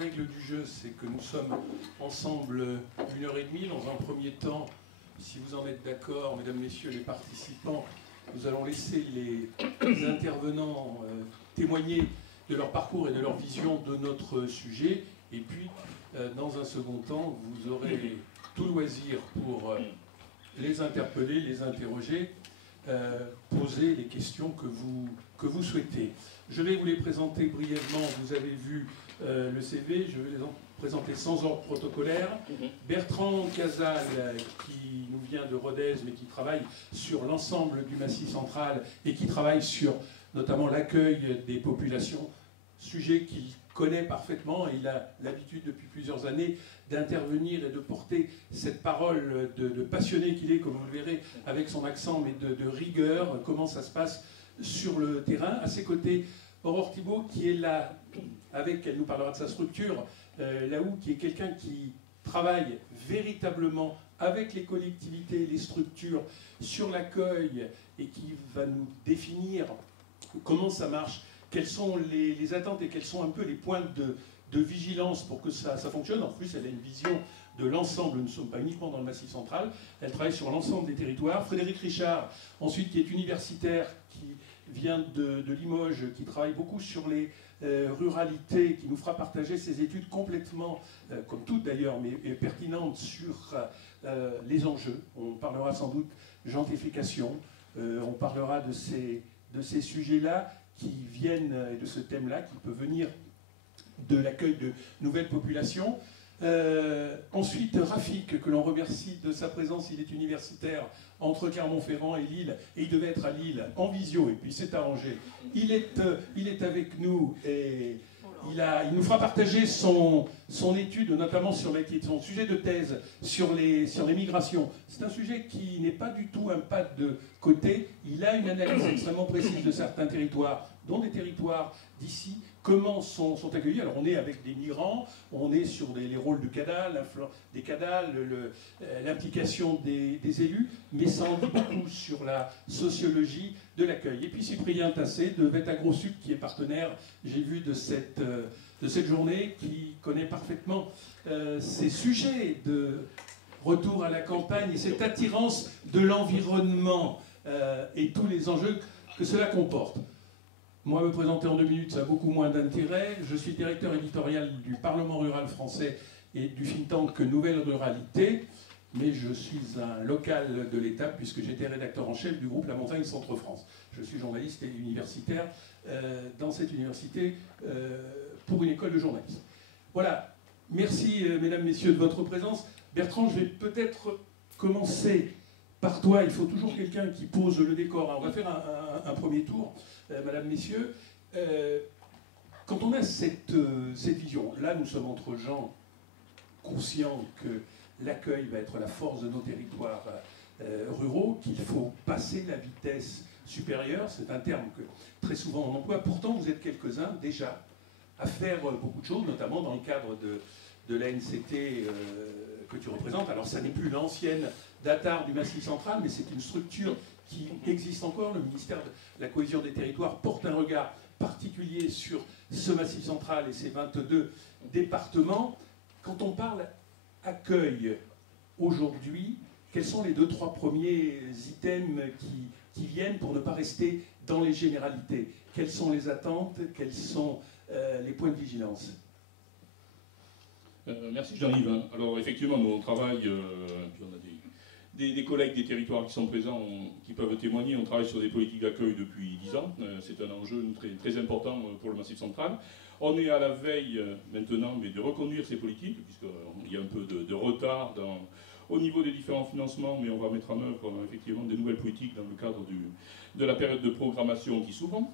règle du jeu, c'est que nous sommes ensemble 1h30. Dans un premier temps, si vous en êtes d'accord, mesdames, messieurs les participants, nous allons laisser les intervenants témoigner de leur parcours et de leur vision de notre sujet. Et puis, dans un second temps, vous aurez tout loisir pour les interpeller, les interroger, poser les questions que vous souhaitez. Je vais vous les présenter brièvement. Vous avez vu le CV, je vais les présenter sans ordre protocolaire. Bertrand Casal, qui nous vient de Rodez, mais qui travaille sur l'ensemble du Massif central et qui travaille sur notamment l'accueil des populations, sujet qu'il connaît parfaitement, et il a l'habitude depuis plusieurs années d'intervenir et de porter cette parole de passionné qu'il est, comme vous le verrez, avec son accent, mais de rigueur, comment ça se passe sur le terrain. À ses côtés, Aurore Thibault, qui est là, elle nous parlera de sa structure, là-haut, qui est quelqu'un qui travaille véritablement avec les collectivités, les structures, sur l'accueil, et qui va nous définir comment ça marche, quelles sont les attentes et quels sont un peu les points de vigilance pour que ça fonctionne. En plus, elle a une vision de l'ensemble, nous ne sommes pas uniquement dans le Massif central, elle travaille sur l'ensemble des territoires. Frédéric Richard, ensuite, qui est universitaire, qui vient de Limoges, qui travaille beaucoup sur les ruralités, qui nous fera partager ses études complètement, comme toutes d'ailleurs, mais pertinentes sur les enjeux. On parlera sans doute gentrification, on parlera de ces sujets-là qui viennent, et de ce thème-là, qui peut venir de l'accueil de nouvelles populations. Ensuite, Rafik, que l'on remercie de sa présence, il est universitaire entre Clermont-Ferrand et Lille, et il devait être à Lille en visio, et puis c'est arrangé. Il est avec nous, et il nous fera partager son étude, notamment sur son sujet de thèse sur les migrations. C'est un sujet qui n'est pas du tout un pas de côté. Il a une analyse extrêmement précise de certains territoires, dont des territoires d'ici, comment sont accueillis. Alors on est avec des migrants, on est sur les rôles de cadal, l'implication des élus, mais ça en dit beaucoup sur la sociologie de l'accueil. Et puis Cyprien Tassé de VetAgroSup, qui est partenaire, j'ai vu, de cette journée, qui connaît parfaitement ces sujets de retour à la campagne et cette attirance de l'environnement et tous les enjeux que cela comporte. Moi, me présenter en 2 minutes, ça a beaucoup moins d'intérêt. Je suis directeur éditorial du Parlement rural français et du think tank Nouvelle Ruralité, mais je suis un local de l'État puisque j'étais rédacteur en chef du groupe La Montagne Centre-France. Je suis journaliste et universitaire dans cette université pour une école de journalisme. Voilà. Merci, mesdames, messieurs, de votre présence. Bertrand, je vais peut-être commencer par toi. Il faut toujours quelqu'un qui pose le décor. On va faire un premier tour. Madame, Messieurs, quand on a cette vision, là nous sommes entre gens conscients que l'accueil va être la force de nos territoires ruraux, qu'il faut passer la vitesse supérieure, c'est un terme que très souvent on emploie. Pourtant vous êtes quelques-uns déjà à faire beaucoup de choses, notamment dans le cadre de l'ANCT que tu représentes. Alors ça n'est plus l'ancienne DATAR du Massif central, mais c'est une structure qui existe encore. Le ministère de la Cohésion des Territoires porte un regard particulier sur ce Massif central et ses 22 départements. Quand on parle accueil aujourd'hui, quels sont les 2-3 premiers items qui viennent pour ne pas rester dans les généralités? Quelles sont les attentes? Quels sont les points de vigilance? Merci Jean-Yves. Alors effectivement, nous on travaille, puis on a des collègues des territoires qui sont présents, qui peuvent témoigner. On travaille sur des politiques d'accueil depuis 10 ans. C'est un enjeu très important pour le Massif central. On est à la veille maintenant mais de reconduire ces politiques, puisqu'il y a un peu de retard au niveau des différents financements, mais on va mettre en œuvre effectivement des nouvelles politiques dans le cadre de la période de programmation qui s'ouvre.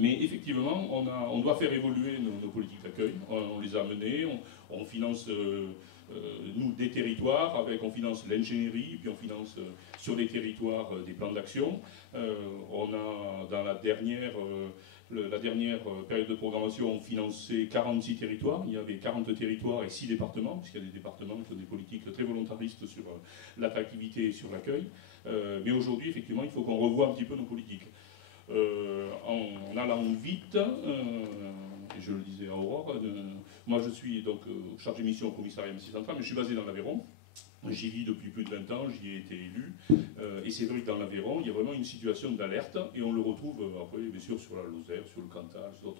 Mais effectivement, on doit faire évoluer nos politiques d'accueil. On les a menées, on finance nous des territoires, on finance l'ingénierie, puis on finance sur les territoires des plans d'action. On a dans la dernière période de programmation, on finançait 46 territoires. Il y avait 40 territoires et 6 départements, puisqu'il y a des départements qui ont des politiques très volontaristes sur l'attractivité et sur l'accueil. Mais aujourd'hui, effectivement, il faut qu'on revoie un petit peu nos politiques. En allant vite, je le disais à Aurore, moi je suis donc chargé de mission au commissariat Massif Central, mais je suis basé dans l'Aveyron. J'y vis depuis plus de 20 ans, j'y ai été élu, et c'est vrai que dans l'Aveyron, il y a vraiment une situation d'alerte, et on le retrouve après, bien sûr, sur la Lozère, sur le Cantal, sur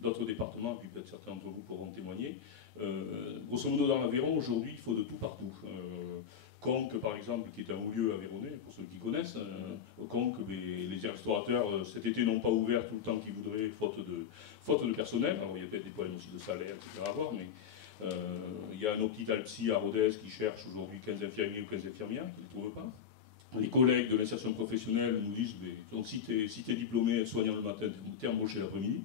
d'autres départements, puis peut-être certains d'entre vous pourront témoigner. Grosso modo, dans l'Aveyron, aujourd'hui, il faut de tout partout. Conques, par exemple, qui est un haut lieu aveyronnais, pour ceux qui connaissent. Conques, les restaurateurs, cet été, n'ont pas ouvert tout le temps qu'ils voudraient, faute de personnel. Alors, il y a peut-être des problèmes aussi de salaire, etc. à voir, mais il y a un hôpital psy à Rodez qui cherche aujourd'hui 15 infirmiers ou 15 infirmières, qui ne le trouvent pas. Les collègues de l'insertion professionnelle nous disent, donc, si tu es diplômé soignant le matin, tu es embauché l'après-midi.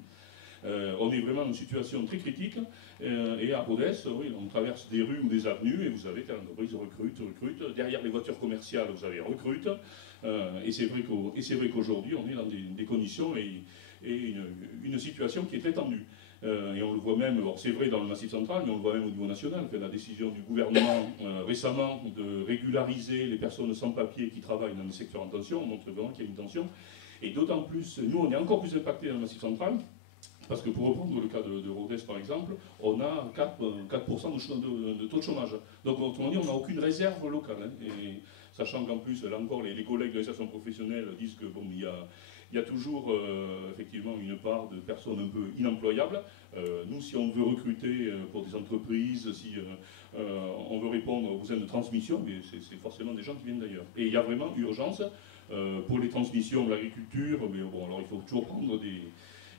On est vraiment dans une situation très critique, et à Rodez, oui, on traverse des rues ou des avenues, et vous avez telle entreprise recrute, derrière les voitures commerciales, vous avez recrute, et c'est vrai qu'aujourd'hui, on est dans des conditions et une situation qui est très tendue. Et on le voit même, c'est vrai dans le Massif Central, mais on le voit même au niveau national, que la décision du gouvernement récemment de régulariser les personnes sans papier qui travaillent dans les secteurs en tension, on montre vraiment qu'il y a une tension, et d'autant plus, nous on est encore plus impacté dans le Massif Central, parce que pour reprendre le cas de Rodez par exemple, on a 4% de taux de chômage. Donc autrement dit, on n'a aucune réserve locale. Hein. Et sachant qu'en plus, là encore, les collègues de l'insertion professionnelle disent que bon, il y a toujours effectivement une part de personnes un peu inemployables. Nous, si on veut recruter pour des entreprises, si on veut répondre aux besoins de transmission, c'est forcément des gens qui viennent d'ailleurs. Et il y a vraiment urgence pour les transmissions de l'agriculture, mais bon, alors il faut toujours prendre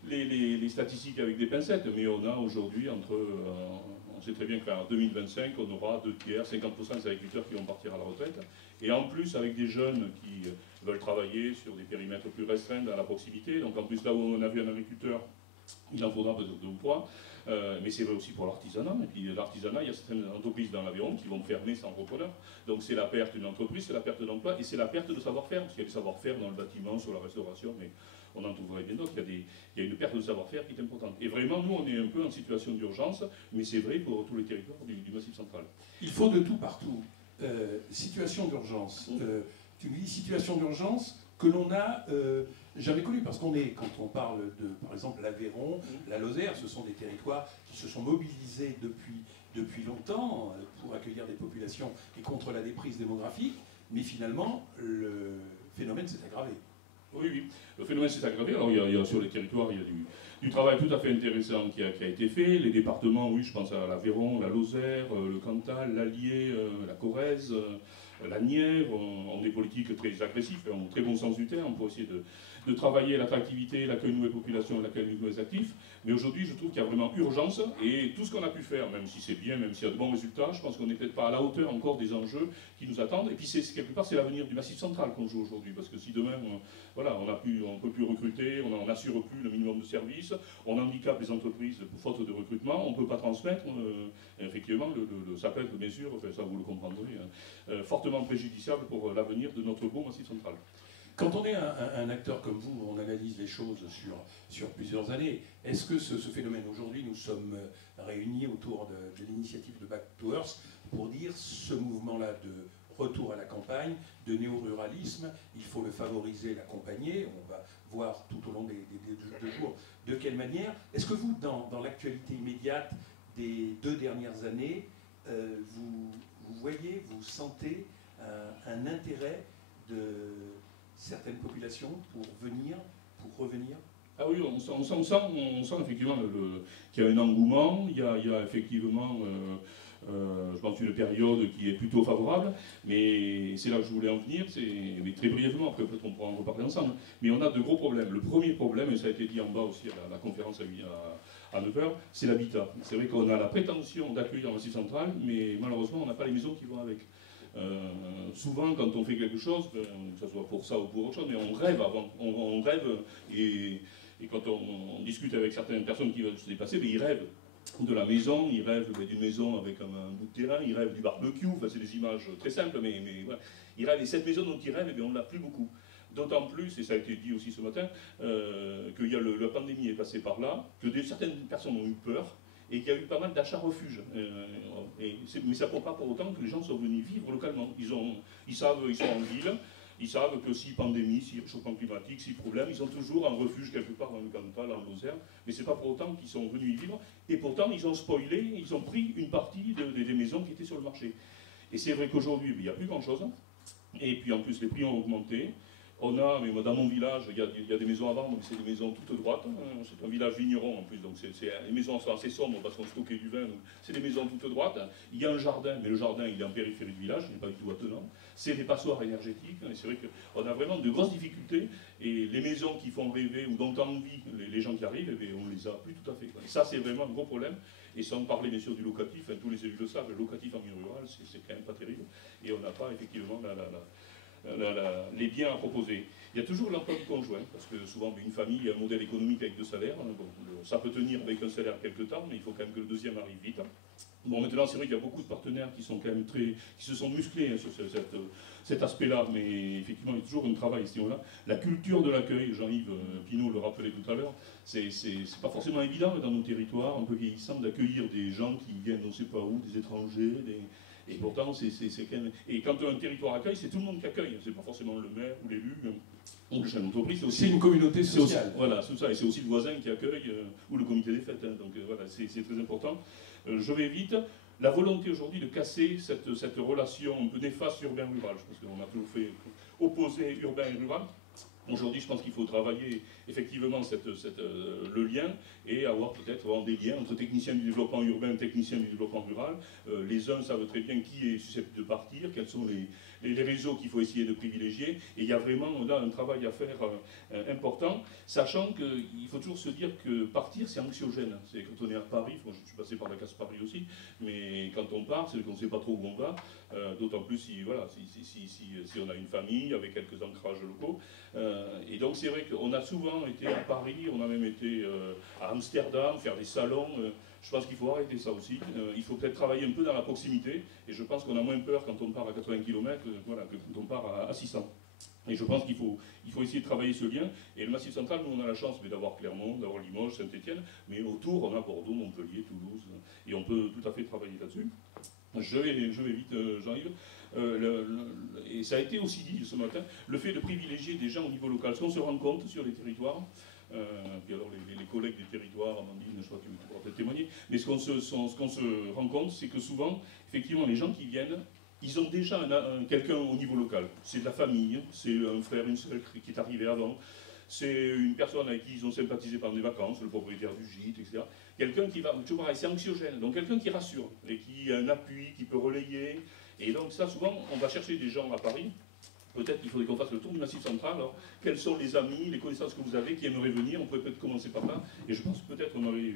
les statistiques avec des pincettes, mais on a aujourd'hui on sait très bien qu'en 2025, on aura 2 tiers, 50% des agriculteurs qui vont partir à la retraite, et en plus avec des jeunes qui veulent travailler sur des périmètres plus restreints à la proximité, donc en plus là où on a vu un agriculteur, il en faudra peut-être 2 ou 3, mais c'est vrai aussi pour l'artisanat, et puis l'artisanat, il y a certaines entreprises dans l'Aveyron qui vont fermer sans repreneur, donc c'est la perte d'une entreprise, c'est la perte d'emploi, et c'est la perte de savoir-faire, parce qu'il y a du savoir-faire dans le bâtiment, sur la restauration, mais on en trouverait bien d'autres, il y a une perte de savoir-faire qui est importante. Et vraiment, nous, on est un peu en situation d'urgence, mais c'est vrai pour tous les territoires du Massif Central. Il faut de tout partout. Situation d'urgence. Tu me dis situation d'urgence que l'on n'a jamais connue, parce quand on parle de, par exemple, l'Aveyron, la Lozère, ce sont des territoires qui se sont mobilisés depuis longtemps pour accueillir des populations et contre la déprise démographique, mais finalement, le phénomène s'est aggravé. Oui, le phénomène s'est aggravé. Alors, il y a sur les territoires, il y a du travail tout à fait intéressant qui a été fait. Les départements, oui, je pense à l'Aveyron, la Lozère, le Cantal, l'Allier, la Corrèze, la Nièvre, ont des politiques très agressives, en très bon sens du terme, pour essayer de travailler l'attractivité, l'accueil de nouvelles populations, l'accueil de nouveaux actifs. Mais aujourd'hui, je trouve qu'il y a vraiment urgence, et tout ce qu'on a pu faire, même si c'est bien, même s'il y a de bons résultats, je pense qu'on n'est peut-être pas à la hauteur encore des enjeux qui nous attendent. Et puis, quelque part, c'est l'avenir du Massif Central qu'on joue aujourd'hui, parce que si demain, voilà, on ne peut plus recruter, on n'assure plus le minimum de services, on handicape les entreprises pour faute de recrutement, on ne peut pas transmettre, effectivement, ça peut être, bien sûr, enfin, ça vous le comprendrez, fortement préjudiciable pour l'avenir de notre beau Massif Central. Quand on est un acteur comme vous, on analyse les choses sur plusieurs années. Est-ce que ce phénomène, aujourd'hui, nous sommes réunis autour de l'initiative de Back to Earth pour dire ce mouvement-là de retour à la campagne, de néo-ruralisme, il faut le favoriser, l'accompagner, on va voir tout au long des 2 jours de quelle manière. Est-ce que vous, dans l'actualité immédiate des 2 dernières années, vous voyez, vous sentez un intérêt de certaines populations pour revenir? Ah oui, on sent effectivement qu'il y a un engouement, il y a effectivement, je pense, une période qui est plutôt favorable, mais c'est là que je voulais en venir, mais très brièvement, après peut-être on pourra en reparler ensemble, mais on a de gros problèmes. Le premier problème, et ça a été dit en bas aussi à la conférence à 9h, c'est l'habitat. C'est vrai qu'on a la prétention d'accueillir un Massif Central, mais malheureusement on n'a pas les maisons qui vont avec. Souvent, quand on fait quelque chose, que ce soit pour ça ou pour autre chose, mais on rêve avant. On rêve, et quand on discute avec certaines personnes qui veulent se déplacer, ils rêvent de la maison, ils rêvent d'une maison avec un bout de terrain, ils rêvent du barbecue, enfin, c'est des images très simples, mais voilà. Ils rêvent, et cette maison dont ils rêvent, on ne l'a plus beaucoup. D'autant plus, et ça a été dit aussi ce matin, que la pandémie est passée par là, que certaines personnes ont eu peur, et qu'il y a eu pas mal d'achats-refuges. Mais ça ne prouve pas pour autant que les gens sont venus vivre localement. Ils savent, ils sont en ville, Ils savent que si pandémie, si réchauffement climatique, si problème, ils ont toujours un refuge quelque part dans le Cantal, en Lozère, mais c'est pas pour autant qu'ils sont venus y vivre, et pourtant ils ont spoilé, ils ont pris une partie des maisons qui étaient sur le marché. Et c'est vrai qu'aujourd'hui, il n'y a plus grand-chose, et puis en plus les prix ont augmenté. On a, mais dans mon village, il y a des maisons à vendre, mais c'est des maisons toutes droites. C'est un village vigneron en plus, donc les maisons sont assez sombres parce qu'on stockait du vin. C'est des maisons toutes droites. Il y a un jardin, mais le jardin il est en périphérie du village, il n'est pas du tout attenant. C'est des passoires énergétiques. Et c'est vrai qu'on a vraiment de grosses difficultés. Et les maisons qui font rêver ou dont envie les gens qui arrivent, eh bien, on les a plus tout à fait. Et ça, c'est vraiment un gros problème. Et sans parler bien sûr du locatif, tous les élus le savent, le locatif en milieu rural, c'est quand même pas terrible. Et on n'a pas effectivement les biens à proposer. Il y a toujours l'emploi du conjoint, parce que souvent une famille a un modèle économique avec deux salaires. Bon, ça peut tenir avec un salaire quelque temps, mais il faut quand même que le deuxième arrive vite. Bon, maintenant, c'est vrai qu'il y a beaucoup de partenaires qui sont quand même qui se sont musclés sur cet aspect-là, mais effectivement, il y a toujours un travail à ce niveau-là. La culture de l'accueil, Jean-Yves Pinault le rappelait tout à l'heure, c'est pas forcément évident dans nos territoires un peu vieillissants d'accueillir des gens qui viennent on ne sait pas où, des étrangers, et pourtant, c'est quand même... Et quand un territoire accueille, c'est tout le monde qui accueille. C'est pas forcément le maire ou l'élu ou le chef d'entreprise. C'est une communauté sociale. Voilà, c'est ça. Et c'est aussi le voisin qui accueille ou le comité des fêtes. Donc voilà, c'est très important. Je vais vite. La volonté aujourd'hui de casser cette relation un peu néfaste urbain-rural. Parce qu'on a toujours fait opposer urbain et rural. Aujourd'hui, je pense qu'il faut travailler effectivement le lien et avoir peut-être des liens entre techniciens du développement urbain et techniciens du développement rural. Les uns savent très bien qui est susceptible de partir, quels sont les réseaux qu'il faut essayer de privilégier. Et il y a vraiment là un travail à faire important, sachant qu'il faut toujours se dire que partir, c'est anxiogène. C'est quand on est à Paris, moi je suis passé par la case Paris aussi, mais quand on part, c'est qu'on ne sait pas trop où on va, d'autant plus si on a une famille avec quelques ancrages locaux. Et donc c'est vrai qu'on a souvent été à Paris, on a même été à Amsterdam, faire des salons. Je pense qu'il faut arrêter ça aussi. Il faut peut-être travailler un peu dans la proximité. Et je pense qu'on a moins peur quand on part à 80 km que quand on part à 600. Et je pense qu'il faut essayer de travailler ce lien. Et le Massif central, nous on a la chance d'avoir Clermont, d'avoir Limoges, Saint-Étienne. Mais autour, on a Bordeaux, Montpellier, Toulouse. Et on peut tout à fait travailler là-dessus. Je vais vite, Jean-Yves. Et ça a été aussi dit ce matin, le fait de privilégier des gens au niveau local. Ce qu'on se rend compte sur les territoires, puis alors les collègues des territoires, Amandine, je crois que tu pourras peut-être témoigner, mais ce qu'on se rend compte, c'est que souvent, effectivement, les gens qui viennent, ils ont déjà quelqu'un au niveau local. C'est de la famille, c'est un frère, une sœur qui est arrivé avant, c'est une personne avec qui ils ont sympathisé pendant des vacances, le propriétaire du gîte, etc. Quelqu'un qui va, toujours pareil, c'est anxiogène, donc quelqu'un qui rassure, et qui a un appui, qui peut relayer. Et donc ça, souvent, on va chercher des gens à Paris. Peut-être qu'il faudrait qu'on fasse le tour du Massif central. Alors, quels sont les amis, les connaissances que vous avez qui aimeraient venir? On pourrait peut-être commencer par là. Et je pense peut-être qu'on aurait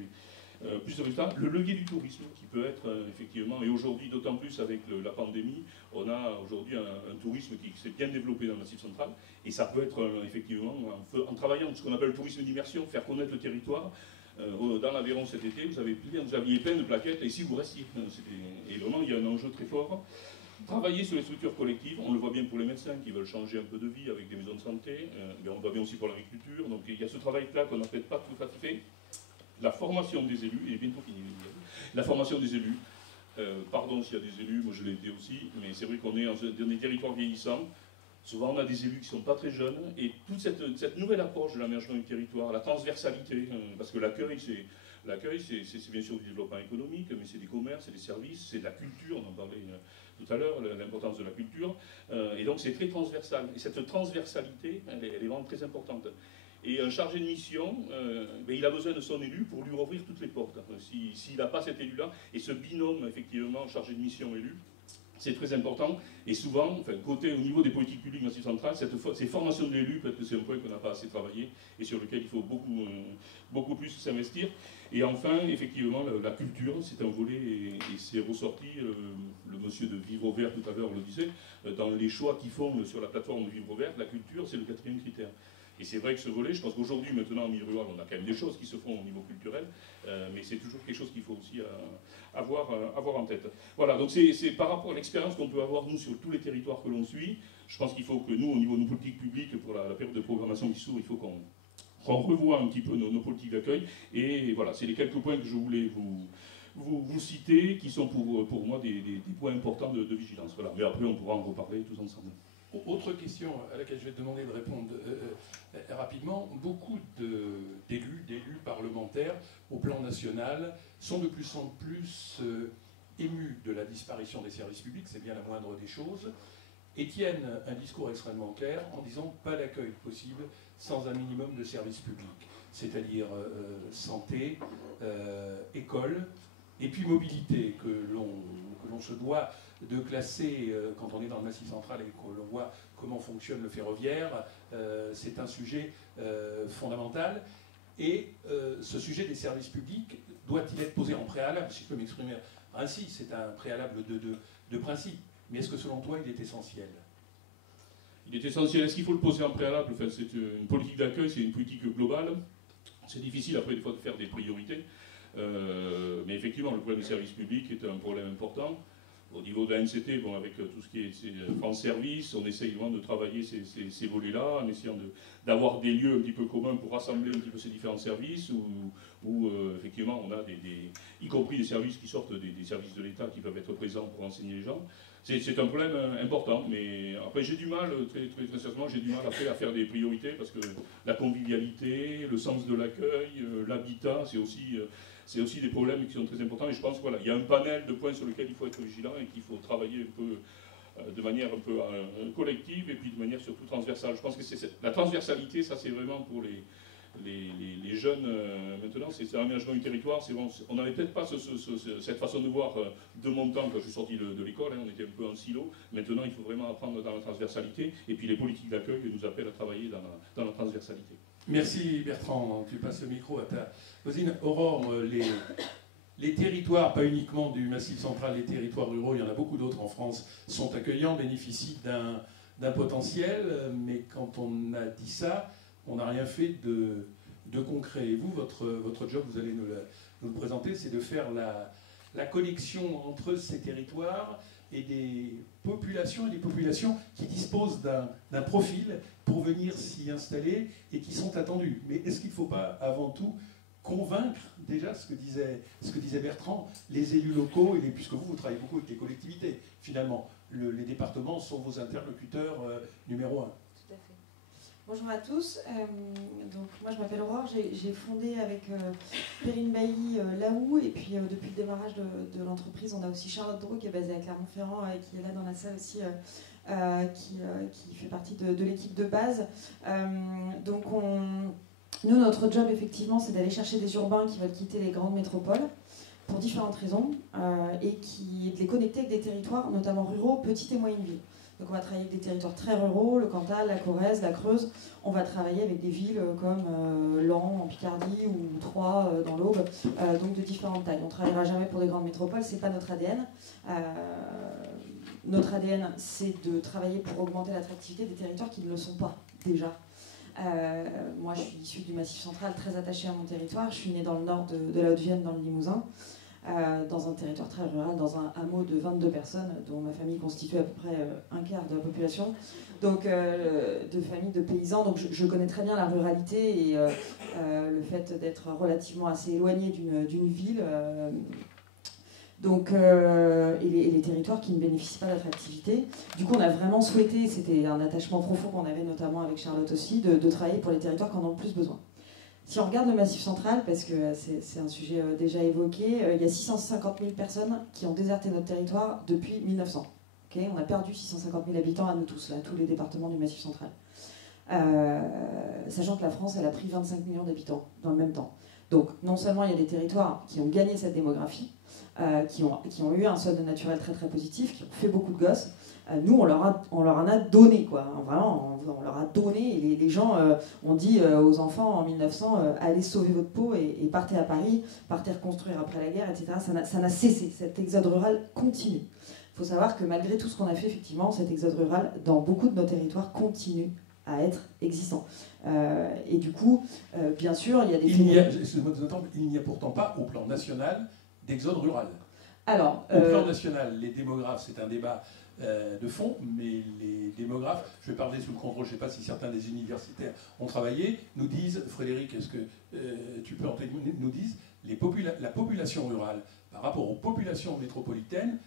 plus de résultats. Le levier du tourisme, qui peut être effectivement, et aujourd'hui, d'autant plus avec la pandémie, on a aujourd'hui un tourisme qui s'est bien développé dans le Massif central. Et ça peut être effectivement, en travaillant ce qu'on appelle le tourisme d'immersion, faire connaître le territoire. Dans l'Aveyron cet été, vous aviez plein de plaquettes, et ici vous restiez. Et vraiment, il y a un enjeu très fort. Travailler sur les structures collectives, on le voit bien pour les médecins qui veulent changer un peu de vie avec des maisons de santé, mais on le voit bien aussi pour l'agriculture. Donc il y a ce travail-là qu'on n'a peut-être pas tout à fait. La formation des élus, et bientôt fini, la formation des élus, pardon s'il y a des élus, moi je l'ai été aussi, mais c'est vrai qu'on est dans des territoires vieillissants. Souvent, on a des élus qui ne sont pas très jeunes, et toute cette nouvelle approche de l'aménagement du territoire, la transversalité, parce que l'accueil, c'est bien sûr du développement économique, mais c'est des commerces, c'est des services, c'est de la culture, on en parlait tout à l'heure, l'importance de la culture, et donc c'est très transversal. Et cette transversalité, elle est vraiment très importante. Et un chargé de mission, il a besoin de son élu pour lui rouvrir toutes les portes. S'il n'a pas cet élu-là, et ce binôme, effectivement, chargé de mission élu, c'est très important. Et souvent, au niveau des politiques publiques Massif central, ces formations de l'élu, peut-être que c'est un point qu'on n'a pas assez travaillé et sur lequel il faut beaucoup plus s'investir. Et enfin, effectivement, la culture, c'est un volet, et c'est ressorti, le monsieur de Vivre au Vert tout à l'heure le disait, dans les choix qu'ils font sur la plateforme de Vivre au Vert, la culture, c'est le 4e critère. Et c'est vrai que ce volet, je pense qu'aujourd'hui, maintenant, en milieu rural, on a quand même des choses qui se font au niveau culturel, mais c'est toujours quelque chose qu'il faut aussi avoir en tête. Voilà, donc c'est par rapport à l'expérience qu'on peut avoir, nous, sur tous les territoires que l'on suit. Je pense qu'il faut que nous, au niveau de nos politiques publiques, pour la période de programmation qui s'ouvre, il faut qu'on revoie un petit peu nos politiques d'accueil. Et voilà, c'est les quelques points que je voulais vous citer, qui sont pour moi des points importants de vigilance. Voilà. Mais après, on pourra en reparler tous ensemble. Autre question à laquelle je vais te demander de répondre rapidement. Beaucoup d'élus parlementaires au plan national sont de plus en plus émus de la disparition des services publics, c'est bien la moindre des choses, et tiennent un discours extrêmement clair en disant pas d'accueil possible sans un minimum de services publics, c'est-à-dire santé, école, et puis mobilité, que l'on se doit de classer quand on est dans le Massif central et que l'on voit comment fonctionne le ferroviaire. C'est un sujet fondamental. Et ce sujet des services publics doit-il être posé en préalable, si je peux m'exprimer ainsi? C'est un préalable de principe. Mais est-ce que selon toi, il est essentiel? Il est essentiel. Est-ce qu'il faut le poser en préalable? Enfin, c'est une politique d'accueil, c'est une politique globale. C'est difficile après des fois de faire des priorités. Mais effectivement, le problème des services publics est un problème important. Au niveau de la NCT, bon, avec tout ce qui est France Service, on essaye vraiment de travailler ces volets-là, en essayant d'avoir des lieux un petit peu communs pour rassembler un petit peu ces différents services, où effectivement on a y compris des services qui sortent des services de l'État qui peuvent être présents pour enseigner les gens. C'est un problème important, mais après j'ai du mal, très sincèrement, j'ai du mal après à faire des priorités, parce que la convivialité, le sens de l'accueil, l'habitat, c'est aussi des problèmes qui sont très importants. Et je pense qu'il voilà, y a un panel de points sur lesquels il faut être vigilant et qu'il faut travailler un peu de manière un peu collective et puis de manière surtout transversale. Je pense que la transversalité, ça c'est vraiment pour les jeunes maintenant, c'est l'aménagement du territoire. Bon, on n'avait peut-être pas cette façon de voir de mon temps quand je suis sorti de l'école, hein, on était un peu en silo. Maintenant, il faut vraiment apprendre dans la transversalité, et puis les politiques d'accueil nous appellent à travailler dans la transversalité. Merci Bertrand, tu passes le micro à ta voisine. Aurore, les territoires, pas uniquement du Massif central, les territoires ruraux, il y en a beaucoup d'autres en France, sont accueillants, bénéficient d'un potentiel, mais quand on a dit ça, on n'a rien fait de concret. Et vous, votre job, vous allez nous le présenter, c'est de faire la connexion entre ces territoires et des populations qui disposent d'un profil pour venir s'y installer et qui sont attendus. Mais est-ce qu'il ne faut pas avant tout convaincre déjà ce que disait Bertrand, les élus locaux, puisque vous travaillez beaucoup avec les collectivités, finalement, les départements sont vos interlocuteurs numéro 1. Tout à fait. Bonjour à tous, donc moi je m'appelle Aurore, j'ai fondé avec Perrine Bailly Laou, et puis depuis le démarrage de l'entreprise, on a aussi Charlotte Drouot qui est basée à Clermont-Ferrand et qui est là dans la salle aussi, qui fait partie de l'équipe de base. Donc nous, notre job effectivement, c'est d'aller chercher des urbains qui veulent quitter les grandes métropoles pour différentes raisons, et de les connecter avec des territoires, notamment ruraux, petites et moyennes villes. Donc on va travailler avec des territoires très ruraux, le Cantal, la Corrèze, la Creuse. On va travailler avec des villes comme Laon en Picardie ou Troyes dans l'Aube, donc de différentes tailles. On ne travaillera jamais pour des grandes métropoles, ce n'est pas notre ADN. Notre ADN, c'est de travailler pour augmenter l'attractivité des territoires qui ne le sont pas déjà. Moi, je suis issue du Massif central, très attachée à mon territoire. Je suis née dans le nord de la Haute-Vienne, dans le Limousin. Dans un territoire très rural, dans un hameau de 22 personnes, dont ma famille constitue à peu près un quart de la population, donc de familles de paysans. Donc je connais très bien la ruralité et le fait d'être relativement assez éloigné d'une ville, et les territoires qui ne bénéficient pas d'attractivité. Du coup, on a vraiment souhaité, c'était un attachement profond qu'on avait notamment avec Charlotte aussi, de travailler pour les territoires qui en ont le plus besoin. Si on regarde le Massif central, parce que c'est un sujet déjà évoqué, il y a 650 000 personnes qui ont déserté notre territoire depuis 1900. Okay, on a perdu 650 000 habitants à nous tous, là, tous les départements du Massif central. Sachant que la France, elle a pris 25 millions d'habitants dans le même temps. Donc non seulement il y a des territoires qui ont gagné cette démographie, qui ont eu un solde naturel très très positif, qui ont fait beaucoup de gosses. Nous, on leur en a donné, quoi. Vraiment, on leur a donné. Et les gens ont dit aux enfants en 1900, allez sauver votre peau et partez à Paris, partez reconstruire après la guerre, etc. Ça n'a cessé. Cet exode rural continue. Il faut savoir que malgré tout ce qu'on a fait, effectivement, cet exode rural, dans beaucoup de nos territoires, continue à être existant. Et du coup, bien sûr, il y a des... Excusez-moi de vous entendre, il n'y a pourtant pas, au plan national, d'exode rural. Alors, au plan national, les démographes, c'est un débat de fond, mais les démographes, je vais parler sous le contrôle, je ne sais pas si certains des universitaires ont travaillé, nous disent, Frédéric, est-ce que tu peux en témoigner, nous disent, la population rurale, par rapport aux populations métropolitaines,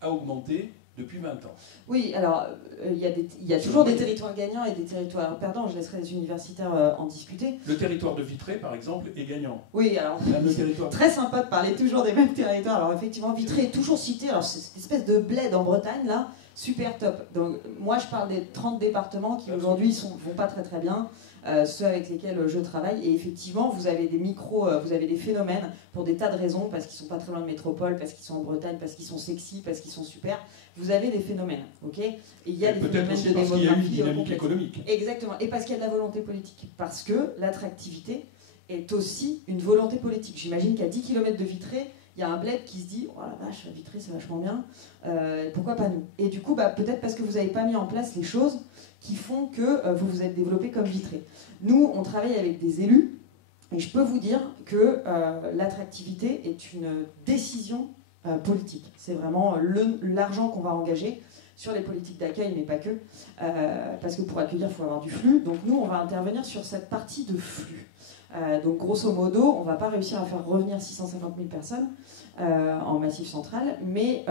a augmenté depuis 20 ans. Oui, alors il y a toujours des territoires gagnants et des territoires perdants. Je laisserai les universitaires en discuter. Le territoire de Vitré, par exemple, est gagnant. Oui, alors territoire. très sympa de parler toujours des mêmes territoires. Alors effectivement, Vitré est toujours cité. Alors c'est cette espèce de bled en Bretagne là, super top. Donc moi je parle des 30 départements qui aujourd'hui vont pas très très bien. Ceux avec lesquels je travaille, et effectivement vous avez des vous avez des phénomènes pour des tas de raisons, parce qu'ils sont pas très loin de métropole, parce qu'ils sont en Bretagne, parce qu'ils sont sexy, parce qu'ils sont super, vous avez des phénomènes, ok. Et il y a des phénomènes de démographie. Parce qu'il y a une dynamique économique. Exactement, et parce qu'il y a de la volonté politique, parce que l'attractivité est aussi une volonté politique. J'imagine qu'à 10 km de Vitré, il y a un bled qui se dit « Oh la vache, Vitré c'est vachement bien, pourquoi pas nous ?» Et du coup, peut-être parce que vous n'avez pas mis en place les choses qui font que vous vous êtes développé comme Vitré. Nous, on travaille avec des élus, et je peux vous dire que l'attractivité est une décision politique. C'est vraiment l'argent qu'on va engager sur les politiques d'accueil, mais pas que, parce que pour accueillir, il faut avoir du flux. Donc nous, on va intervenir sur cette partie de flux. Donc grosso modo, on ne va pas réussir à faire revenir 650 000 personnes en Massif central, mais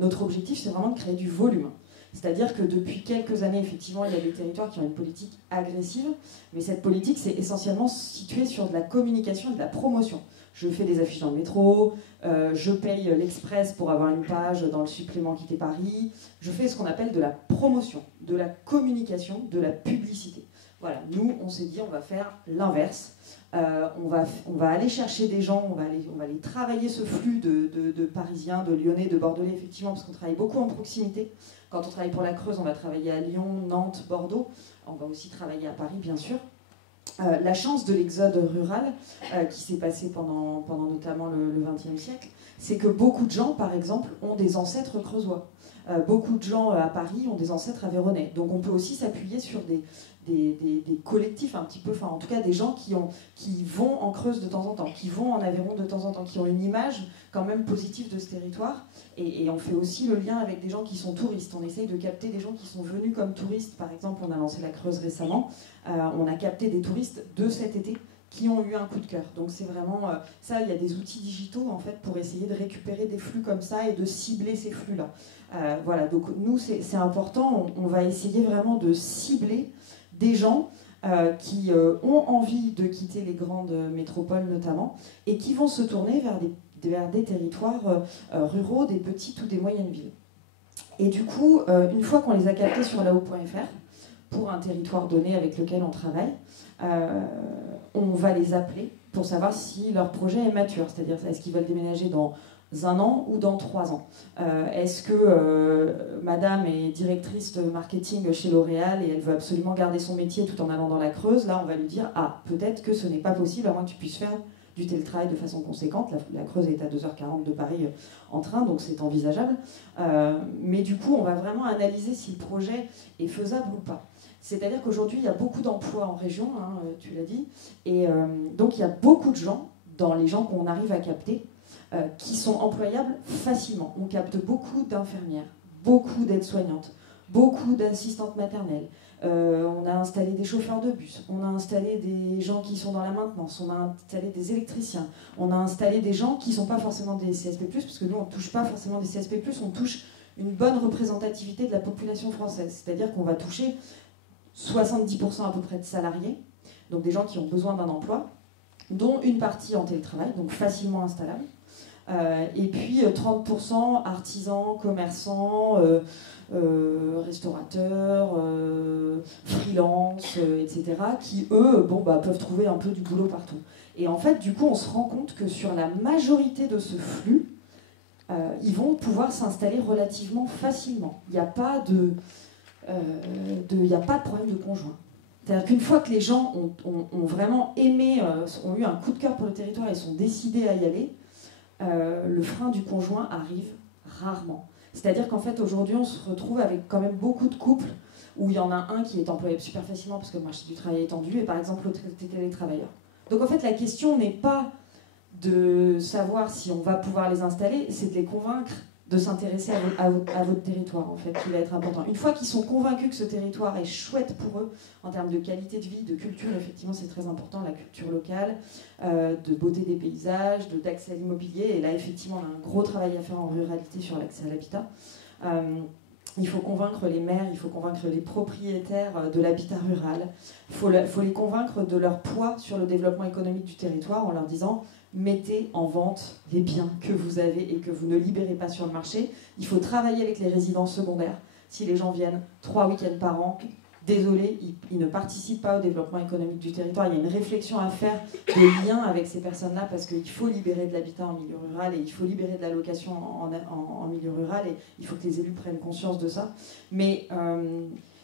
notre objectif, c'est vraiment de créer du volume. C'est-à-dire que depuis quelques années, effectivement, il y a des territoires qui ont une politique agressive, mais cette politique, c'est essentiellement situé sur de la communication et de la promotion. Je fais des affiches dans le métro, je paye l'Express pour avoir une page dans le supplément Quitter Paris, je fais ce qu'on appelle de la promotion, de la communication, de la publicité. Voilà, nous, on s'est dit, on va faire l'inverse. On va aller chercher des gens, on va aller travailler ce flux de Parisiens, de Lyonnais, de Bordelais, effectivement, parce qu'on travaille beaucoup en proximité. Quand on travaille pour la Creuse, on va travailler à Lyon, Nantes, Bordeaux. On va aussi travailler à Paris, bien sûr. La chance de l'exode rural, qui s'est passé pendant notamment le XXe siècle, c'est que beaucoup de gens, par exemple, ont des ancêtres creusois. Beaucoup de gens à Paris ont des ancêtres aveyronnais. Donc on peut aussi s'appuyer sur des collectifs un petit peu, enfin en tout cas des gens qui vont en Creuse de temps en temps, qui vont en Aveyron de temps en temps, qui ont une image quand même positive de ce territoire. Et on fait aussi le lien avec des gens qui sont touristes. On essaye de capter des gens qui sont venus comme touristes. Par exemple, on a lancé la Creuse récemment. On a capté des touristes de cet été qui ont eu un coup de cœur. Donc c'est vraiment ça, il y a des outils digitaux en fait pour essayer de récupérer des flux comme ça et de cibler ces flux-là. Voilà, donc nous c'est important, on va essayer vraiment de cibler des gens qui ont envie de quitter les grandes métropoles notamment et qui vont se tourner vers des territoires ruraux, des petites ou des moyennes villes. Et du coup, une fois qu'on les a captés sur lao.fr, pour un territoire donné avec lequel on travaille, on va les appeler pour savoir si leur projet est mature, c'est-à-dire est-ce qu'ils veulent déménager dans 1 an ou dans 3 ans. Est-ce que madame est directrice de marketing chez L'Oréal et elle veut absolument garder son métier tout en allant dans la Creuse? Là, on va lui dire « Ah, peut-être que ce n'est pas possible, à moins que tu puisses faire du télétravail de façon conséquente. » La Creuse est à 2h40 de Paris en train, donc c'est envisageable. Mais du coup, on va vraiment analyser si le projet est faisable ou pas. C'est-à-dire qu'aujourd'hui, il y a beaucoup d'emplois en région, hein, tu l'as dit, et donc il y a beaucoup de gens, dans les gens qu'on arrive à capter, qui sont employables facilement. On capte beaucoup d'infirmières, beaucoup d'aides-soignantes, beaucoup d'assistantes maternelles. On a installé des chauffeurs de bus, on a installé des gens qui sont dans la maintenance, on a installé des électriciens, on a installé des gens qui ne sont pas forcément des CSP+, parce que nous, on ne touche pas forcément des CSP+, on touche une bonne représentativité de la population française. C'est-à-dire qu'on va toucher 70% à peu près de salariés, donc des gens qui ont besoin d'un emploi, dont une partie en télétravail, donc facilement installable, et puis 30% artisans, commerçants, restaurateurs, freelance, etc., qui eux peuvent trouver un peu du boulot partout. Et en fait, du coup, on se rend compte que sur la majorité de ce flux, ils vont pouvoir s'installer relativement facilement. Il n'y a pas de problème de conjoint. C'est-à-dire qu'une fois que les gens ont vraiment aimé, ont eu un coup de cœur pour le territoire et sont décidés à y aller, le frein du conjoint arrive rarement. C'est-à-dire qu'en fait, aujourd'hui, on se retrouve avec quand même beaucoup de couples où il y en a un qui est employé super facilement parce que le marché du travail est tendu et par exemple l'autre est télétravailleur. Donc en fait, la question n'est pas de savoir si on va pouvoir les installer, c'est de les convaincre de s'intéresser à votre territoire, en fait, qui va être important. Une fois qu'ils sont convaincus que ce territoire est chouette pour eux, en termes de qualité de vie, de culture, effectivement, c'est très important, la culture locale, de beauté des paysages, d'accès à l'immobilier, et là, effectivement, on a un gros travail à faire en ruralité sur l'accès à l'habitat. Il faut convaincre les maires, il faut convaincre les propriétaires de l'habitat rural. Il faut les convaincre de leur poids sur le développement économique du territoire en leur disant mettez en vente les biens que vous avez et que vous ne libérez pas sur le marché. Il faut travailler avec les résidences secondaires. Si les gens viennent 3 week-ends par an, désolé, ils ne participent pas au développement économique du territoire. Il y a une réflexion à faire, des liens avec ces personnes-là, parce qu'il faut libérer de l'habitat en milieu rural et il faut libérer de la location en milieu rural, et il faut que les élus prennent conscience de ça. Mais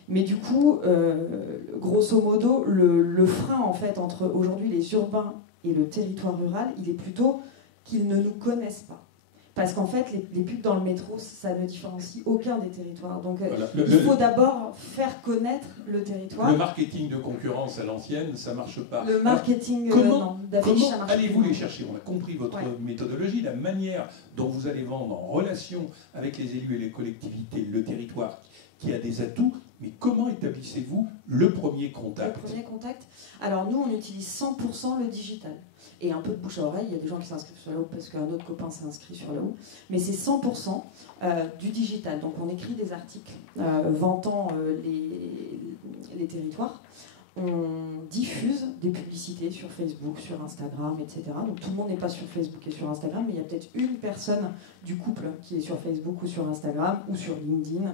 du coup, grosso modo, le frein en fait entre aujourd'hui les urbains et le territoire rural, il est plutôt qu'ils ne nous connaissent pas. Parce qu'en fait, les pubs dans le métro, ça ne différencie aucun des territoires. Donc voilà. Il faut d'abord faire connaître le territoire. Le marketing de concurrence à l'ancienne, ça ne marche pas. Le marketing d'affiche, ça marche. Allez-vous les chercher? On a compris votre méthodologie, la manière dont vous allez vendre en relation avec les élus et les collectivités, le territoire qui a des atouts. Mais comment établissez-vous le premier contact? Le premier contact, alors nous, on utilise 100% le digital. Et un peu de bouche à oreille, il y a des gens qui s'inscrivent sur la OU parce qu'un autre copain s'est inscrit sur la OU. Mais c'est 100% du digital. Donc on écrit des articles vantant les territoires. On diffuse des publicités sur Facebook, sur Instagram, etc. Donc tout le monde n'est pas sur Facebook et sur Instagram, mais il y a peut-être une personne du couple qui est sur Facebook ou sur Instagram ou sur LinkedIn,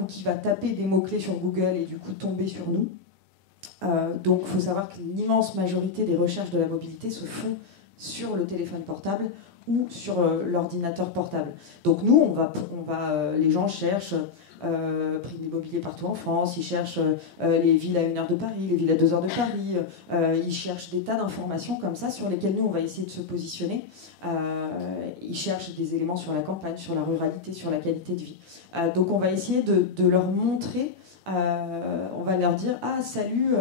ou qui va taper des mots-clés sur Google et du coup tomber sur nous. Donc il faut savoir que l'immense majorité des recherches de la mobilité se font sur le téléphone portable ou sur l'ordinateur portable. Donc nous, les gens cherchent prix de l'immobilier partout en France, ils cherchent les villes à 1 heure de Paris, les villes à 2 heures de Paris, ils cherchent des tas d'informations comme ça sur lesquelles nous on va essayer de se positionner. Ils cherchent des éléments sur la campagne, sur la ruralité, sur la qualité de vie. Donc on va essayer de leur montrer. On va leur dire ah salut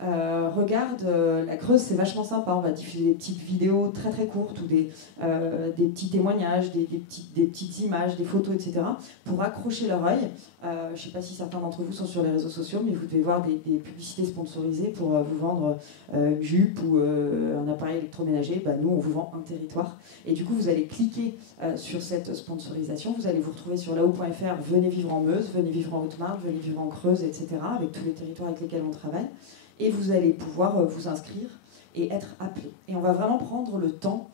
regarde la Creuse c'est vachement sympa, on va diffuser des petites vidéos très très courtes ou des petits témoignages, des petites images, des photos, etc. pour accrocher leur œil. Je ne sais pas si certains d'entre vous sont sur les réseaux sociaux, mais vous devez voir des publicités sponsorisées pour vous vendre une jupe ou un appareil électroménager. Nous on vous vend un territoire et du coup vous allez cliquer sur cette sponsorisation, vous allez vous retrouver sur lao.fr, venez vivre en Meuse, venez vivre en Haute-Marne, venez vivre en Creuse, etc., avec tous les territoires avec lesquels on travaille, et vous allez pouvoir vous inscrire et être appelé. Et on va vraiment prendre le temps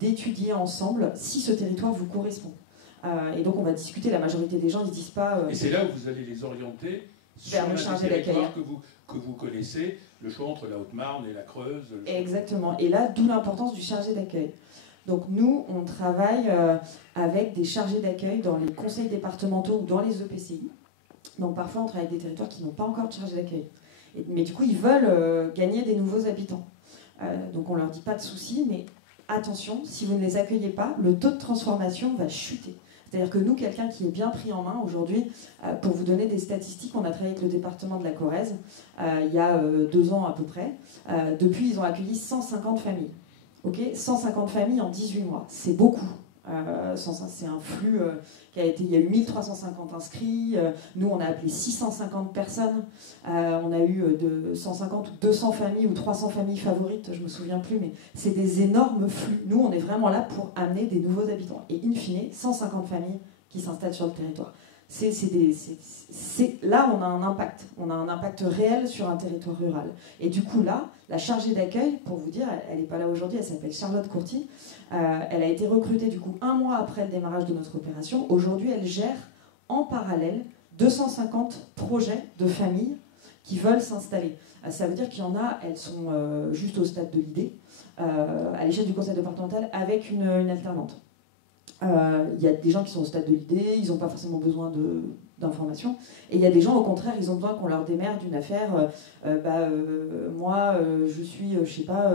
d'étudier ensemble si ce territoire vous correspond. Et donc on va discuter, la majorité des gens ne disent pas... et c'est là où vous allez les orienter vers le chargé d'accueil que vous connaissez, le choix entre la Haute-Marne et la Creuse. Exactement, et là, d'où l'importance du chargé d'accueil. Donc nous, on travaille avec des chargés d'accueil dans les conseils départementaux ou dans les EPCI. Donc parfois, on travaille avec des territoires qui n'ont pas encore de chargé d'accueil. Mais du coup, ils veulent gagner des nouveaux habitants. Donc on ne leur dit pas de souci, mais attention, si vous ne les accueillez pas, le taux de transformation va chuter. C'est-à-dire que nous, quelqu'un qui est bien pris en main aujourd'hui, pour vous donner des statistiques, on a travaillé avec le département de la Corrèze il y a 2 ans à peu près. Depuis, ils ont accueilli 150 familles. 150 familles en 18 mois, c'est beaucoup. C'est un flux qui a été... Il y a eu 1350 inscrits, nous on a appelé 650 personnes, on a eu 150 ou 200 familles ou 300 familles favorites, je ne me souviens plus, mais c'est des énormes flux. Nous on est vraiment là pour amener des nouveaux habitants. Et in fine, 150 familles qui s'installent sur le territoire. Là, on a un impact réel sur un territoire rural. Et du coup, là, la chargée d'accueil, pour vous dire, elle n'est pas là aujourd'hui, elle s'appelle Charlotte Courty. Elle a été recrutée, du coup, 1 mois après le démarrage de notre opération. Aujourd'hui, elle gère en parallèle 250 projets de familles qui veulent s'installer. Ça veut dire qu'il y en a, elles sont juste au stade de l'idée, à l'échelle du conseil départemental, avec une alternante. Il y a des gens qui sont au stade de l'idée, ils n'ont pas forcément besoin d'informations. Et il y a des gens, au contraire, ils ont besoin qu'on leur démerde d'une affaire. Moi, je suis, je sais pas,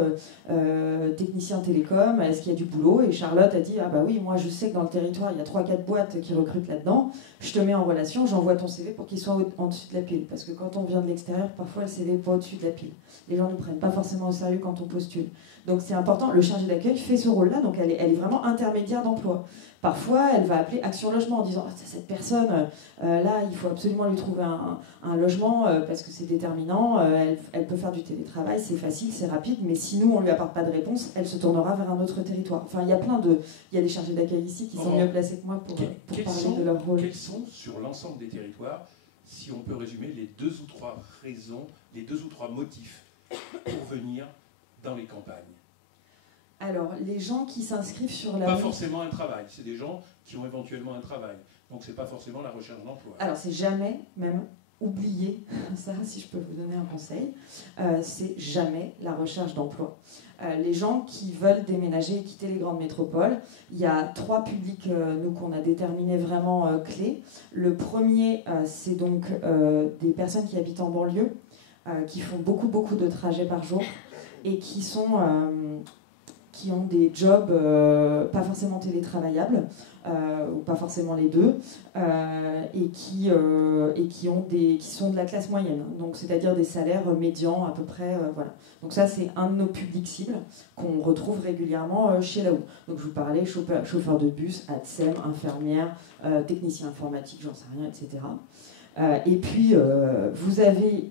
technicien télécom, est-ce qu'il y a du boulot? Et Charlotte a dit, ah bah oui, moi je sais que dans le territoire, il y a 3-4 boîtes qui recrutent là-dedans. Je te mets en relation, j'envoie ton CV pour qu'il soit en dessus de la pile. Parce que quand on vient de l'extérieur, parfois le CV n'est pas au-dessus de la pile. Les gens ne nous prennent pas forcément au sérieux quand on postule. Donc c'est important, le chargé d'accueil fait ce rôle-là, donc elle est vraiment intermédiaire d'emploi. Parfois, elle va appeler Action Logement en disant « Cette personne, là, il faut absolument lui trouver un logement parce que c'est déterminant, elle peut faire du télétravail, c'est facile, c'est rapide, mais si nous, on ne lui apporte pas de réponse, elle se tournera vers un autre territoire. » Enfin, il y a des chargés d'accueil ici qui sont mieux placés que moi pour parler de leur rôle. Quels sont, sur l'ensemble des territoires, si on peut résumer, les 2 ou 3 raisons, les 2 ou 3 motifs pour venir dans les campagnes? Alors, les gens qui s'inscrivent sur la... Pas forcément un travail, c'est des gens qui ont éventuellement un travail. Donc, c'est pas forcément la recherche d'emploi. Alors, c'est jamais, même, oublier, ça, si je peux vous donner un conseil, c'est jamais la recherche d'emploi. Les gens qui veulent déménager et quitter les grandes métropoles, il y a 3 publics, nous, qu'on a déterminés vraiment clés. Le premier, c'est donc des personnes qui habitent en banlieue, qui font beaucoup de trajets par jour et qui ont des jobs pas forcément télétravaillables, ou pas forcément les deux, et qui sont de la classe moyenne, donc c'est-à-dire des salaires médians à peu près, voilà. Donc ça, c'est un de nos publics cibles qu'on retrouve régulièrement chez Laou. Donc je vous parlais, chauffeur de bus, ATSEM, infirmière, technicien informatique, j'en sais rien, etc. Et puis, vous avez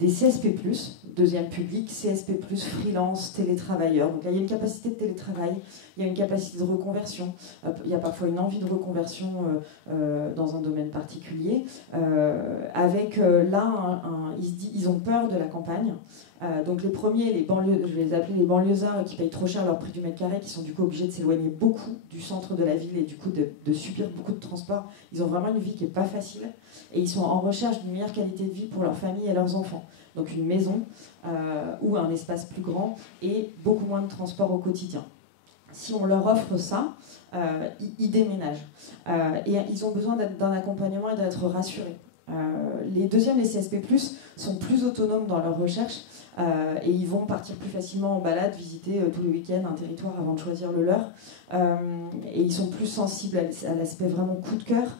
des CSP+, deuxième public, CSP+, freelance, télétravailleurs. Donc là, il y a une capacité de télétravail, il y a une capacité de reconversion, il y a parfois une envie de reconversion dans un domaine particulier. Avec là, ils ont peur de la campagne. Donc les premiers, les banlieues, je vais les appeler les banlieusards qui payent trop cher leur prix du mètre carré, qui sont du coup obligés de s'éloigner beaucoup du centre de la ville et du coup de subir beaucoup de transports. Ils ont vraiment une vie qui n'est pas facile et ils sont en recherche d'une meilleure qualité de vie pour leur famille et leurs enfants. Donc une maison ou un espace plus grand et beaucoup moins de transport au quotidien. Si on leur offre ça, ils déménagent. Et ils ont besoin d'un accompagnement et d'être rassurés. Les deuxièmes, les CSP+, sont plus autonomes dans leur recherche et ils vont partir plus facilement en balade, visiter tous les week-ends un territoire avant de choisir le leur. Et ils sont plus sensibles à l'aspect vraiment coup de cœur.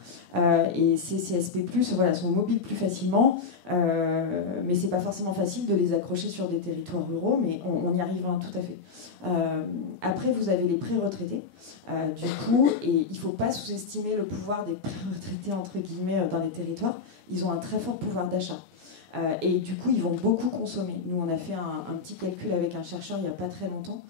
Et ces CSP+, voilà, sont mobiles plus facilement, mais c'est pas forcément facile de les accrocher sur des territoires ruraux, mais on y arrive tout à fait. Après, vous avez les pré-retraités, du coup, et il faut pas sous-estimer le pouvoir des pré-retraités, entre guillemets, dans les territoires. Ils ont un très fort pouvoir d'achat. Et du coup, ils vont beaucoup consommer. Nous, on a fait un petit calcul avec un chercheur il n'y a pas très longtemps,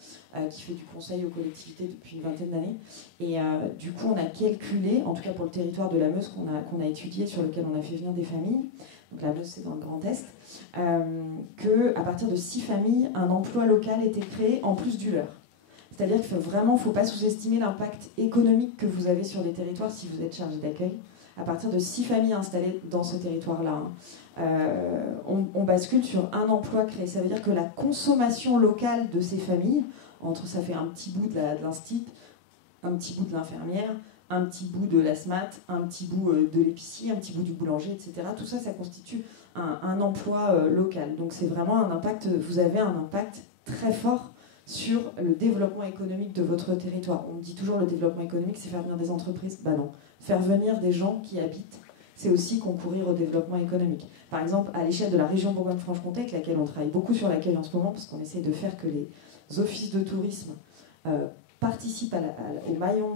qui fait du conseil aux collectivités depuis une vingtaine d'années. Et du coup, on a calculé, en tout cas pour le territoire de la Meuse qu'on a étudié, sur lequel on a fait venir des familles, donc la Meuse c'est dans le Grand Est, qu'à partir de 6 familles, un emploi local était créé en plus du leur. C'est-à-dire qu'il ne faut pas sous-estimer l'impact économique que vous avez sur les territoires si vous êtes chargé d'accueil. À partir de 6 familles installées dans ce territoire-là, on bascule sur un emploi créé. Ça veut dire que la consommation locale de ces familles, ça fait un petit bout de l'instit, un petit bout de l'infirmière, un petit bout de l'ASMAT, un petit bout de l'épicier, un petit bout du boulanger, etc. Tout ça, ça constitue un emploi local. Donc c'est vraiment un impact, vous avez un impact très fort sur le développement économique de votre territoire. On dit toujours le développement économique, c'est faire venir des entreprises. Ben non, faire venir des gens qui habitent, c'est aussi concourir au développement économique. Par exemple, à l'échelle de la région Bourgogne-Franche-Comté, avec laquelle on travaille beaucoup sur l'accueil en ce moment, parce qu'on essaie de faire que les offices de tourisme participent au maillon,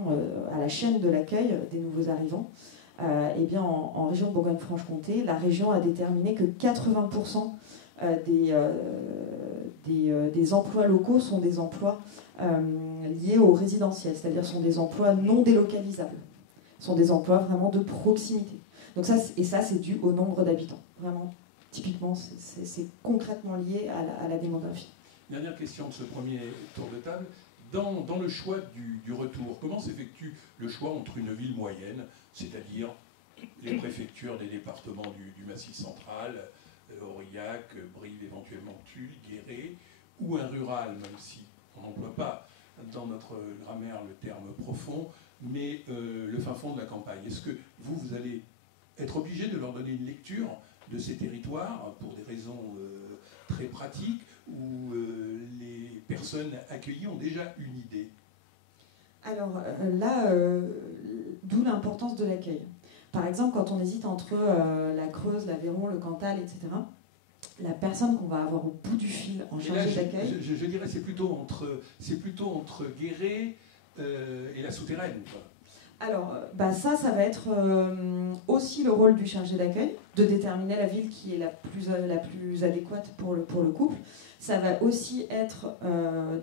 à la chaîne de l'accueil des nouveaux arrivants, eh bien en région Bourgogne-Franche-Comté, la région a déterminé que 80% des emplois locaux sont des emplois liés au résidentiel, c'est-à-dire sont des emplois non délocalisables, sont des emplois vraiment de proximité. Donc ça, c'est dû au nombre d'habitants. Vraiment, typiquement, c'est concrètement lié à la démographie. Dernière question de ce premier tour de table. Dans le choix du retour, comment s'effectue le choix entre une ville moyenne, c'est-à-dire les préfectures des départements du Massif central, Aurillac, Brive, éventuellement Tulle, Guéret, ou un rural, même si on n'emploie pas dans notre grammaire le terme profond, mais le fin fond de la campagne. Est-ce que vous allez être obligé de leur donner une lecture de ces territoires pour des raisons très pratiques, ou les personnes accueillies ont déjà une idée? Alors là, d'où l'importance de l'accueil. Par exemple, quand on hésite entre la Creuse, l'Aveyron, le Cantal, etc., la personne qu'on va avoir au bout du fil en charge d'accueil... Je dirais c'est plutôt entre Guéret et la Souterraine, quoi. Alors, ça va être aussi le rôle du chargé d'accueil, de déterminer la ville qui est la plus adéquate pour le couple. Ça va aussi être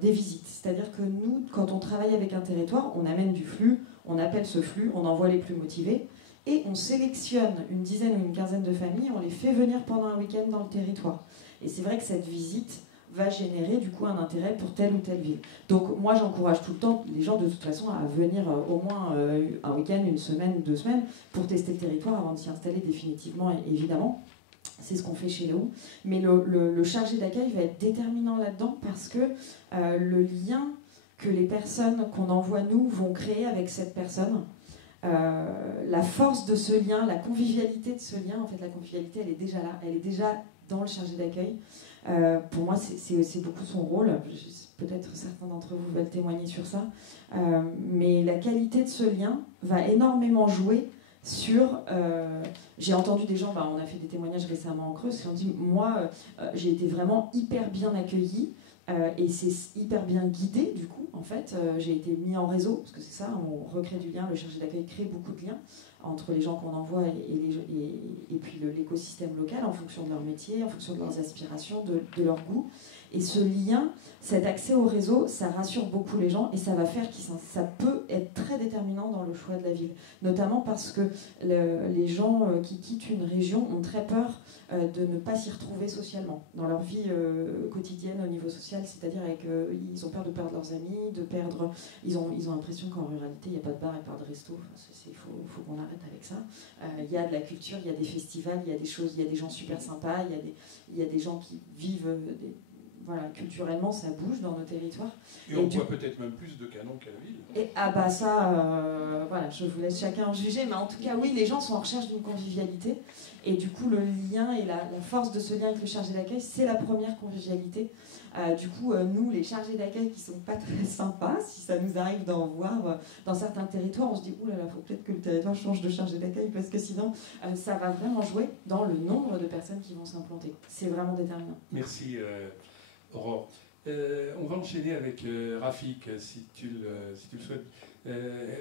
des visites. C'est-à-dire que nous, quand on travaille avec un territoire, on amène du flux, on appelle ce flux, on envoie les plus motivés, et on sélectionne une dizaine ou une quinzaine de familles, on les fait venir pendant un week-end dans le territoire. Et c'est vrai que cette visite va générer du coup un intérêt pour telle ou telle ville. Donc moi j'encourage tout le temps les gens de toute façon à venir au moins un week-end, une semaine, 2 semaines pour tester le territoire avant de s'y installer définitivement, évidemment. C'est ce qu'on fait chez Laou. Mais le chargé d'accueil va être déterminant là-dedans parce que le lien que les personnes qu'on envoie nous vont créer avec cette personne, la force de ce lien, la convivialité de ce lien, en fait la convivialité elle est déjà là, elle est déjà dans le chargé d'accueil. Pour moi, c'est beaucoup son rôle. Peut-être certains d'entre vous veulent témoigner sur ça. Mais la qualité de ce lien va énormément jouer sur... j'ai entendu des gens, on a fait des témoignages récemment en Creuse, qui ont dit, moi, j'ai été vraiment hyper bien accueillie. Et c'est hyper bien guidé, du coup, en fait. J'ai été mis en réseau, parce que c'est ça, on recrée du lien, le chargé d'accueil crée beaucoup de liens entre les gens qu'on envoie et puis l'écosystème local, en fonction de leur métier, en fonction de leurs aspirations, de leur goût. Et ce lien, cet accès au réseau, ça rassure beaucoup les gens et ça va faire que ça peut être très déterminant dans le choix de la ville. Notamment parce que les gens qui quittent une région ont très peur de ne pas s'y retrouver socialement dans leur vie quotidienne au niveau social, c'est-à-dire ils ont peur de perdre leurs amis, ils ont l'impression qu'en ruralité il n'y a pas de bar et pas de resto. Il faut qu'on arrête avec ça. Il y a de la culture, il y a des festivals, il y a des choses, il y a des gens super sympas, il y a des gens qui vivent voilà, culturellement, ça bouge dans nos territoires. Et on voit peut-être même plus de canons qu'à la ville. Et voilà, je vous laisse chacun en juger, mais en tout cas, oui, les gens sont en recherche d'une convivialité. Et du coup, le lien et la force de ce lien avec le chargé d'accueil, c'est la première convivialité. Du coup, nous, les chargés d'accueil qui sont pas très sympas, si ça nous arrive d'en voir dans certains territoires, on se dit, ouh là là, faut peut-être que le territoire change de chargé d'accueil, parce que sinon, ça va vraiment jouer dans le nombre de personnes qui vont s'implanter. C'est vraiment déterminant. Merci. Aurore. On va enchaîner avec Rafik, si tu le souhaites.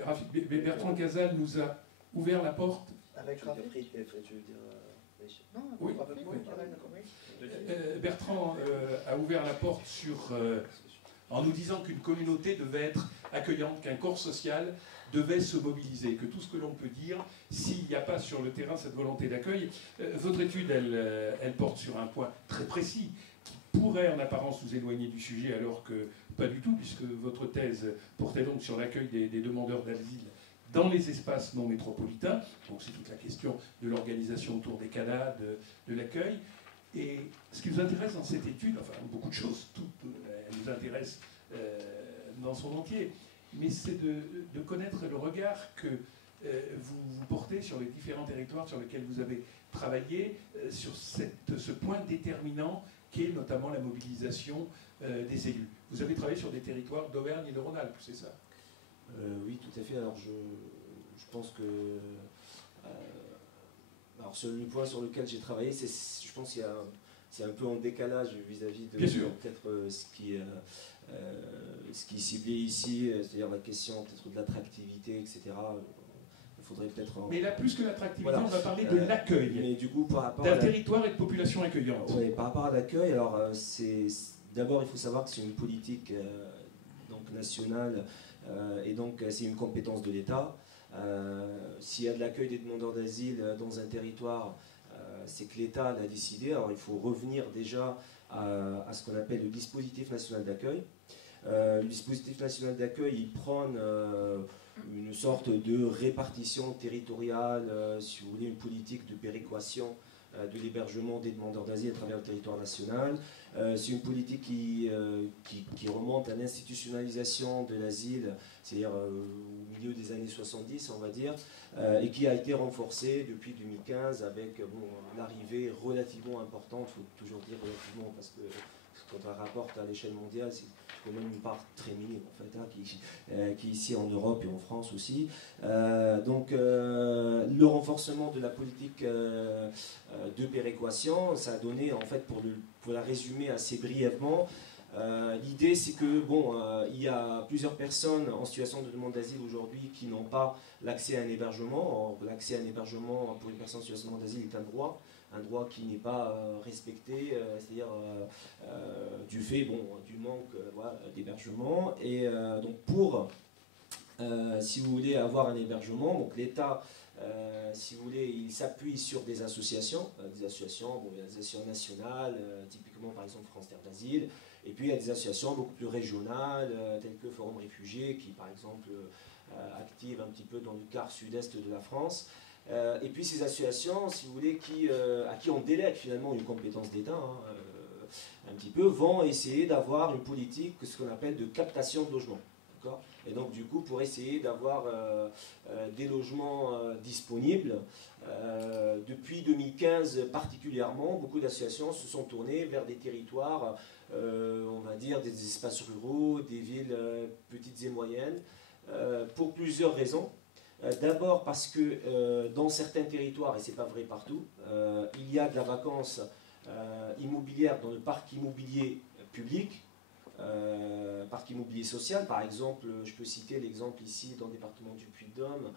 Rafik, Bertrand Casal nous a ouvert la porte. Avec Rafik, tu veux dire... Non, oui. Bertrand a ouvert la porte en nous disant qu'une communauté devait être accueillante, qu'un corps social devait se mobiliser, que tout ce que l'on peut dire, s'il n'y a pas sur le terrain cette volonté d'accueil. Votre étude, elle porte sur un point très précis, pourrait en apparence nous éloigner du sujet, alors que pas du tout, puisque votre thèse portait donc sur l'accueil des demandeurs d'asile dans les espaces non métropolitains. Donc c'est toute la question de l'organisation autour des CADA, de l'accueil. Et ce qui nous intéresse dans cette étude, enfin beaucoup de choses, elle nous intéresse dans son entier, mais c'est de connaître le regard que vous portez sur les différents territoires sur lesquels vous avez travaillé, sur ce point déterminant qu'est notamment la mobilisation des élus. Vous avez travaillé sur des territoires d'Auvergne et de Rhône-Alpes, c'est ça? Oui, tout à fait. Alors je pense que... alors le point sur lequel j'ai travaillé, je pense qu'il y a c'est un peu en décalage vis-à-vis de peut-être ce qui est ciblé ici, c'est-à-dire la question peut-être de l'attractivité, etc. Faudrait peut-être Mais là, plus que l'attractivité, voilà. On va parler de l'accueil. Mais du coup, par rapport d'un territoire et de population accueillante. Oui, par rapport à l'accueil, alors d'abord, il faut savoir que c'est une politique donc nationale et donc c'est une compétence de l'État. S'il y a de l'accueil des demandeurs d'asile dans un territoire, c'est que l'État l'a décidé. Alors il faut revenir déjà à ce qu'on appelle le dispositif national d'accueil. Le dispositif national d'accueil, il prône une sorte de répartition territoriale, si vous voulez, une politique de péréquation de l'hébergement des demandeurs d'asile à travers le territoire national. C'est une politique qui remonte à l'institutionnalisation de l'asile, c'est-à-dire au milieu des années 70, on va dire, et qui a été renforcée depuis 2015 avec l'arrivée relativement importante, il faut toujours dire relativement, parce que quand on rapporte à l'échelle mondiale, c'est quand même une part très minime en fait, qui ici en Europe et en France aussi. Donc le renforcement de la politique de péréquation, ça a donné en fait, pour la résumer assez brièvement, L'idée, c'est que, bon, il y a plusieurs personnes en situation de demande d'asile aujourd'hui qui n'ont pas l'accès à un hébergement. L'accès à un hébergement pour une personne en situation de demande d'asile est un droit qui n'est pas respecté, c'est-à-dire du fait du manque voilà, d'hébergement. Et donc pour, si vous voulez, avoir un hébergement, donc l'État, si vous voulez, il s'appuie sur des associations, il y a des associations nationales, typiquement par exemple France Terre d'Asile, et puis il y a des associations beaucoup plus régionales, telles que Forum Réfugiés, qui par exemple active un petit peu dans le quart sud-est de la France. Et puis ces associations, si vous voulez, à qui on délègue finalement une compétence d'État, un petit peu, vont essayer d'avoir une politique, ce qu'on appelle de captation de logements. Et donc du coup, pour essayer d'avoir des logements disponibles, depuis 2015 particulièrement, beaucoup d'associations se sont tournées vers des territoires, on va dire des espaces ruraux, des villes petites et moyennes, pour plusieurs raisons. D'abord parce que dans certains territoires, et ce n'est pas vrai partout, il y a de la vacance immobilière dans le parc immobilier public, parc immobilier social. Par exemple, je peux citer l'exemple ici dans le département du Puy-de-Dôme,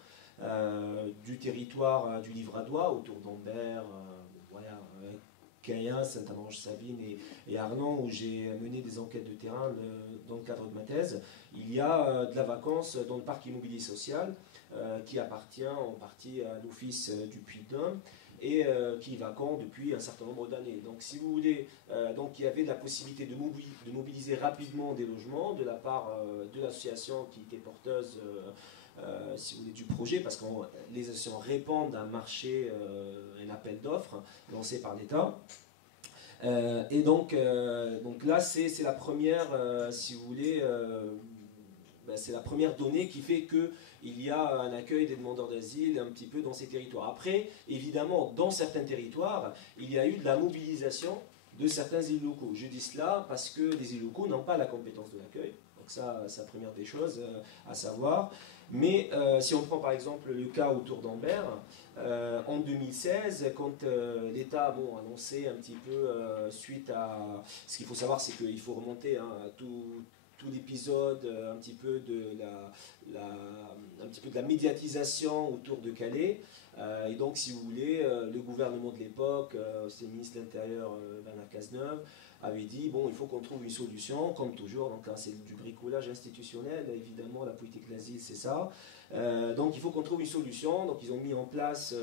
du territoire du Livradois, autour d'Ambert, voilà, Caïn, Saint-Amand-Sabine et Arlan, où j'ai mené des enquêtes de terrain dans le cadre de ma thèse. Il y a de la vacance dans le parc immobilier social qui appartient en partie à l'office du Puy-de-Dôme et qui est vacant depuis un certain nombre d'années. Donc si vous voulez, donc il y avait la possibilité de mobiliser rapidement des logements de la part de l'association qui était porteuse si vous voulez, du projet, parce que les associations répondent à un marché, un appel d'offres lancé par l'État. Et donc là, c'est la première, si vous voulez, c'est la première donnée qui fait qu'il y a un accueil des demandeurs d'asile un petit peu dans ces territoires. Après, évidemment, dans certains territoires, il y a eu de la mobilisation de certains élus locaux. Je dis cela parce que les élus locaux n'ont pas la compétence de l'accueil. Donc ça, c'est la première des choses à savoir. Mais si on prend par exemple le cas autour d'Ambert, en 2016, quand l'État a annoncé un petit peu suite à... Ce qu'il faut savoir, c'est qu'il faut remonter à tout l'épisode un petit peu de la médiatisation autour de Calais. Et donc, si vous voulez, le gouvernement de l'époque, c'est le ministre de l'Intérieur Bernard Cazeneuve, avait dit, bon, il faut qu'on trouve une solution, comme toujours, donc là c'est du bricolage institutionnel, évidemment, la politique de l'asile c'est ça. Donc il faut qu'on trouve une solution, donc ils ont mis en place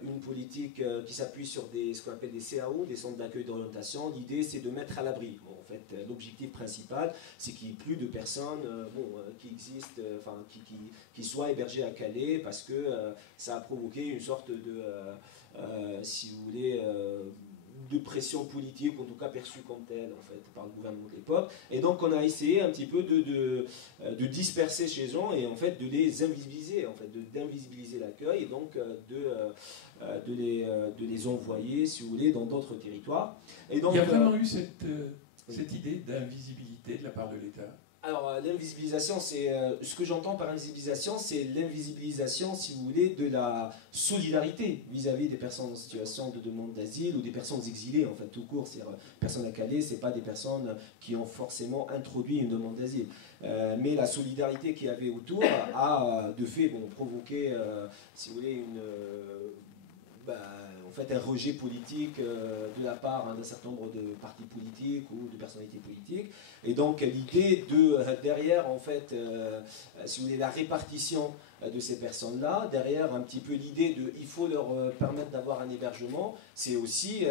une politique qui s'appuie sur ce qu'on appelle des CAO, des centres d'accueil d'orientation. L'idée c'est de mettre à l'abri. Bon, en fait, l'objectif principal, c'est qu'il n'y ait plus de personnes qui existent, qui soient hébergées à Calais, parce que ça a provoqué une sorte de, si vous voulez, de pression politique, en tout cas perçue comme telle en fait, par le gouvernement de l'époque. Et donc on a essayé un petit peu de disperser ces gens et en fait de les invisibiliser, en fait, d'invisibiliser l'accueil et donc de les envoyer, si vous voulez, dans d'autres territoires. Et donc, il y a vraiment eu cette idée d'invisibilité de la part de l'État. Alors l'invisibilisation, c'est ce que j'entends par invisibilisation, c'est l'invisibilisation, si vous voulez, de la solidarité vis-à-vis des personnes en situation de demande d'asile ou des personnes exilées, en fait, tout court. C'est-à-dire, personnes à Calais, c'est pas des personnes qui ont forcément introduit une demande d'asile. Mais la solidarité qu'il y avait autour a, de fait, provoqué, si vous voulez, en fait, un rejet politique de la part d'un certain nombre de partis politiques ou de personnalités politiques. Et donc l'idée derrière, en fait, si vous voulez, la répartition de ces personnes-là, derrière un petit peu l'idée il faut leur permettre d'avoir un hébergement, c'est aussi,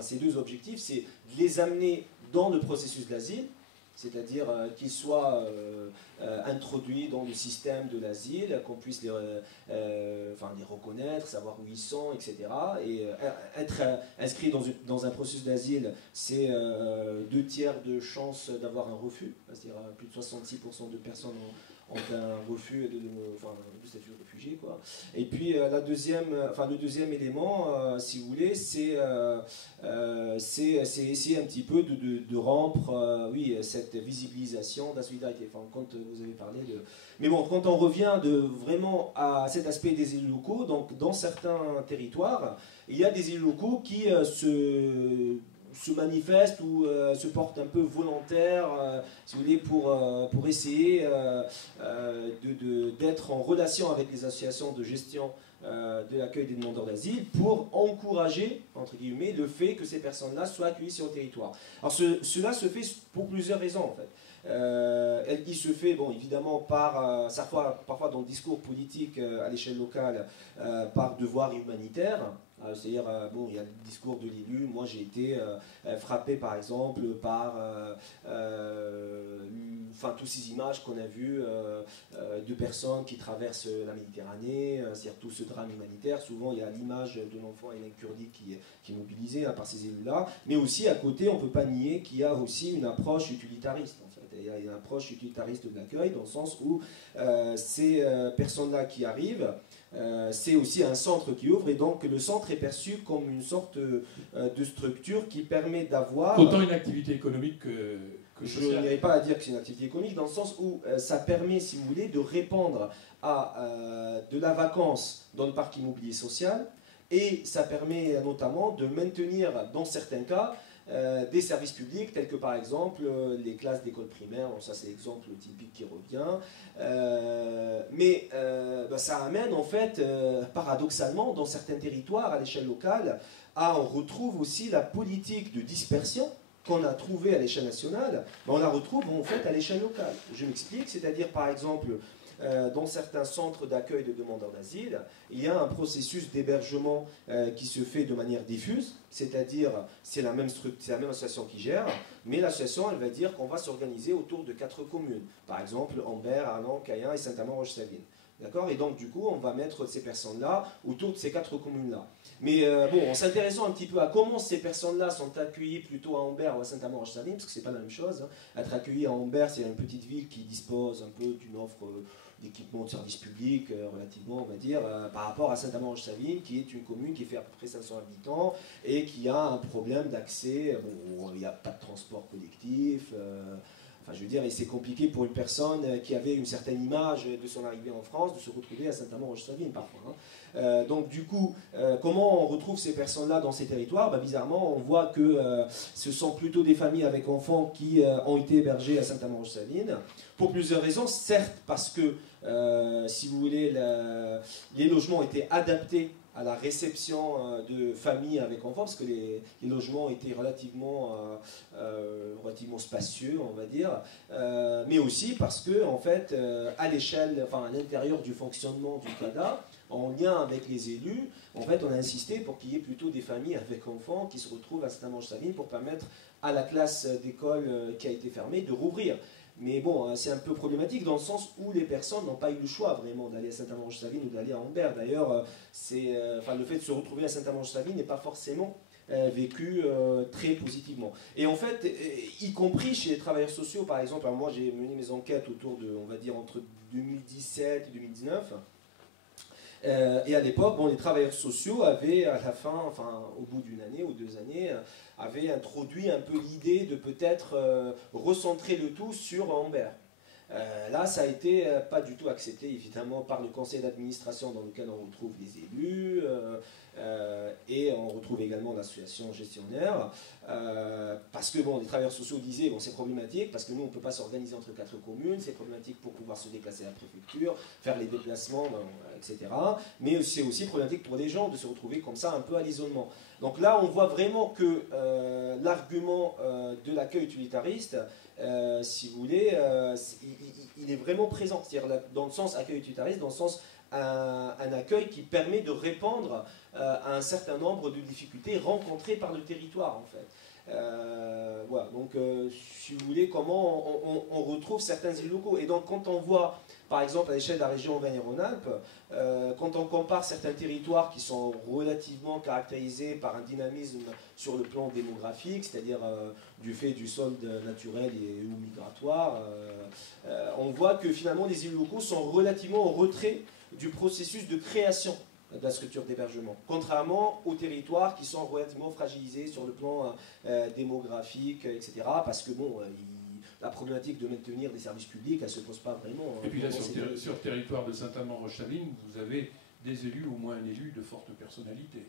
ces deux objectifs, c'est de les amener dans le processus de l'asile, c'est-à-dire qu'ils soient introduits dans le système de l'asile, qu'on puisse les reconnaître, savoir où ils sont, etc. Et être inscrit dans un processus d'asile, c'est 2/3 de chances d'avoir un refus, c'est-à-dire plus de 66% de personnes ont un refus de statut de réfugié, quoi. Et puis le deuxième élément, si vous voulez, c'est essayer un petit peu de rompre cette visibilisation de la solidarité. Enfin, quand vous avez parlé de... Mais bon, quand on revient vraiment à cet aspect des élus locaux, donc dans certains territoires, il y a des élus locaux qui se manifestent ou se portent un peu volontaires, si vous voulez, pour essayer d'être en relation avec les associations de gestion de l'accueil des demandeurs d'asile pour encourager, entre guillemets, le fait que ces personnes-là soient accueillies sur le territoire. Alors cela se fait pour plusieurs raisons en fait. Il se fait, bon, évidemment, parfois dans le discours politique à l'échelle locale, par devoir humanitaire. C'est-à-dire, bon, il y a le discours de l'élu. Moi, j'ai été frappé, par exemple, par toutes ces images qu'on a vues de personnes qui traversent la Méditerranée, c'est-à-dire tout ce drame humanitaire. Souvent, il y a l'image de l'enfant Hélène Kurdi qui est mobilisée par ces élus-là. Mais aussi, à côté, on ne peut pas nier qu'il y a aussi une approche utilitariste, en fait. Il y a une approche utilitariste de l'accueil, dans le sens où ces personnes-là qui arrivent, c'est aussi un centre qui ouvre, et donc le centre est perçu comme une sorte de structure qui permet d'avoir... Autant une activité économique que je n'irai pas à dire que c'est une activité économique, dans le sens où ça permet, si vous voulez, de répondre à de la vacance dans le parc immobilier social, et ça permet notamment de maintenir, dans certains cas, des services publics tels que par exemple les classes d'école primaire. Bon, ça c'est l'exemple typique qui revient, mais ça amène en fait paradoxalement dans certains territoires à l'échelle locale on retrouve aussi la politique de dispersion qu'on a trouvée à l'échelle nationale, on la retrouve en fait à l'échelle locale. Je m'explique, c'est-à-dire par exemple dans certains centres d'accueil de demandeurs d'asile, il y a un processus d'hébergement qui se fait de manière diffuse, c'est-à-dire c'est la même association qui gère, mais l'association elle va dire qu'on va s'organiser autour de 4 communes, par exemple Ambert, Arlan, Cayen et Saint-Amand-Roche-Savine. D'accord ? Et donc, du coup, on va mettre ces personnes-là autour de ces 4 communes-là. Mais bon, en s'intéressant un petit peu à comment ces personnes-là sont accueillies plutôt à Ambert ou à Saint-Amand-Roche-Savine, parce que c'est pas la même chose. Être accueilli à Ambert, c'est une petite ville qui dispose un peu d'une offre d'équipement de service public relativement, on va dire, par rapport à Saint-Amand-Roche-Savine, qui est une commune qui fait à peu près 500 habitants et qui a un problème d'accès. Bon, il n'y a pas de transport collectif. Enfin, je veux dire, et c'est compliqué pour une personne qui avait une certaine image de son arrivée en France de se retrouver à Saint-Amand-Roche-Savine parfois. Donc du coup, comment on retrouve ces personnes-là dans ces territoires ? Bizarrement, on voit que ce sont plutôt des familles avec enfants qui ont été hébergées à Saint-Amand-Roche-Savine, pour plusieurs raisons. Certes, parce que, si vous voulez, les logements étaient adaptés à la réception de familles avec enfants, parce que les logements étaient relativement spacieux, on va dire, mais aussi parce que, en fait, à l'échelle, enfin à l'intérieur du fonctionnement du CADA, en lien avec les élus, en fait, on a insisté pour qu'il y ait plutôt des familles avec enfants qui se retrouvent à Saint-Amand-Savine pour permettre à la classe d'école qui a été fermée de rouvrir. Mais bon, c'est un peu problématique dans le sens où les personnes n'ont pas eu le choix vraiment d'aller à Saint-Amand-Roche-Savine ou d'aller à Ambert. D'ailleurs, le fait de se retrouver à Saint-Amand-Savine n'est pas forcément vécu très positivement. Et en fait, y compris chez les travailleurs sociaux, par exemple, moi j'ai mené mes enquêtes autour de, on va dire, entre 2017 et 2019. Et à l'époque, les travailleurs sociaux avaient, à la fin, enfin au bout d'une année ou 2 années, avaient introduit un peu l'idée de peut-être recentrer le tout sur Ambert. Là, ça a été pas du tout accepté, évidemment, par le conseil d'administration dans lequel on retrouve les élus, et on retrouve également l'association gestionnaire, parce que les travailleurs sociaux disaient c'est problématique, parce que nous on ne peut pas s'organiser entre 4 communes, c'est problématique pour pouvoir se déplacer à la préfecture, faire les déplacements, etc. Mais c'est aussi problématique pour les gens de se retrouver comme ça un peu à l'isolement. Donc là on voit vraiment que l'argument de l'accueil utilitariste, si vous voulez, il est vraiment présent, c'est-à-dire dans le sens accueil utilitariste, dans le sens un accueil qui permet de répondre à un certain nombre de difficultés rencontrées par le territoire en fait. Voilà, donc si vous voulez, comment on retrouve certains élus locaux. Et donc quand on voit, par exemple à l'échelle de la région Auvergne-Rhône-Alpes, quand on compare certains territoires qui sont relativement caractérisés par un dynamisme sur le plan démographique, c'est-à-dire du fait du solde naturel ou migratoire, on voit que finalement les élus locaux sont relativement en retrait du processus de création de la structure d'hébergement, contrairement aux territoires qui sont relativement fragilisés sur le plan démographique, etc. Parce que la problématique de maintenir des services publics, elle ne se pose pas vraiment. Et puis là, sur le territoire de Saint-Amand-Roche-Savine, vous avez des élus, au moins un élu de forte personnalité.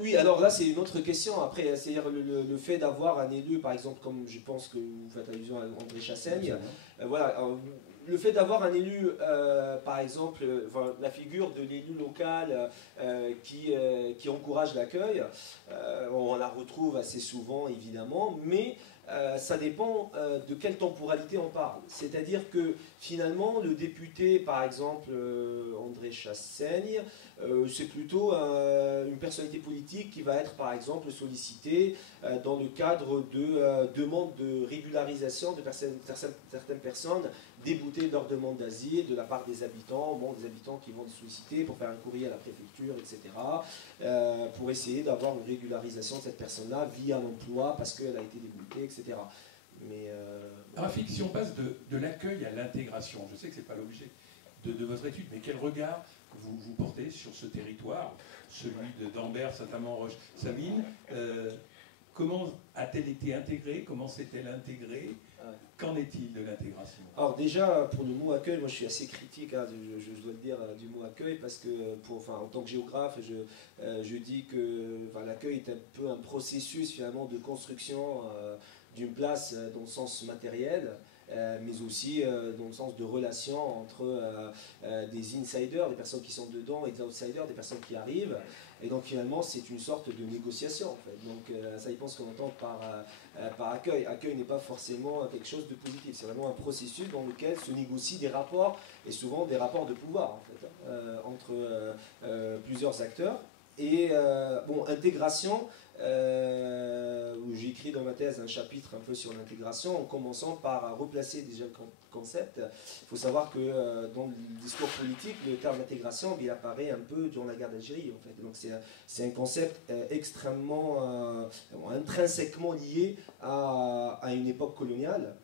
Oui, alors là c'est une autre question après, c'est-à-dire le fait d'avoir un élu, par exemple, comme je pense que vous faites allusion à André Chassaigne, voilà, le fait d'avoir un élu, par exemple, enfin, la figure de l'élu local qui encourage l'accueil, on la retrouve assez souvent évidemment, mais ça dépend de quelle temporalité on parle. C'est-à-dire que finalement, le député, par exemple, André Chassaigne, c'est plutôt une personnalité politique qui va être, par exemple, sollicitée dans le cadre de demandes de régularisation de certaines personnes déboutées de leur demande d'asile de la part des habitants, bon, des habitants qui vont les solliciter pour faire un courrier à la préfecture, etc., pour essayer d'avoir une régularisation de cette personne-là via l'emploi parce qu'elle a été déboutée, etc. Mais Rafik, si on passe de l'accueil à l'intégration, je sais que ce n'est pas l'objet de votre étude, mais quel regard vous portez sur ce territoire, celui d'Ambert, Saint-Amand, Roche-Savine, comment a-t-elle été intégrée? Comment s'est-elle intégrée? Qu'en est-il de l'intégration? Alors déjà, pour le mot accueil, moi je suis assez critique, hein, je dois le dire, du mot accueil, parce que en tant que géographe, je dis que l'accueil est un peu un processus finalement de construction d'une place dans le sens matériel, mais aussi dans le sens de relation entre des insiders, des personnes qui sont dedans, et des outsiders, des personnes qui arrivent. Et donc finalement, c'est une sorte de négociation en fait. Donc ça dépend ce qu'on entend par accueil. Accueil n'est pas forcément quelque chose de positif. C'est vraiment un processus dans lequel se négocient des rapports, et souvent des rapports de pouvoir en fait, entre plusieurs acteurs. Et bon, intégration, où j'ai écrit dans ma thèse un chapitre un peu sur l'intégration, en commençant par replacer déjà le concept. Il faut savoir que dans le discours politique, le terme intégration, il apparaît un peu durant la guerre d'Algérie en fait. Donc c'est un concept extrêmement, intrinsèquement lié à une époque coloniale.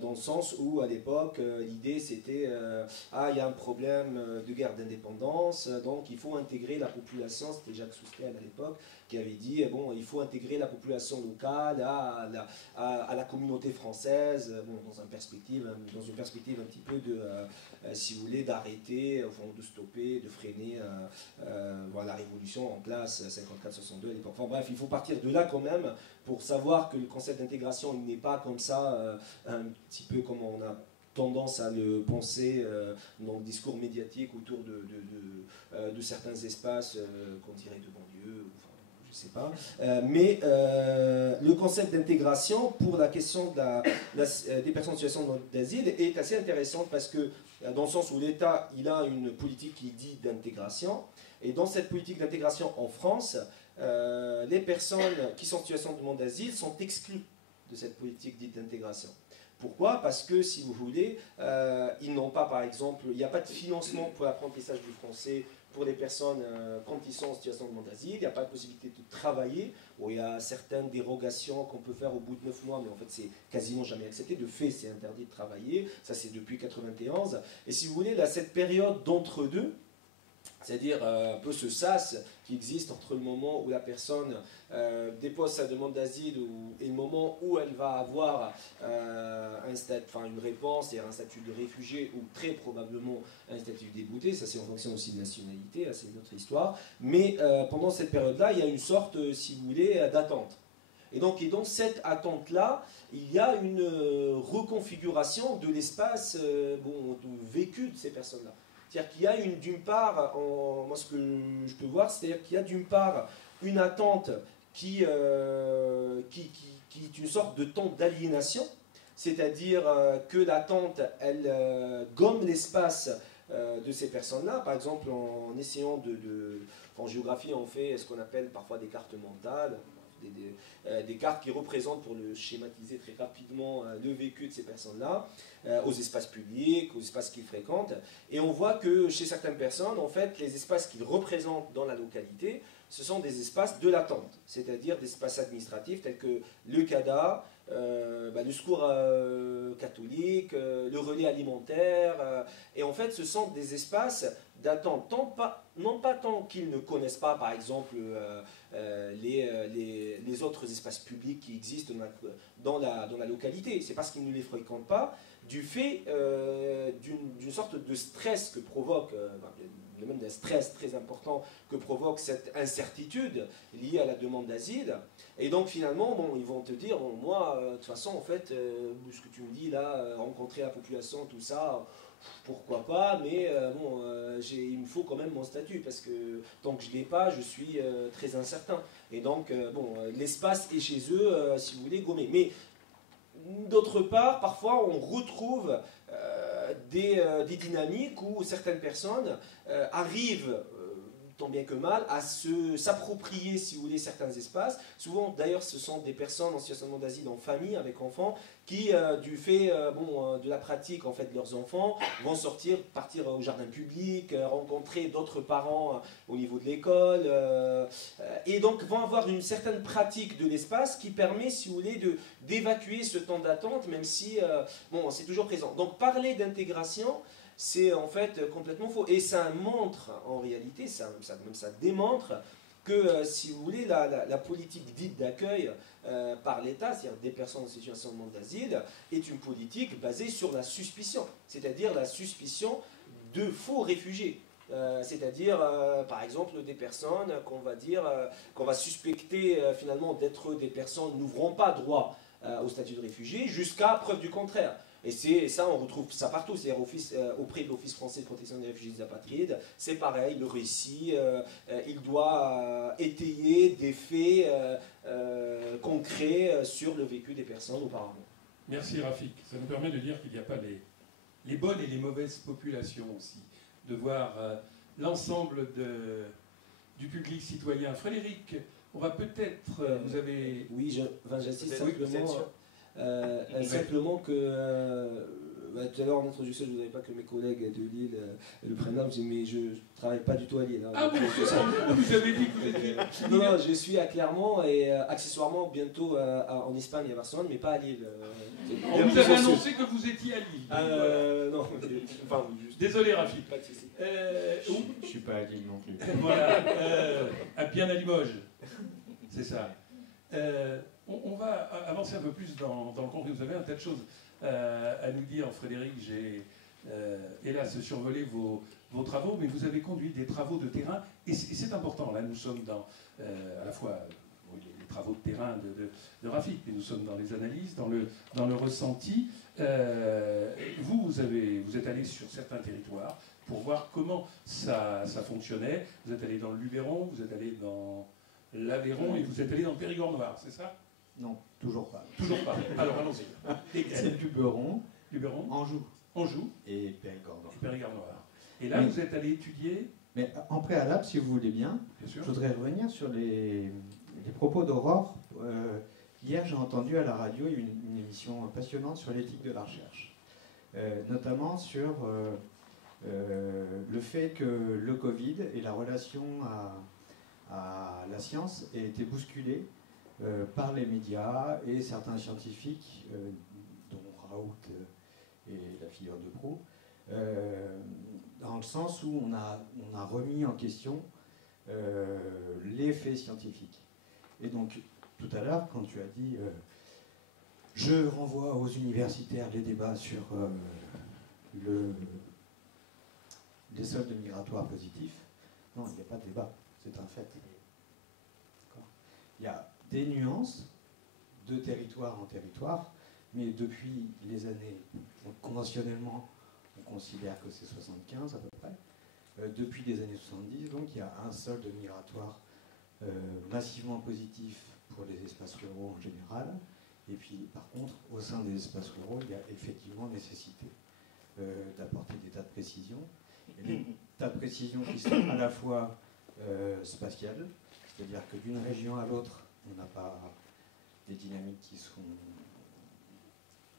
Dans le sens où à l'époque l'idée c'était il y a un problème de guerre d'indépendance, donc il faut intégrer la population. C'était Jacques Soustelle à l'époque qui avait dit bon, il faut intégrer la population locale à la communauté française, bon, dans une perspective un petit peu de si vous voulez d'arrêter, enfin, de stopper, de freiner la révolution en place 54-62 à l'époque. Enfin bref, il faut partir de là quand même pour savoir que le concept d'intégration n'est pas comme ça, un petit peu comme on a tendance à le penser dans le discours médiatique autour de certains espaces qu'on dirait de banlieue, enfin, je ne sais pas. Mais le concept d'intégration pour la question des personnes en situation d'asile est assez intéressant parce que dans le sens où l'État il a une politique qui dit d'intégration, et dans cette politique d'intégration en France, les personnes qui sont en situation de demande d'asile sont exclues de cette politique dite d'intégration. Pourquoi? Parce que, si vous voulez, ils n'ont pas, par exemple, il n'y a pas de financement pour l'apprentissage du français pour les personnes quand ils sont en situation de demande d'asile, il n'y a pas de possibilité de travailler, bon, il y a certaines dérogations qu'on peut faire au bout de 9 mois, mais en fait c'est quasiment jamais accepté, de fait c'est interdit de travailler, ça c'est depuis 91, et si vous voulez, là, cette période d'entre-deux, c'est-à-dire un peu ce sas qui existe entre le moment où la personne dépose sa demande d'asile et le moment où elle va avoir une réponse, c'est-à-dire un statut de réfugié ou très probablement un statut de débouté, ça c'est en fonction aussi de nationalité, c'est une autre histoire, mais pendant cette période-là, il y a une sorte, si vous voulez, d'attente. Et dans cette attente-là, il y a une reconfiguration de l'espace vécu de ces personnes-là. C'est-à-dire qu'il y a d'une part, moi ce que je peux voir, c'est-à-dire qu'il y a d'une part une attente qui est une sorte de temps d'aliénation, c'est-à-dire que l'attente, elle gomme l'espace de ces personnes-là. Par exemple, en essayant en géographie, on fait ce qu'on appelle parfois des cartes mentales, des cartes qui représentent, pour le schématiser très rapidement, le vécu de ces personnes-là, aux espaces publics, aux espaces qu'ils fréquentent. Et on voit que chez certaines personnes, en fait, les espaces qu'ils représentent dans la localité, ce sont des espaces de l'attente, c'est-à-dire des espaces administratifs tels que le CADA, le secours catholique, le relais alimentaire. Et en fait, ce sont des espaces d'attente, non pas tant qu'ils ne connaissent pas, par exemple, les autres espaces publics qui existent dans la localité, c'est parce qu'ils ne les fréquentent pas, du fait d'une sorte de stress que provoque, même d'un stress très important que provoque cette incertitude liée à la demande d'asile. Et donc finalement, bon, ils vont te dire, bon, moi, de toute façon, en fait, ce que tu me dis là, rencontrer la population, tout ça, pourquoi pas, mais bon, il me faut quand même mon statut, parce que tant que je ne l'ai pas, je suis très incertain. Et donc, bon, l'espace est chez eux, si vous voulez, gommé. Mais d'autre part, parfois, on retrouve des dynamiques où certaines personnes arrivent, tant bien que mal, à s'approprier, si vous voulez, certains espaces. Souvent, d'ailleurs, ce sont des personnes en situation d'asile en famille, avec enfants, qui, du fait de la pratique en fait, de leurs enfants, vont partir au jardin public, rencontrer d'autres parents au niveau de l'école, et donc vont avoir une certaine pratique de l'espace qui permet, si vous voulez, d'évacuer ce temps d'attente, même si c'est toujours présent. Donc parler d'intégration, c'est en fait complètement faux. Et ça montre, en réalité, ça démontre que, si vous voulez, la politique dite d'accueil par l'État, c'est-à-dire des personnes en situation de demande d'asile, est une politique basée sur la suspicion, c'est-à-dire la suspicion de faux réfugiés. C'est-à-dire, par exemple, des personnes qu'on va suspecter finalement d'être des personnes n'ouvrant pas droit au statut de réfugié, jusqu'à preuve du contraire. Et ça, on retrouve ça partout, c'est-à-dire auprès de l'Office français de protection des réfugiés et des apatrides, c'est pareil, le récit, il doit étayer des faits concrets sur le vécu des personnes auparavant. Merci Rafik, ça nous permet de dire qu'il n'y a pas les bonnes et les mauvaises populations aussi, de voir l'ensemble du public citoyen. Frédéric, on va peut-être, vous avez... Oui, j'insiste simplement... simplement que tout à l'heure en introduction, je ne voudrais pas que mes collègues de Lille le prennent là, mais je ne travaille pas du tout à Lille. Hein, ah bon, vous avez dit que vous étiez... Non, je suis à Clermont et accessoirement bientôt en Espagne, à Barcelone, mais pas à Lille. Vous avez annoncé que vous étiez à Lille. Non, enfin, désolé Rafik. Pas de souci. Je ne suis pas à Lille non plus. Voilà, bien à Limoges, c'est ça. On va avancer un peu plus dans le contenu. Vous avez un tas de choses à nous dire, Frédéric. J'ai hélas survolé vos travaux, mais vous avez conduit des travaux de terrain, et c'est important. Là, nous sommes dans à la fois les travaux de terrain de Rafik, mais nous sommes dans les analyses, dans le ressenti. Vous êtes allé sur certains territoires pour voir comment ça fonctionnait. Vous êtes allé dans le Luberon, vous êtes allé dans l'Aveyron et vous êtes allé dans le Périgord noir, c'est ça? Non, toujours pas. Toujours pas. Alors allons-y. C'est Luberon, Anjou et Périgord noir. Noir. Et là, vous êtes allé étudier. Mais en préalable, si vous voulez bien, je voudrais revenir sur les propos d'Aurore. Hier, j'ai entendu à la radio une émission passionnante sur l'éthique de la recherche, notamment sur le fait que le Covid et la relation à la science aient été bousculés par les médias et certains scientifiques, dont Raoult et la filière de Proulx, dans le sens où on a remis en question les faits scientifiques. Et donc, tout à l'heure, quand tu as dit je renvoie aux universitaires les débats sur les soldes migratoires positifs, non, il n'y a pas de débat, c'est un fait. Il y a des nuances de territoire en territoire, mais depuis les années, conventionnellement, on considère que c'est 75 à peu près, depuis les années 70, donc il y a un solde migratoire massivement positif pour les espaces ruraux en général, et puis par contre, au sein des espaces ruraux, il y a effectivement nécessité d'apporter des tas de précisions, et des tas de précisions qui sont à la fois spatiales, c'est-à-dire que d'une région à l'autre, on n'a pas des dynamiques qui sont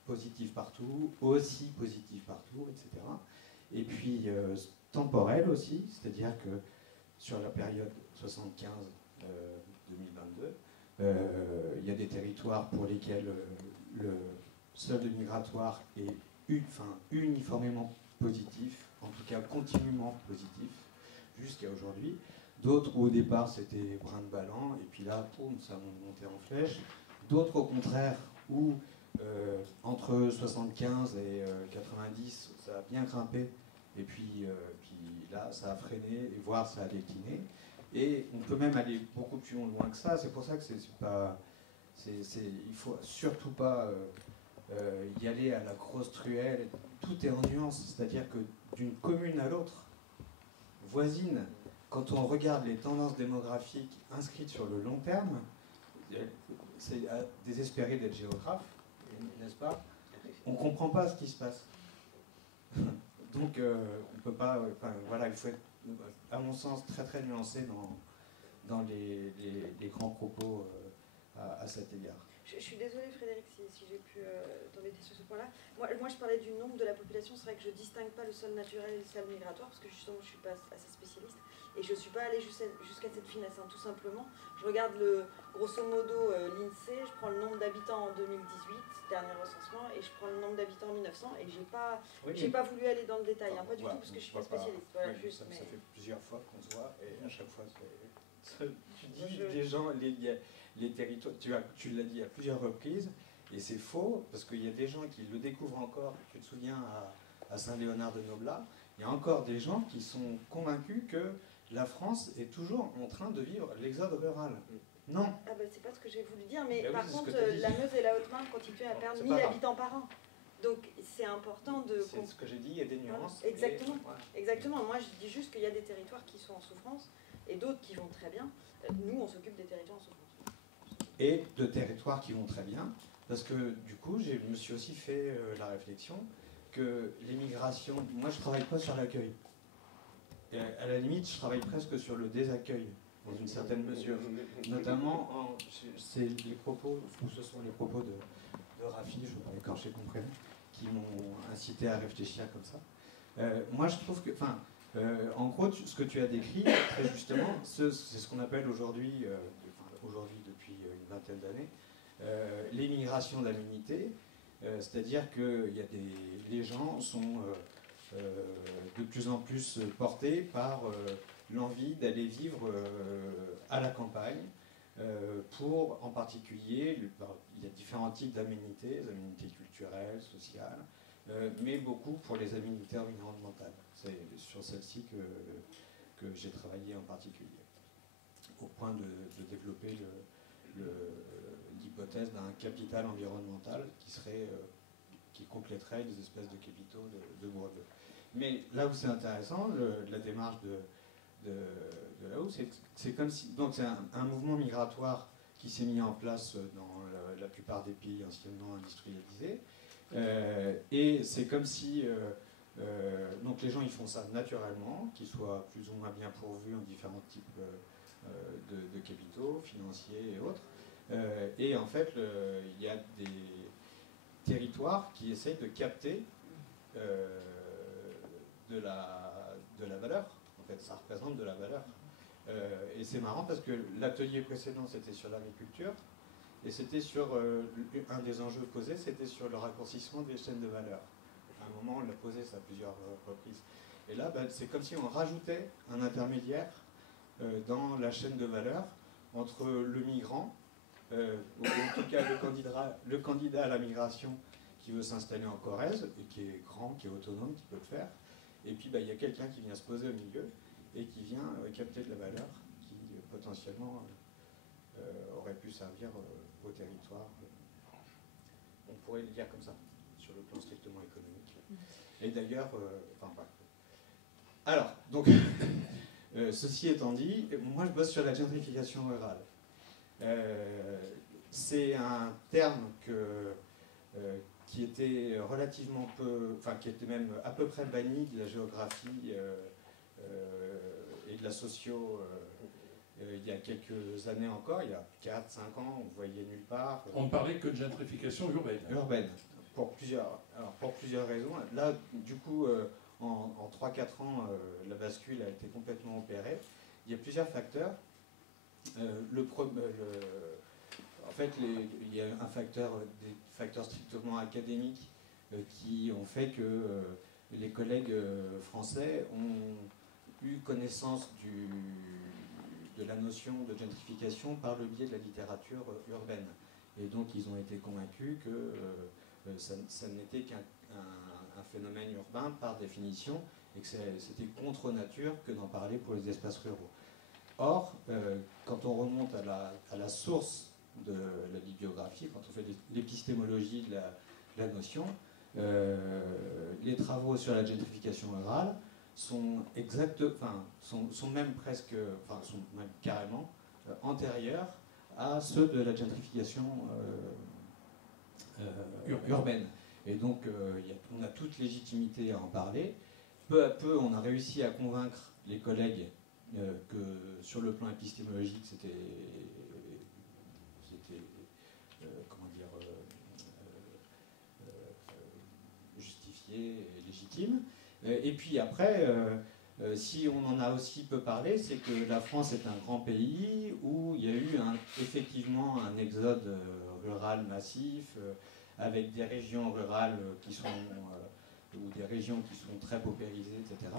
positives partout, aussi positives partout, etc. Et puis temporelles aussi, c'est-à-dire que sur la période 75-2022, il y a des territoires pour lesquels le solde migratoire est uniformément positif, en tout cas continuellement positif. jusqu'à aujourd'hui. D'autres où au départ c'était brin de ballant, et puis là, boum, ça a monté en flèche. D'autres au contraire où entre 75 et 90, ça a bien grimpé, et puis là, ça a freiné, et voire ça a décliné. Et on peut même aller beaucoup plus loin que ça. C'est pour ça que il faut surtout pas y aller à la grosse truelle. Tout est en nuance, c'est-à-dire que d'une commune à l'autre, voisine, quand on regarde les tendances démographiques inscrites sur le long terme, c'est à désespérer d'être géographe, n'est-ce pas? On ne comprend pas ce qui se passe. Donc on peut pas. Voilà, il faut être, à mon sens, très très nuancé dans les grands propos à cet égard. Je suis désolée Frédéric si j'ai pu t'embêter sur ce point-là. Moi je parlais du nombre de la population, c'est vrai que je ne distingue pas le sol naturel et le sol migratoire, parce que justement je ne suis pas assez spécialiste, et je ne suis pas allée jusqu'à cette finesse, hein, tout simplement. Je regarde grosso modo l'INSEE, je prends le nombre d'habitants en 2018, dernier recensement, et je prends le nombre d'habitants en 1900, et j'ai pas voulu aller dans le détail, hein, pas du tout, parce que je ne suis pas spécialiste. Voilà, oui, juste, ça fait plusieurs fois qu'on se voit, et à chaque fois tu dis les gens, les territoires, tu l'as dit à plusieurs reprises, et c'est faux, parce qu'il y a des gens qui le découvrent encore. Tu te souviens à Saint-Léonard-de-Noblat, il y a encore des gens qui sont convaincus que la France est toujours en train de vivre l'exode rural. Non. Ah ben, c'est pas ce que j'ai voulu dire, mais Ben par oui, contre, la Meuse et la Haute-Marne continuent à perdre 1000 habitants par an. Donc c'est important de... C'est ce que j'ai dit, il y a des nuances. Voilà. Exactement. Voilà. Exactement. Moi je dis juste qu'il y a des territoires qui sont en souffrance et d'autres qui vont très bien. Nous on s'occupe des territoires en souffrance. Et de territoires qui vont très bien, parce que du coup je me suis aussi fait la réflexion que l'immigration, moi je ne travaille pas sur l'accueil. À la limite, je travaille presque sur le désaccueil, dans une certaine mesure. Notamment, c'est les propos, ou ce sont les propos de Rafi, je ne vais pas écorcher ton prénom, qui m'ont incité à réfléchir comme ça. Moi, je trouve que, en gros, ce que tu as décrit, très justement, c'est ce qu'on appelle aujourd'hui, depuis une vingtaine d'années, l'émigration d'aménité, c'est-à-dire que les gens sont de plus en plus portés par l'envie d'aller vivre à la campagne, pour en particulier, il y a différents types d'aménités, les aménités culturelles, sociales, mais beaucoup pour les aménités environnementales. C'est sur celle-ci que j'ai travaillé en particulier, au point de développer l'hypothèse d'un capital environnemental qui compléterait les espèces de capitaux de Bourdieu. Mais là où c'est intéressant, la démarche de là-haut, c'est comme si... Donc c'est un mouvement migratoire qui s'est mis en place dans la plupart des pays anciennement industrialisés. Et c'est comme si... donc les gens, ils font ça naturellement, qu'ils soient plus ou moins bien pourvus en différents types de capitaux, financiers et autres. Et en fait, il y a des territoires qui essayent de capter de la valeur. En fait, ça représente de la valeur. Et c'est marrant parce que l'atelier précédent, c'était sur l'agriculture, et c'était sur un des enjeux posés, c'était sur le raccourcissement des chaînes de valeur. À un moment, on l'a posé ça à plusieurs reprises. Et là, c'est comme si on rajoutait un intermédiaire dans la chaîne de valeur entre le migrant, ou en tout cas le candidat à la migration qui veut s'installer en Corrèze, et qui est grand, qui est autonome, qui peut le faire. Et puis il y a quelqu'un qui vient se poser au milieu et qui vient capter de la valeur qui potentiellement aurait pu servir au territoire. On pourrait le dire comme ça, sur le plan strictement économique. Et d'ailleurs, alors, donc, ceci étant dit, moi je bosse sur la gentrification rurale. C'est un terme qui était relativement peu, qui était même à peu près banni de la géographie et de la socio il y a quelques années encore, il y a 4-5 ans, on ne voyait nulle part. On ne parlait que de gentrification urbaine. Urbaine, pour plusieurs raisons. Là, du coup, en 3-4 ans, la bascule a été complètement opérée. Il y a plusieurs facteurs. En fait, il y a des facteurs strictement académiques qui ont fait que les collègues français ont eu connaissance de la notion de gentrification par le biais de la littérature urbaine. Et donc ils ont été convaincus que ça n'était qu'un phénomène urbain par définition, et que c'était contre nature que d'en parler pour les espaces ruraux. Or, quand on remonte à la source de la bibliographie, quand on fait l'épistémologie de la notion, les travaux sur la gentrification rurale sont même carrément antérieurs à ceux de la gentrification urbaine. Et donc, on a toute légitimité à en parler. Peu à peu, on a réussi à convaincre les collègues que sur le plan épistémologique, c'était justifié et légitime. Et puis après, si on en a aussi peu parlé, c'est que la France est un grand pays où il y a eu effectivement un exode rural massif, avec des régions rurales ou des régions qui sont très paupérisées, etc.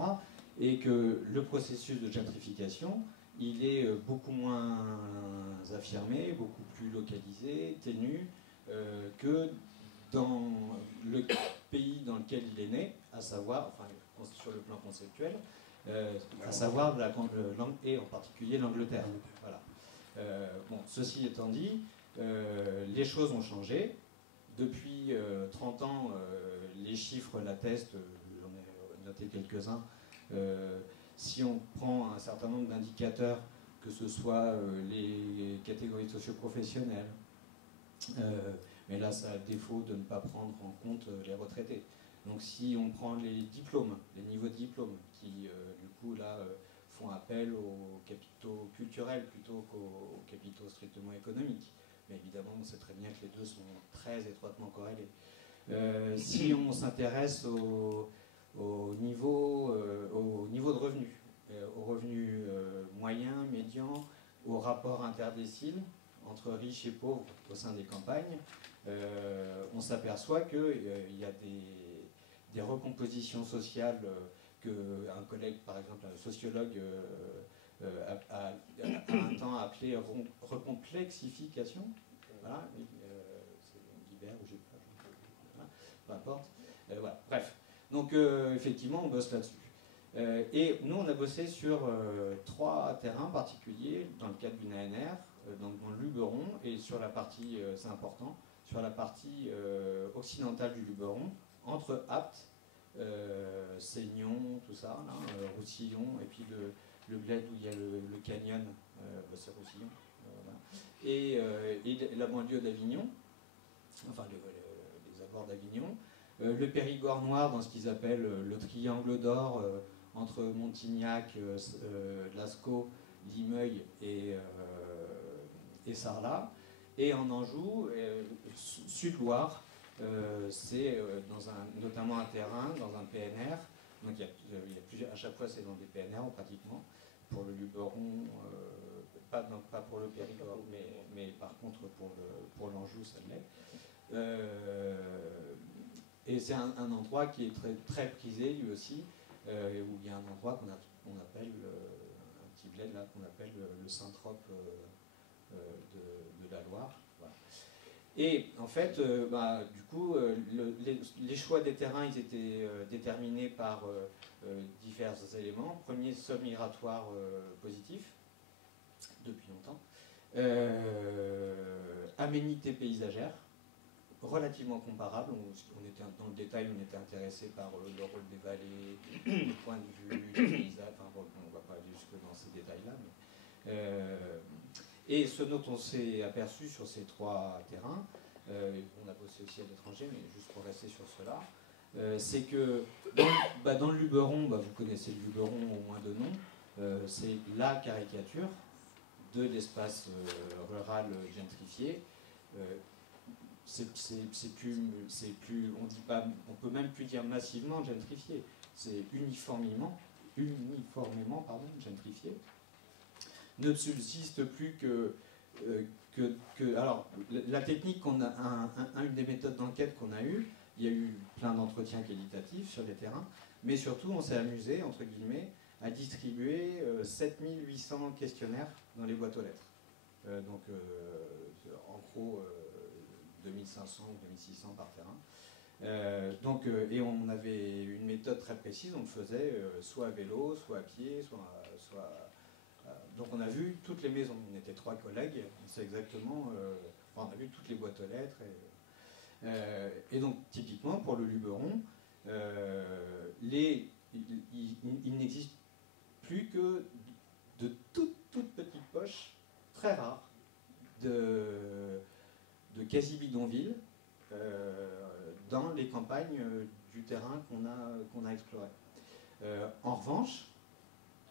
Et que le processus de gentrification, il est beaucoup moins affirmé, beaucoup plus localisé, ténu, que dans le pays dans lequel il est né, à savoir, sur le plan conceptuel, à savoir la langue, et en particulier l'Angleterre. Voilà. Ceci étant dit, les choses ont changé. Depuis 30 ans, les chiffres l'attestent, j'en ai noté quelques-uns. Si on prend un certain nombre d'indicateurs, que ce soit les catégories socio-professionnelles, mais là, ça a le défaut de ne pas prendre en compte les retraités. Donc si on prend les diplômes, les niveaux de diplômes, qui du coup là font appel aux capitaux culturels plutôt qu'aux capitaux strictement économiques. Mais évidemment, on sait très bien que les deux sont très étroitement corrélés. Si on s'intéresse au niveau de revenus, aux revenus moyens, médians, au rapport interdécile entre riches et pauvres au sein des campagnes, on s'aperçoit qu'il y a des recompositions sociales qu'un collègue, par exemple, un sociologue, a un temps appelé recomplexification. Voilà, c'est Guibert ou j'ai pas, voilà, peu importe. Voilà, bref. Donc effectivement, on bosse là-dessus. Et nous, on a bossé sur 3 terrains particuliers dans le cadre d'une ANR, dans le Luberon, et sur la partie, c'est important, sur la partie occidentale du Luberon, entre Apt, Seignon, tout ça, là, Roussillon, et puis le bled où il y a le canyon, c'est Roussillon, voilà. Et la banlieue d'Avignon, enfin les abords d'Avignon, le Périgord noir dans ce qu'ils appellent le triangle d'or entre Montignac, Lascaux, Limeuil et Sarlat, et en Anjou, Sud-Loire, c'est notamment un terrain dans un PNR. Donc il y a plusieurs, à chaque fois c'est dans des PNR pratiquement. Pour le Luberon, pas pour le Périgord, mais par contre pour l'Anjou ça l'est. Et c'est un endroit qui est très, très prisé lui aussi, où il y a un endroit qu'on appelle, un petit bled là qu'on appelle le Saint-Trope de la Loire. Voilà. Et en fait, du coup, les choix des terrains, ils étaient déterminés par divers éléments. Premier, sol migratoire positif, depuis longtemps. Aménité paysagère, relativement comparable. On était dans le détail, on était intéressé par le rôle des vallées, le point de vue, les paysages. Enfin, bon, on ne va pas aller jusque dans ces détails-là. Et ce dont on s'est aperçu sur ces 3 terrains, on a bossé aussi à l'étranger, mais juste pour rester sur cela, c'est que dans le Luberon, vous connaissez le Luberon au moins de nom, c'est la caricature de l'espace rural gentrifié. C'est plus, on peut même plus dire massivement gentrifié, c'est uniformément gentrifié. Ne subsiste plus alors la technique une des méthodes d'enquête qu'on a eues, il y a eu plein d'entretiens qualitatifs sur les terrains, mais surtout on s'est amusé entre guillemets a distribué 7800 questionnaires dans les boîtes aux lettres. Donc, en gros, 2500 ou 2600 par terrain. Et on avait une méthode très précise, on le faisait soit à vélo, soit à pied, donc on a vu toutes les maisons, on était 3 collègues, on sait exactement, on a vu toutes les boîtes aux lettres. Et donc typiquement pour le Luberon, il n'existe plus que de toutes petites poches, très rares, de quasi-bidonvilles dans les campagnes du terrain qu'on a exploré. En revanche,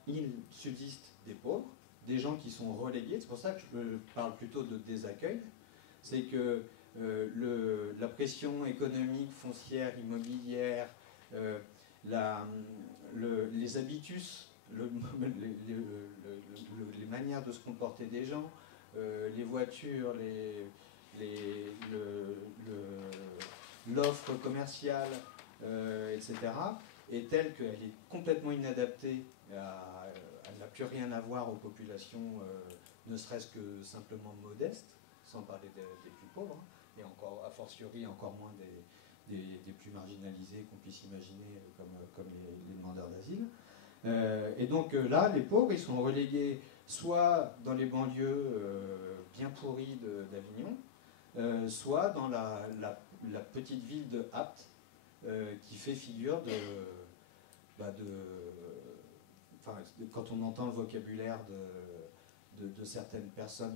il subsiste des pauvres, des gens qui sont relégués, c'est pour ça que je parle plutôt de désaccueil, c'est que la pression économique, foncière, immobilière, les habitus, les manières de se comporter des gens, les voitures, l'offre commerciale, etc., est telle qu'elle est complètement inadaptée, elle n'a plus rien à voir aux populations, ne serait-ce que simplement modestes, sans parler des plus pauvres, et encore, a fortiori encore moins des plus marginalisés qu'on puisse imaginer, comme les demandeurs d'asile. Et donc là, les pauvres, ils sont relégués soit dans les banlieues bien pourries d'Avignon, soit dans la petite ville de Apt, qui fait figure quand on entend le vocabulaire de certaines personnes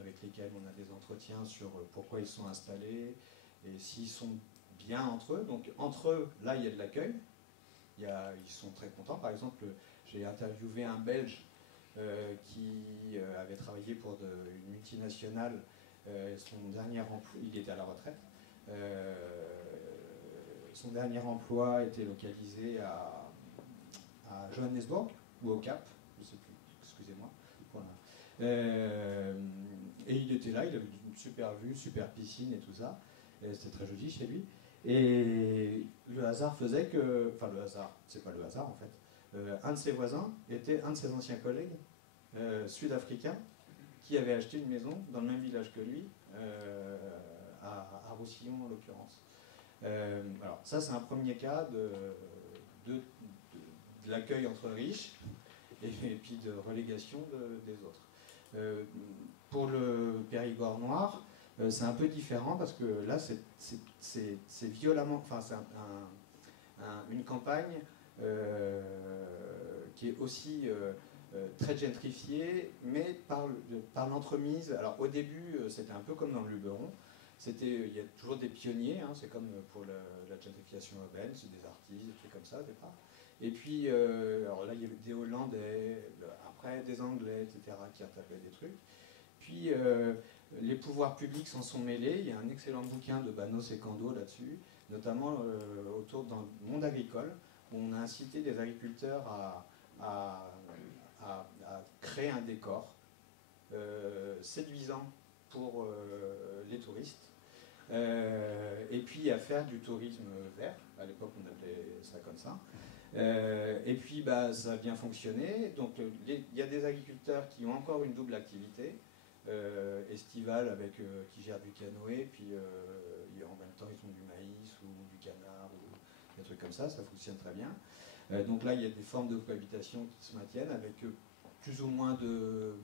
avec lesquelles on a des entretiens sur pourquoi ils sont installés et s'ils sont bien entre eux. Donc entre eux, là, il y a de l'accueil. Ils sont très contents. Par exemple, j'ai interviewé un Belge qui avait travaillé pour une multinationale. Son dernier emploi, il était à la retraite. Son dernier emploi était localisé à Johannesburg ou au Cap, je ne sais plus, excusez-moi. Voilà. Et il était là, il avait une super vue, super piscine et tout ça. C'était très joli chez lui. Et le hasard faisait que, enfin le hasard, c'est pas le hasard en fait, un de ses voisins était un de ses anciens collègues sud-africains qui avait acheté une maison dans le même village que lui, à Roussillon en l'occurrence. Alors ça c'est un premier cas de l'accueil entre riches et puis de relégation des autres. Pour le Périgord noir, c'est un peu différent parce que là c'est violemment, enfin c'est une campagne qui est aussi très gentrifiée, mais par l'entremise. Alors au début c'était un peu comme dans le Luberon. Il y a toujours des pionniers, hein, c'est comme pour la gentrification urbaine, c'est des artistes, des trucs comme ça au départ. Et puis, alors là, il y avait des Hollandais, après des Anglais, etc., qui attaquaient des trucs. Puis, les pouvoirs publics s'en sont mêlés. Il y a un excellent bouquin de Banos et Kando là-dessus, notamment dans le monde agricole, où on a incité les agriculteurs à créer un décor séduisant pour les touristes. Et puis à faire du tourisme vert, à l'époque on appelait ça comme ça. Et puis ça a bien fonctionné. Donc il y a des agriculteurs qui ont encore une double activité estivale qui gèrent du canoë, puis en même temps ils font du maïs ou du canard ou des trucs comme ça fonctionne très bien. Donc là il y a des formes de cohabitation qui se maintiennent avec plus ou moins de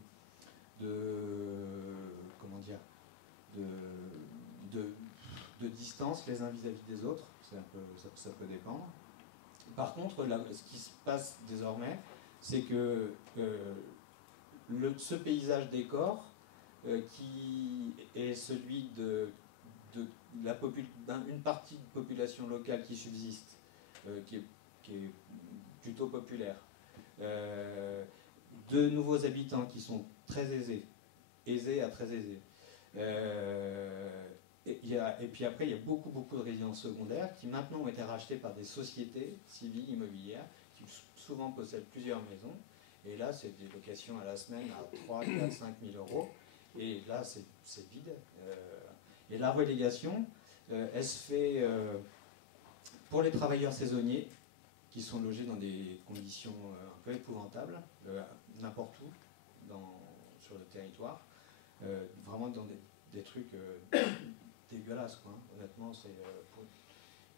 distance les uns vis-à-vis des autres, ça peut dépendre. Par contre, ce qui se passe désormais, c'est que ce paysage décor, qui est celui d'une partie de population locale qui subsiste, qui est plutôt populaire, de nouveaux habitants qui sont très aisés à très aisés. Et puis après, il y a beaucoup de résidences secondaires qui maintenant ont été rachetées par des sociétés civiles immobilières qui souvent possèdent plusieurs maisons. Et là, c'est des locations à la semaine à 3, 4, 5 000 euros. Et là, c'est vide. Et la relégation, elle se fait pour les travailleurs saisonniers qui sont logés dans des conditions un peu épouvantables, n'importe où sur le territoire, vraiment dans des trucs dégueulasses, quoi, hein. Honnêtement, c'est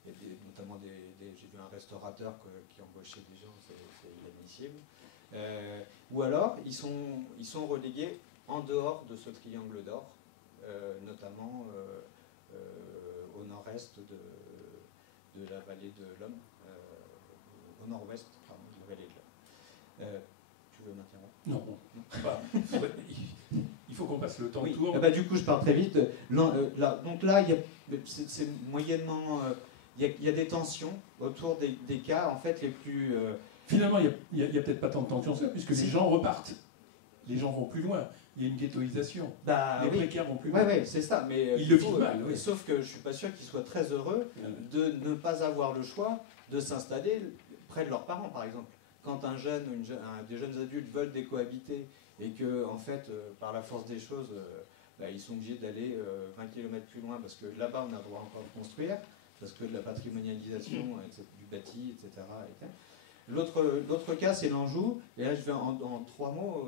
il y a notamment j'ai vu un restaurateur qui embauchait des gens, c'est inadmissible. Ou alors, ils sont relégués en dehors de ce triangle d'or, notamment au nord-est de la vallée de l'Homme, au nord-ouest, pardon, de la vallée de l'Homme. Tu veux m'interrompre? Non. Bah, il faut qu'on passe le temps oui. autour. Du coup, je parle très vite. Donc là, c'est moyennement... Il y a des tensions autour des cas, en fait, les plus... Finalement, il n'y a peut-être pas tant de tensions, puisque les gens repartent. Les gens vont plus loin. Il y a une ghettoisation. Les précaires vont plus loin. Oui, c'est ça. Mais ils le vivent mal. Oui. Sauf que je ne suis pas sûr qu'ils soient très heureux de ne pas avoir le choix de s'installer près de leurs parents, par exemple. Quand un jeune ou des jeunes adultes veulent décohabiter et que, en fait, par la force des choses, ils sont obligés d'aller 20 km plus loin parce que là-bas, on a le droit encore de construire, parce que de la patrimonialisation du bâti, etc. L'autre cas, c'est l'Anjou. Et là, je vais en 3 mots.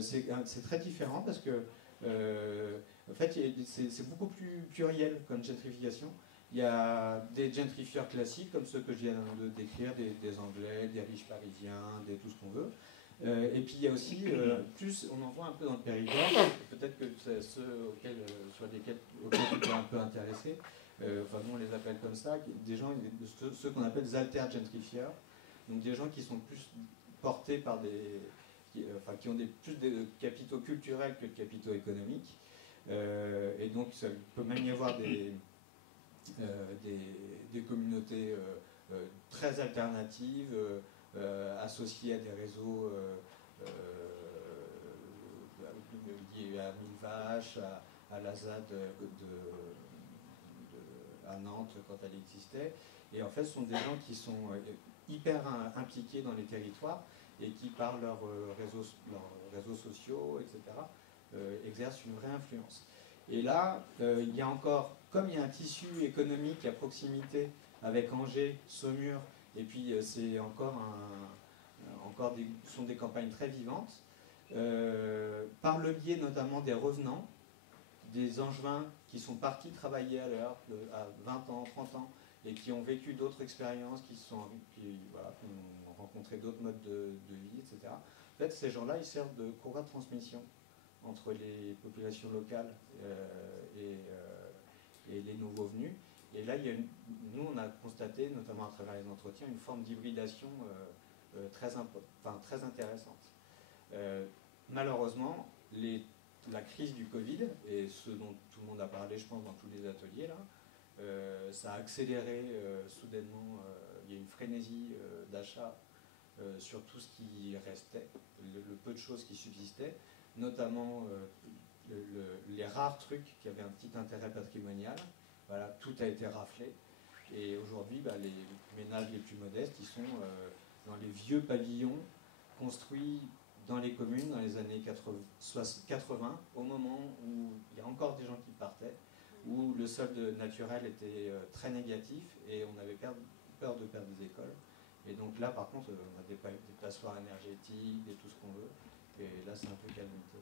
C'est très différent parce que, en fait, c'est beaucoup plus pluriel comme gentrification. Il y a des gentrifieurs classiques, comme ceux que je viens de décrire, des Anglais, des riches parisiens, tout ce qu'on veut. Et puis il y a aussi, plus on en voit un peu dans le Périgord, peut-être que c'est ceux sur lesquels tu es un peu intéressé, enfin nous on les appelle comme ça, des gens, ceux qu'on appelle des alter-gentrifieurs, donc des gens qui sont plus portés par qui ont plus de capitaux culturels que de capitaux économiques, et donc ça peut même y avoir des communautés très alternatives, associées à des réseaux liés à Mille Vaches, à la ZAD à Nantes quand elle existait. Et en fait, ce sont des gens qui sont hyper impliqués dans les territoires et qui, par leurs réseaux sociaux, etc., exercent une vraie influence. Et là, il y a encore, comme il y a un tissu économique à proximité avec Angers, Saumur, et puis c'est sont des campagnes très vivantes, par le biais notamment des revenants, des Angevins qui sont partis travailler ailleurs à 20 ans, 30 ans, et qui ont vécu d'autres expériences, qui ont rencontré d'autres modes de vie, etc. En fait, ces gens-là, ils servent de courroie de transmission entre les populations locales et les nouveaux venus. Et là, nous, on a constaté, notamment à travers les entretiens, une forme d'hybridation très intéressante. Malheureusement, la crise du Covid, et ce dont tout le monde a parlé, je pense, dans tous les ateliers, là, ça a accéléré soudainement, il y a une frénésie d'achat sur tout ce qui restait, le peu de choses qui subsistaient, notamment les rares trucs qui avaient un petit intérêt patrimonial. Voilà, tout a été raflé. Et aujourd'hui, les ménages les plus modestes, ils sont dans les vieux pavillons construits dans les communes dans les années 80, au moment où il y a encore des gens qui partaient, où le solde naturel était très négatif et on avait peur de perdre des écoles. Et donc là, par contre, on a des passoires énergétiques, tout ce qu'on veut. Et là, c'est un peu calmité.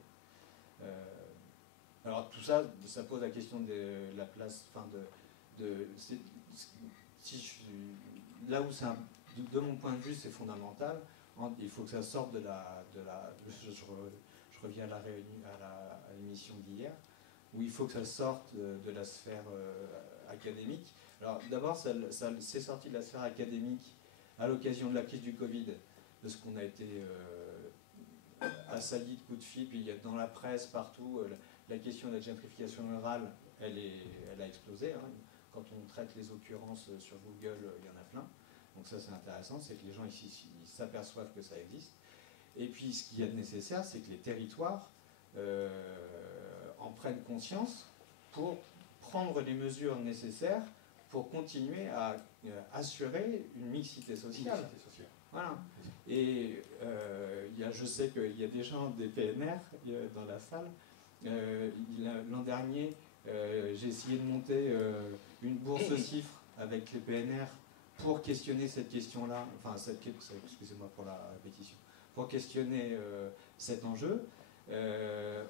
Alors tout ça, ça pose la question de la place, là où de mon point de vue, c'est fondamental. Il faut que ça sorte je reviens à l'émission d'hier, où il faut que ça sorte de la sphère académique. Alors d'abord, ça c'est sorti de la sphère académique à l'occasion de la crise du Covid, parce qu'on a été assailli de coups de fil, puis il y a dans la presse, partout, la question de la gentrification rurale, elle a explosé. Hein. Quand on traite les occurrences sur Google, il y en a plein. Donc ça, c'est intéressant, c'est que les gens ici ils s'aperçoivent que ça existe. Et puis, ce qu'il y a de nécessaire, c'est que les territoires en prennent conscience pour prendre les mesures nécessaires pour continuer à assurer une mixité sociale. Voilà. Et je sais qu'il y a des gens des PNR dans la salle. L'an dernier, j'ai essayé de monter une bourse CIFRE avec les PNR pour questionner cette question-là, enfin, excusez-moi pour la répétition, pour questionner cet enjeu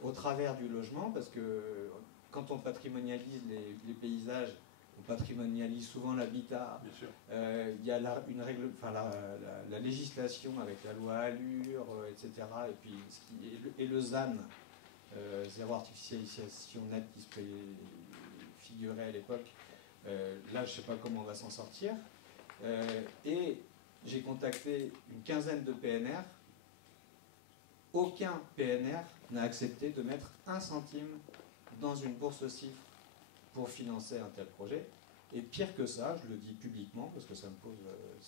au travers du logement, parce que quand on patrimonialise les paysages, on patrimonialise souvent l'habitat. Il y a une règle, enfin, la législation avec la loi Allure, etc. Et puis et le ZAN, zéro artificialisation nette, qui se figurait à l'époque. Là, je ne sais pas comment on va s'en sortir. Et j'ai contacté une quinzaine de PNR. Aucun PNR n'a accepté de mettre 1 centime dans une bourse CIF pour financer un tel projet. Et pire que ça, je le dis publiquement, parce que ça me pose,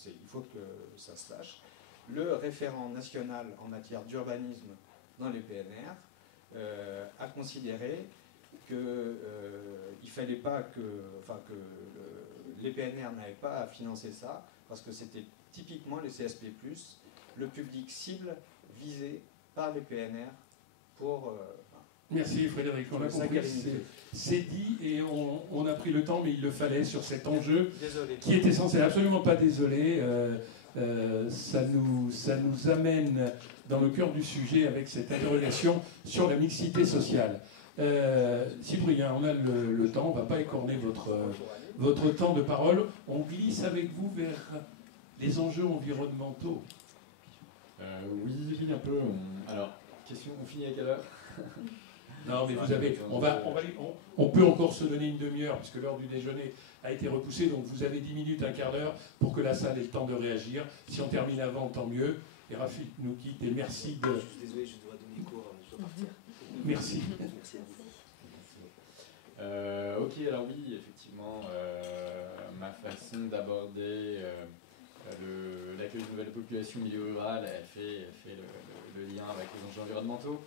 il faut que ça se sache, le référent national en matière d'urbanisme dans les PNR a considéré qu'il ne fallait pas que les PNR n'avaient pas à financer ça, parce que c'était typiquement les CSP+, le public cible visé par les PNR pour... Merci Frédéric, on a compris, c'est dit et on a pris le temps, mais il le fallait sur cet enjeu qui est essentiel. Absolument pas désolé, ça nous amène dans le cœur du sujet avec cette interrogation sur la mixité sociale. Cyprien, on a le temps, on ne va pas écorner votre temps de parole. On glisse avec vous vers les enjeux environnementaux. Oui, un peu. Alors, question, on finit à quelle heure? Non, mais vous avez, on peut encore se donner une demi-heure, puisque l'heure du déjeuner a été repoussée, donc vous avez 10 minutes, un quart d'heure, pour que la salle ait le temps de réagir. Si on termine avant, tant mieux. Et Rafik nous quitte, et merci de... Je suis désolé, je dois donner cours, je dois partir. Merci. Merci à vous. Ok, alors oui, effectivement, ma façon d'aborder l'accueil de nouvelles populations au milieu rural, elle fait le lien avec les enjeux environnementaux.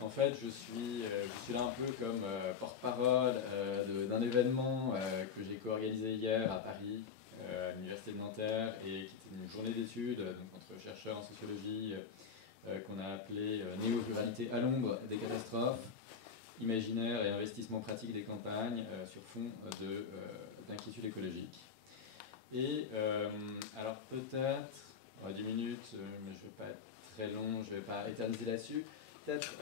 En fait, je suis là un peu comme porte-parole d'un événement que j'ai co-organisé hier à Paris, à l'Université de Nanterre, et qui était une journée d'études entre chercheurs en sociologie qu'on a appelé Néo-ruralité à l'ombre des catastrophes, imaginaire et investissement pratique des campagnes sur fond d'inquiétude écologique. Et alors peut-être, 10 minutes, mais je ne vais pas être très long, je ne vais pas éterniser là-dessus. Peut-être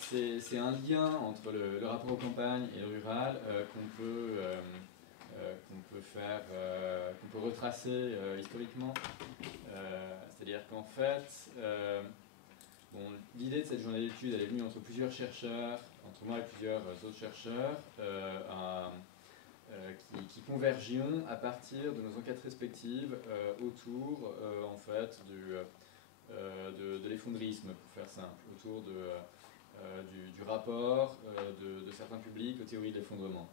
c'est un lien entre le rapport aux campagnes et le rural qu'on peut retracer historiquement. C'est-à-dire qu'en fait, l'idée de cette journée d'études, elle est venue entre plusieurs chercheurs, entre moi et plusieurs autres chercheurs, qui convergions à partir de nos enquêtes respectives autour en fait de l'effondrisme, pour faire simple, autour du rapport de certains publics aux théories de l'effondrement.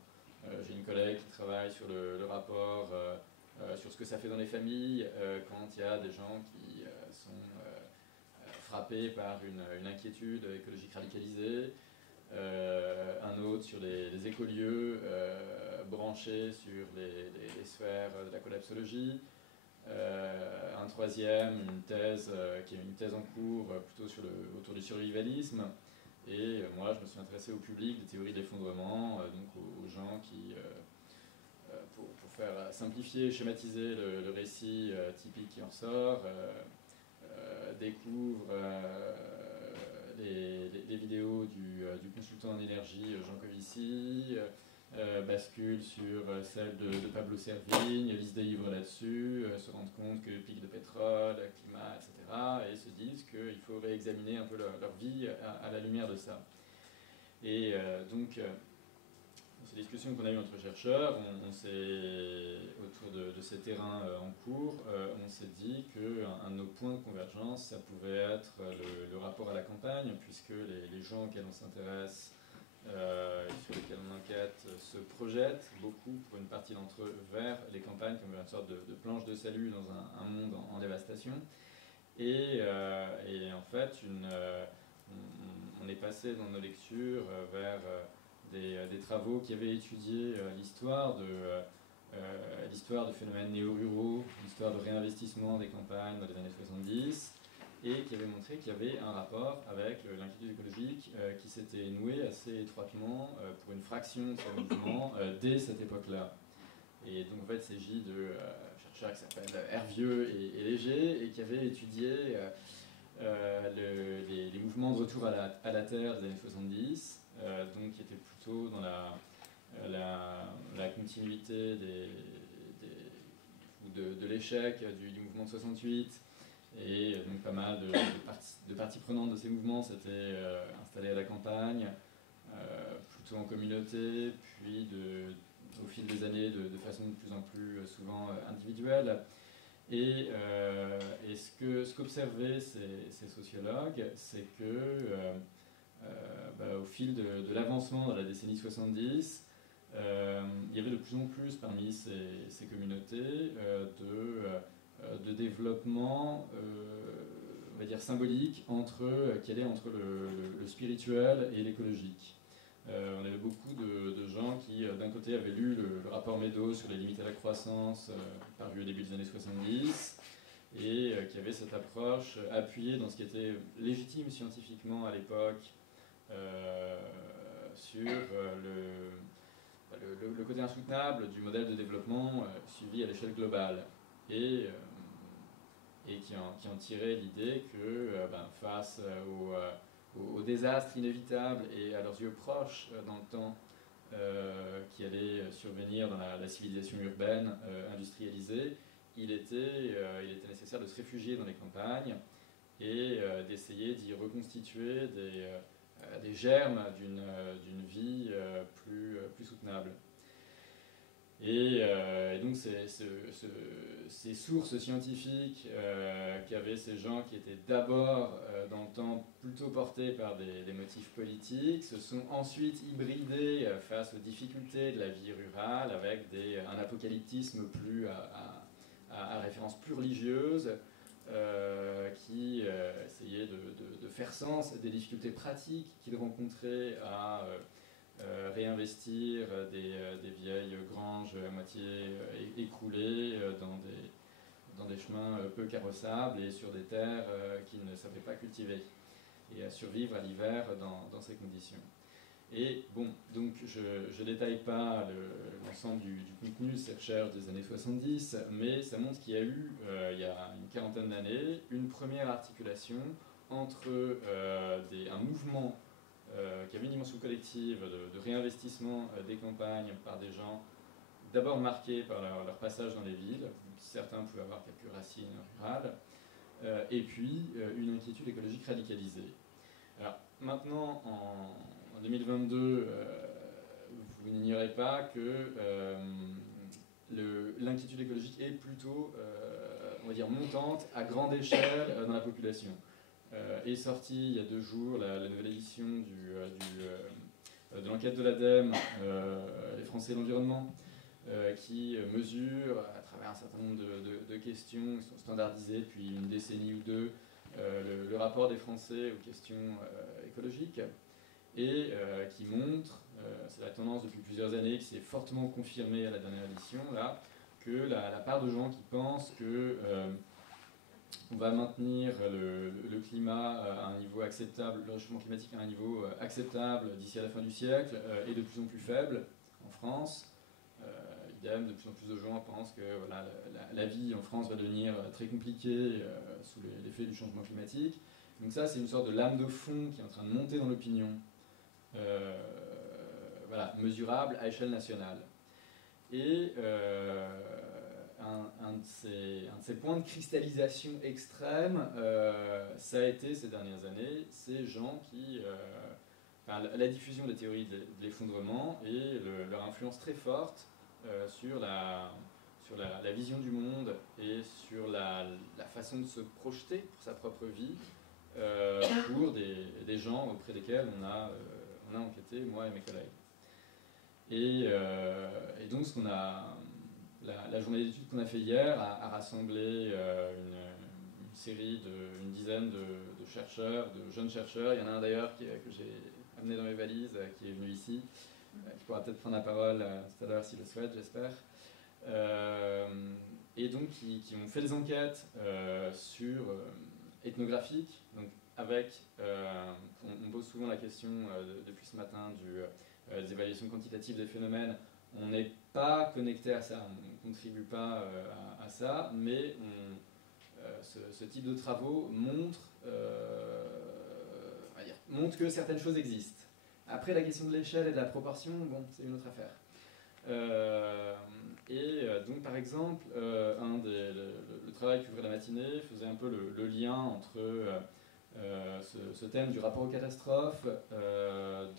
J'ai une collègue qui travaille sur le rapport, sur ce que ça fait dans les familles quand il y a des gens qui sont frappés par une inquiétude écologique radicalisée. Un autre sur les écolieux branchés sur les sphères de la collapsologie. Un troisième, une thèse qui est une thèse en cours plutôt autour du survivalisme. Et moi, je me suis intéressé au public des théories de l'effondrement, donc aux gens qui, pour faire simplifier, schématiser le récit typique qui en sort, découvrent les vidéos du consultant en énergie Jean Covici, bascule sur celle de Pablo Servigne, lise des livres là-dessus, se rendent compte que pic de pétrole, climat, etc. et se disent qu'il faut réexaminer un peu leur vie à la lumière de ça. Et donc, dans ces discussions qu'on a eues entre chercheurs, autour de ces terrains en cours, on s'est dit qu'un de nos points de convergence, ça pouvait être le rapport à la campagne, puisque les gens auxquels on s'intéresse, sur lesquels on enquête, se projettent beaucoup, pour une partie d'entre eux, vers les campagnes comme une sorte de planche de salut dans un monde en dévastation. Et en fait, on est passé dans nos lectures vers des travaux qui avaient étudié l'histoire de phénomènes néo-ruraux, l'histoire de réinvestissement des campagnes dans les années 70, et qui avait montré qu'il y avait un rapport avec l'inquiétude écologique qui s'était noué assez étroitement pour une fraction de ce mouvement dès cette époque-là. Et donc en fait, il s'agit de chercheurs qui s'appellent Hervieux et Léger, et qui avaient étudié les mouvements de retour à la Terre des années 70, donc qui étaient plutôt dans la continuité de l'échec du mouvement de 68. Et donc pas mal de parties prenantes de ces mouvements s'étaient installées à la campagne, plutôt en communauté, puis au fil des années de façon de plus en plus souvent individuelle. Et ce qu'observaient ces sociologues, c'est que au fil de l'avancement dans la décennie 70, il y avait de plus en plus parmi ces communautés de développement, on va dire symbolique, qui allait entre le spirituel et l'écologique. On avait beaucoup de gens qui, d'un côté, avaient lu le rapport Meadows sur les limites à la croissance, paru au début des années 70, et qui avaient cette approche appuyée dans ce qui était légitime scientifiquement à l'époque, sur le côté insoutenable du modèle de développement suivi à l'échelle globale. Et qui en tirait l'idée que face aux désastres inévitables et à leurs yeux proches dans le temps qui allaient survenir dans la civilisation urbaine industrialisée, il était nécessaire de se réfugier dans les campagnes et d'essayer d'y reconstituer des germes d'une vie plus soutenable. Et donc ces sources scientifiques qu'avaient ces gens qui étaient d'abord dans le temps plutôt portés par des motifs politiques se sont ensuite hybridés face aux difficultés de la vie rurale avec un apocalyptisme plus à référence plus religieuse qui essayait de faire sens des difficultés pratiques qu'ils rencontraient à réinvestir des vieilles granges à moitié écroulées dans des chemins peu carrossables et sur des terres qu'ils ne savaient pas cultiver, et à survivre à l'hiver dans ces conditions. Et bon, donc je détaille pas l'ensemble du contenu de ces recherches des années 70, mais ça montre qu'il y a eu, il y a une quarantaine d'années, une première articulation entre un mouvement qui avait une dimension collective de réinvestissement des campagnes par des gens d'abord marqués par leur passage dans les villes, certains pouvaient avoir quelques racines rurales, et puis une inquiétude écologique radicalisée. Alors maintenant, en 2022, vous n'ignorez pas que l'inquiétude écologique est plutôt, on va dire, montante à grande échelle dans la population. Est sortie il y a 2 jours la nouvelle édition de l'enquête de l'ADEME, les Français et l'environnement, qui mesure à travers un certain nombre de questions qui sont standardisées depuis une décennie ou 2 le rapport des Français aux questions écologiques, et qui montre, c'est la tendance depuis plusieurs années qui s'est fortement confirmée à la dernière édition, là, que la part de gens qui pensent que on va maintenir le climat à un niveau acceptable, le réchauffement climatique à un niveau acceptable d'ici à la fin du siècle, est de plus en plus faible en France. Idem, de plus en plus de gens pensent que voilà, la vie en France va devenir très compliquée sous l'effet du changement climatique. Donc ça, c'est une sorte de lame de fond qui est en train de monter dans l'opinion, voilà, mesurable à échelle nationale. Et un de ces points de cristallisation extrême, ça a été ces dernières années, ces gens qui... la diffusion des théories de l'effondrement et leur influence très forte sur la vision du monde et sur la façon de se projeter pour sa propre vie pour des gens auprès desquels on a enquêté, moi et mes collègues. Et donc ce qu'on a... La journée d'études qu'on a fait hier a rassemblé une série une dizaine de chercheurs, de jeunes chercheurs. Il y en a un d'ailleurs que j'ai amené dans mes valises, qui est venu ici, qui pourra peut-être prendre la parole tout à l'heure s'il le souhaite, j'espère. Et donc qui ont fait des enquêtes ethnographiques, donc on pose souvent la question depuis ce matin des évaluations quantitatives des phénomènes. On est pas connecté à ça, on ne contribue pas à ça, mais ce type de travaux montre que certaines choses existent. Après, la question de l'échelle et de la proportion, bon, c'est une autre affaire. Donc, par exemple, le travail qu'ouvrait la matinée faisait un peu le lien entre ce thème du rapport aux catastrophes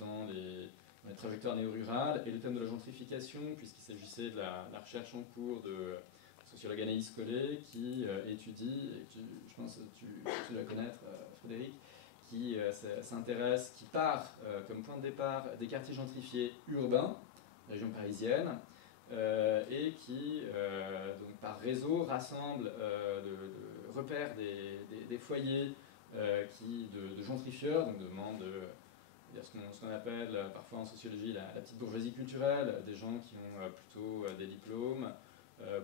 dans les trajectoires néo-rurales et le thème de la gentrification, puisqu'il s'agissait de la recherche en cours de sociologue Anaïs Collet qui étudie, et je pense que tu dois connaître, Frédéric, qui s'intéresse, qui part comme point de départ des quartiers gentrifiés urbains, région parisienne, et qui, donc par réseau, rassemble, repère des foyers de gentrifieurs, donc demande ce qu'on appelle parfois en sociologie la petite bourgeoisie culturelle, des gens qui ont plutôt des diplômes,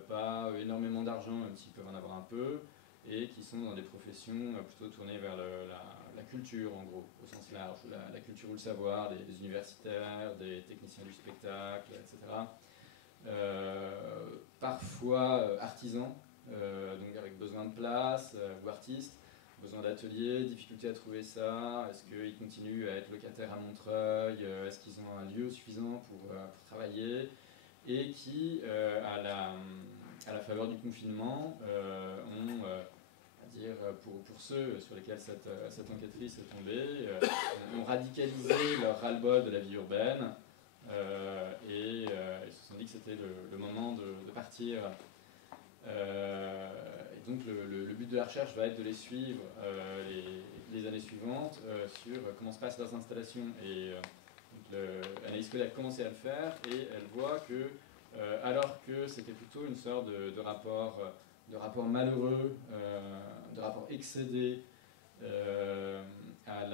pas énormément d'argent, même s'ils peuvent en avoir un peu, et qui sont dans des professions plutôt tournées vers la culture, en gros, au sens large, la culture ou le savoir, des universitaires, des techniciens du spectacle, etc. Parfois artisans, donc avec besoin de place, ou artistes, besoin d'ateliers, difficulté à trouver ça, est-ce qu'ils continuent à être locataires à Montreuil, est-ce qu'ils ont un lieu suffisant pour travailler, et qui, à la faveur du confinement, ont, à dire, pour ceux sur lesquels cette enquêtrice est tombée, ont radicalisé leur ras-le-bol de la vie urbaine, et ils se sont dit que c'était le moment de partir. Et donc le but de la recherche va être de les suivre les années suivantes sur comment se passent leurs installations. Et Anaïs Collet a commencé à le faire, et elle voit que alors que c'était plutôt une sorte de rapport malheureux, de rapport excédé à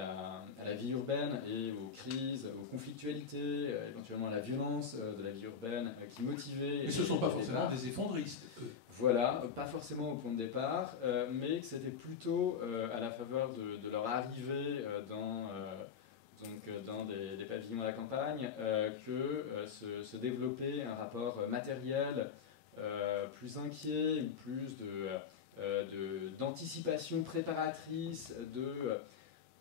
la vie urbaine et aux crises, aux conflictualités, éventuellement à la violence de la vie urbaine qui motivait... Mais ce ne sont pas forcément des effondristes, eux. Voilà, pas forcément au point de départ, mais que c'était plutôt à la faveur de leur arrivée dans des pavillons à la campagne que se développait un rapport matériel plus inquiet, ou plus d'anticipation préparatrice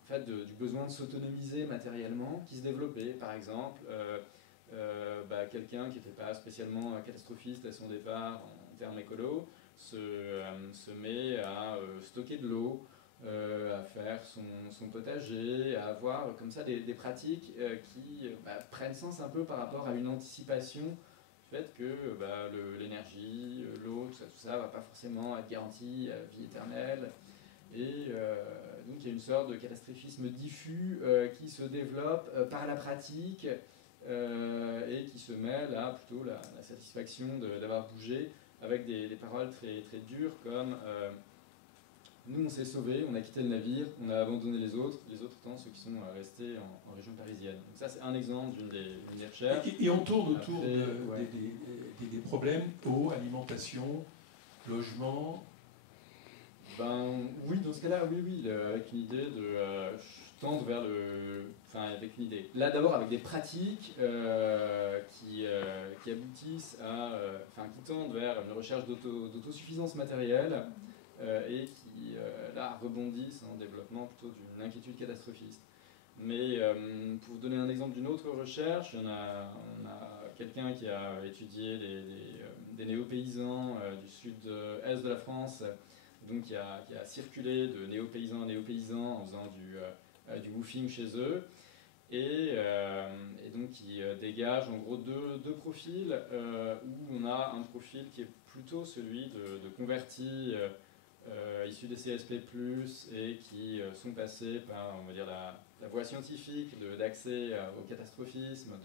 du besoin de s'autonomiser matériellement qui se développait. Par exemple, quelqu'un qui n'était pas spécialement catastrophiste à son départ en termes écolo se met à stocker de l'eau, à faire son potager, à avoir comme ça des pratiques qui prennent sens un peu par rapport à une anticipation du fait que l'énergie, l'eau, tout ça ne va pas forcément être garantie à vie éternelle. Et donc il y a une sorte de catastrophisme diffus qui se développe par la pratique et qui se mêle à plutôt la satisfaction d'avoir bougé, avec des paroles très, très dures comme nous on s'est sauvés, on a quitté le navire, on a abandonné les autres étant ceux qui sont restés en région parisienne. Donc ça c'est un exemple d'une des recherches. Et on tourne autour des problèmes eau, alimentation, logement. Oui, dans ce cas-là, oui, avec une idée je tente vers avec une idée. Là d'abord avec des pratiques qui aboutissent qui tendent vers une recherche d'autosuffisance matérielle et qui là rebondissent en développement plutôt d'une inquiétude catastrophiste. Mais pour vous donner un exemple d'une autre recherche, on a quelqu'un qui a étudié des néo-paysans du sud-est de la France, donc qui a circulé de néo-paysans à néo-paysans en faisant du woofing chez eux, et donc qui dégage en gros deux profils, où on a un profil qui est plutôt celui de convertis issus des CSP+, et qui sont passés par, on va dire, la voie scientifique d'accès au catastrophisme,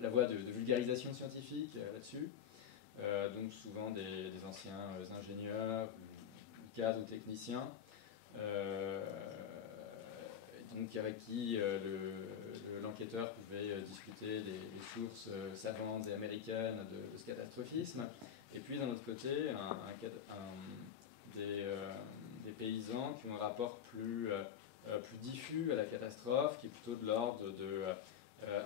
la voie de vulgarisation scientifique là-dessus. Donc souvent des anciens ingénieurs, cadres ou techniciens, donc avec qui l'enquêteur pouvait discuter des sources savantes et américaines de ce catastrophisme. Et puis d'un autre côté, des paysans qui ont un rapport plus diffus à la catastrophe, qui est plutôt de l'ordre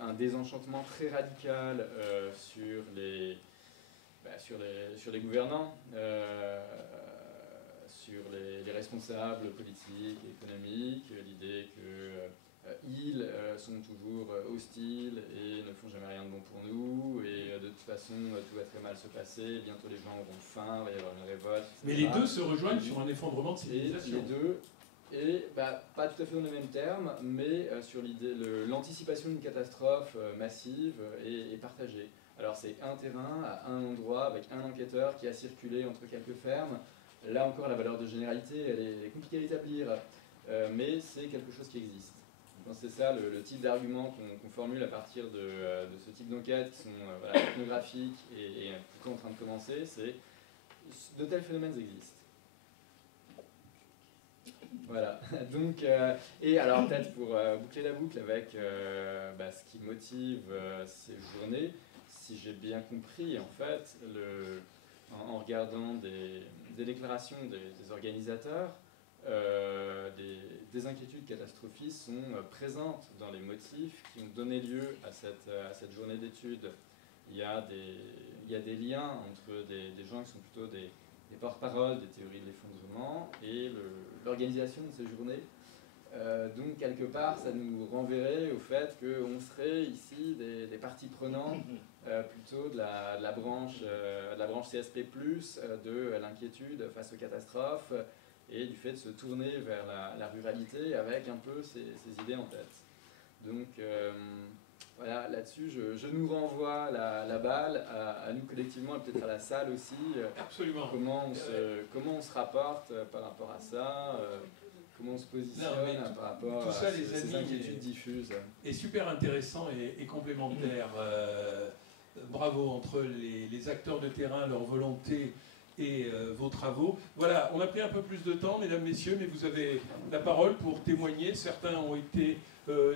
un désenchantement très radical sur les gouvernants, sur les responsables politiques et économiques, l'idée qu'ils sont toujours hostiles et ne font jamais rien de bon pour nous, et de toute façon tout va très mal se passer, bientôt les gens auront faim, il va y avoir une révolte, etc. Mais les deux se rejoignent sur un effondrement de civilisation. Les deux, et pas tout à fait dans les mêmes termes, mais sur l'anticipation d'une catastrophe massive et partagée. Alors c'est un terrain, à un endroit, avec un enquêteur qui a circulé entre quelques fermes. Là encore, la valeur de généralité, elle est compliquée à établir, mais c'est quelque chose qui existe. C'est ça le type d'argument qu'on formule à partir de ce type d'enquêtes qui sont ethnographiques et plutôt en train de commencer, c'est de tels phénomènes existent. Voilà, donc, et alors peut-être pour boucler la boucle avec ce qui motive ces journées, si j'ai bien compris, en fait, en regardant des déclarations des organisateurs, des inquiétudes catastrophistes sont présentes dans les motifs qui ont donné lieu à cette journée d'études. Il y a des liens entre des gens qui sont plutôt des porte-parole des théories de l'effondrement et l'organisation de ces journées. Donc, quelque part, ça nous renverrait au fait qu'on serait ici des parties prenantes plutôt de la branche CSP+, de l'inquiétude face aux catastrophes et du fait de se tourner vers la ruralité avec un peu ces idées en tête. Donc, voilà, là-dessus, je nous renvoie la balle à nous collectivement et peut-être à la salle aussi. Absolument. Comment on se rapporte par rapport à ça, comment on se positionne par rapport à ces inquiétudes diffuses. Et super intéressant et complémentaire. Bravo entre les acteurs de terrain, leur volonté et vos travaux. Voilà, on a pris un peu plus de temps, mesdames, messieurs, mais vous avez la parole pour témoigner. Certains ont été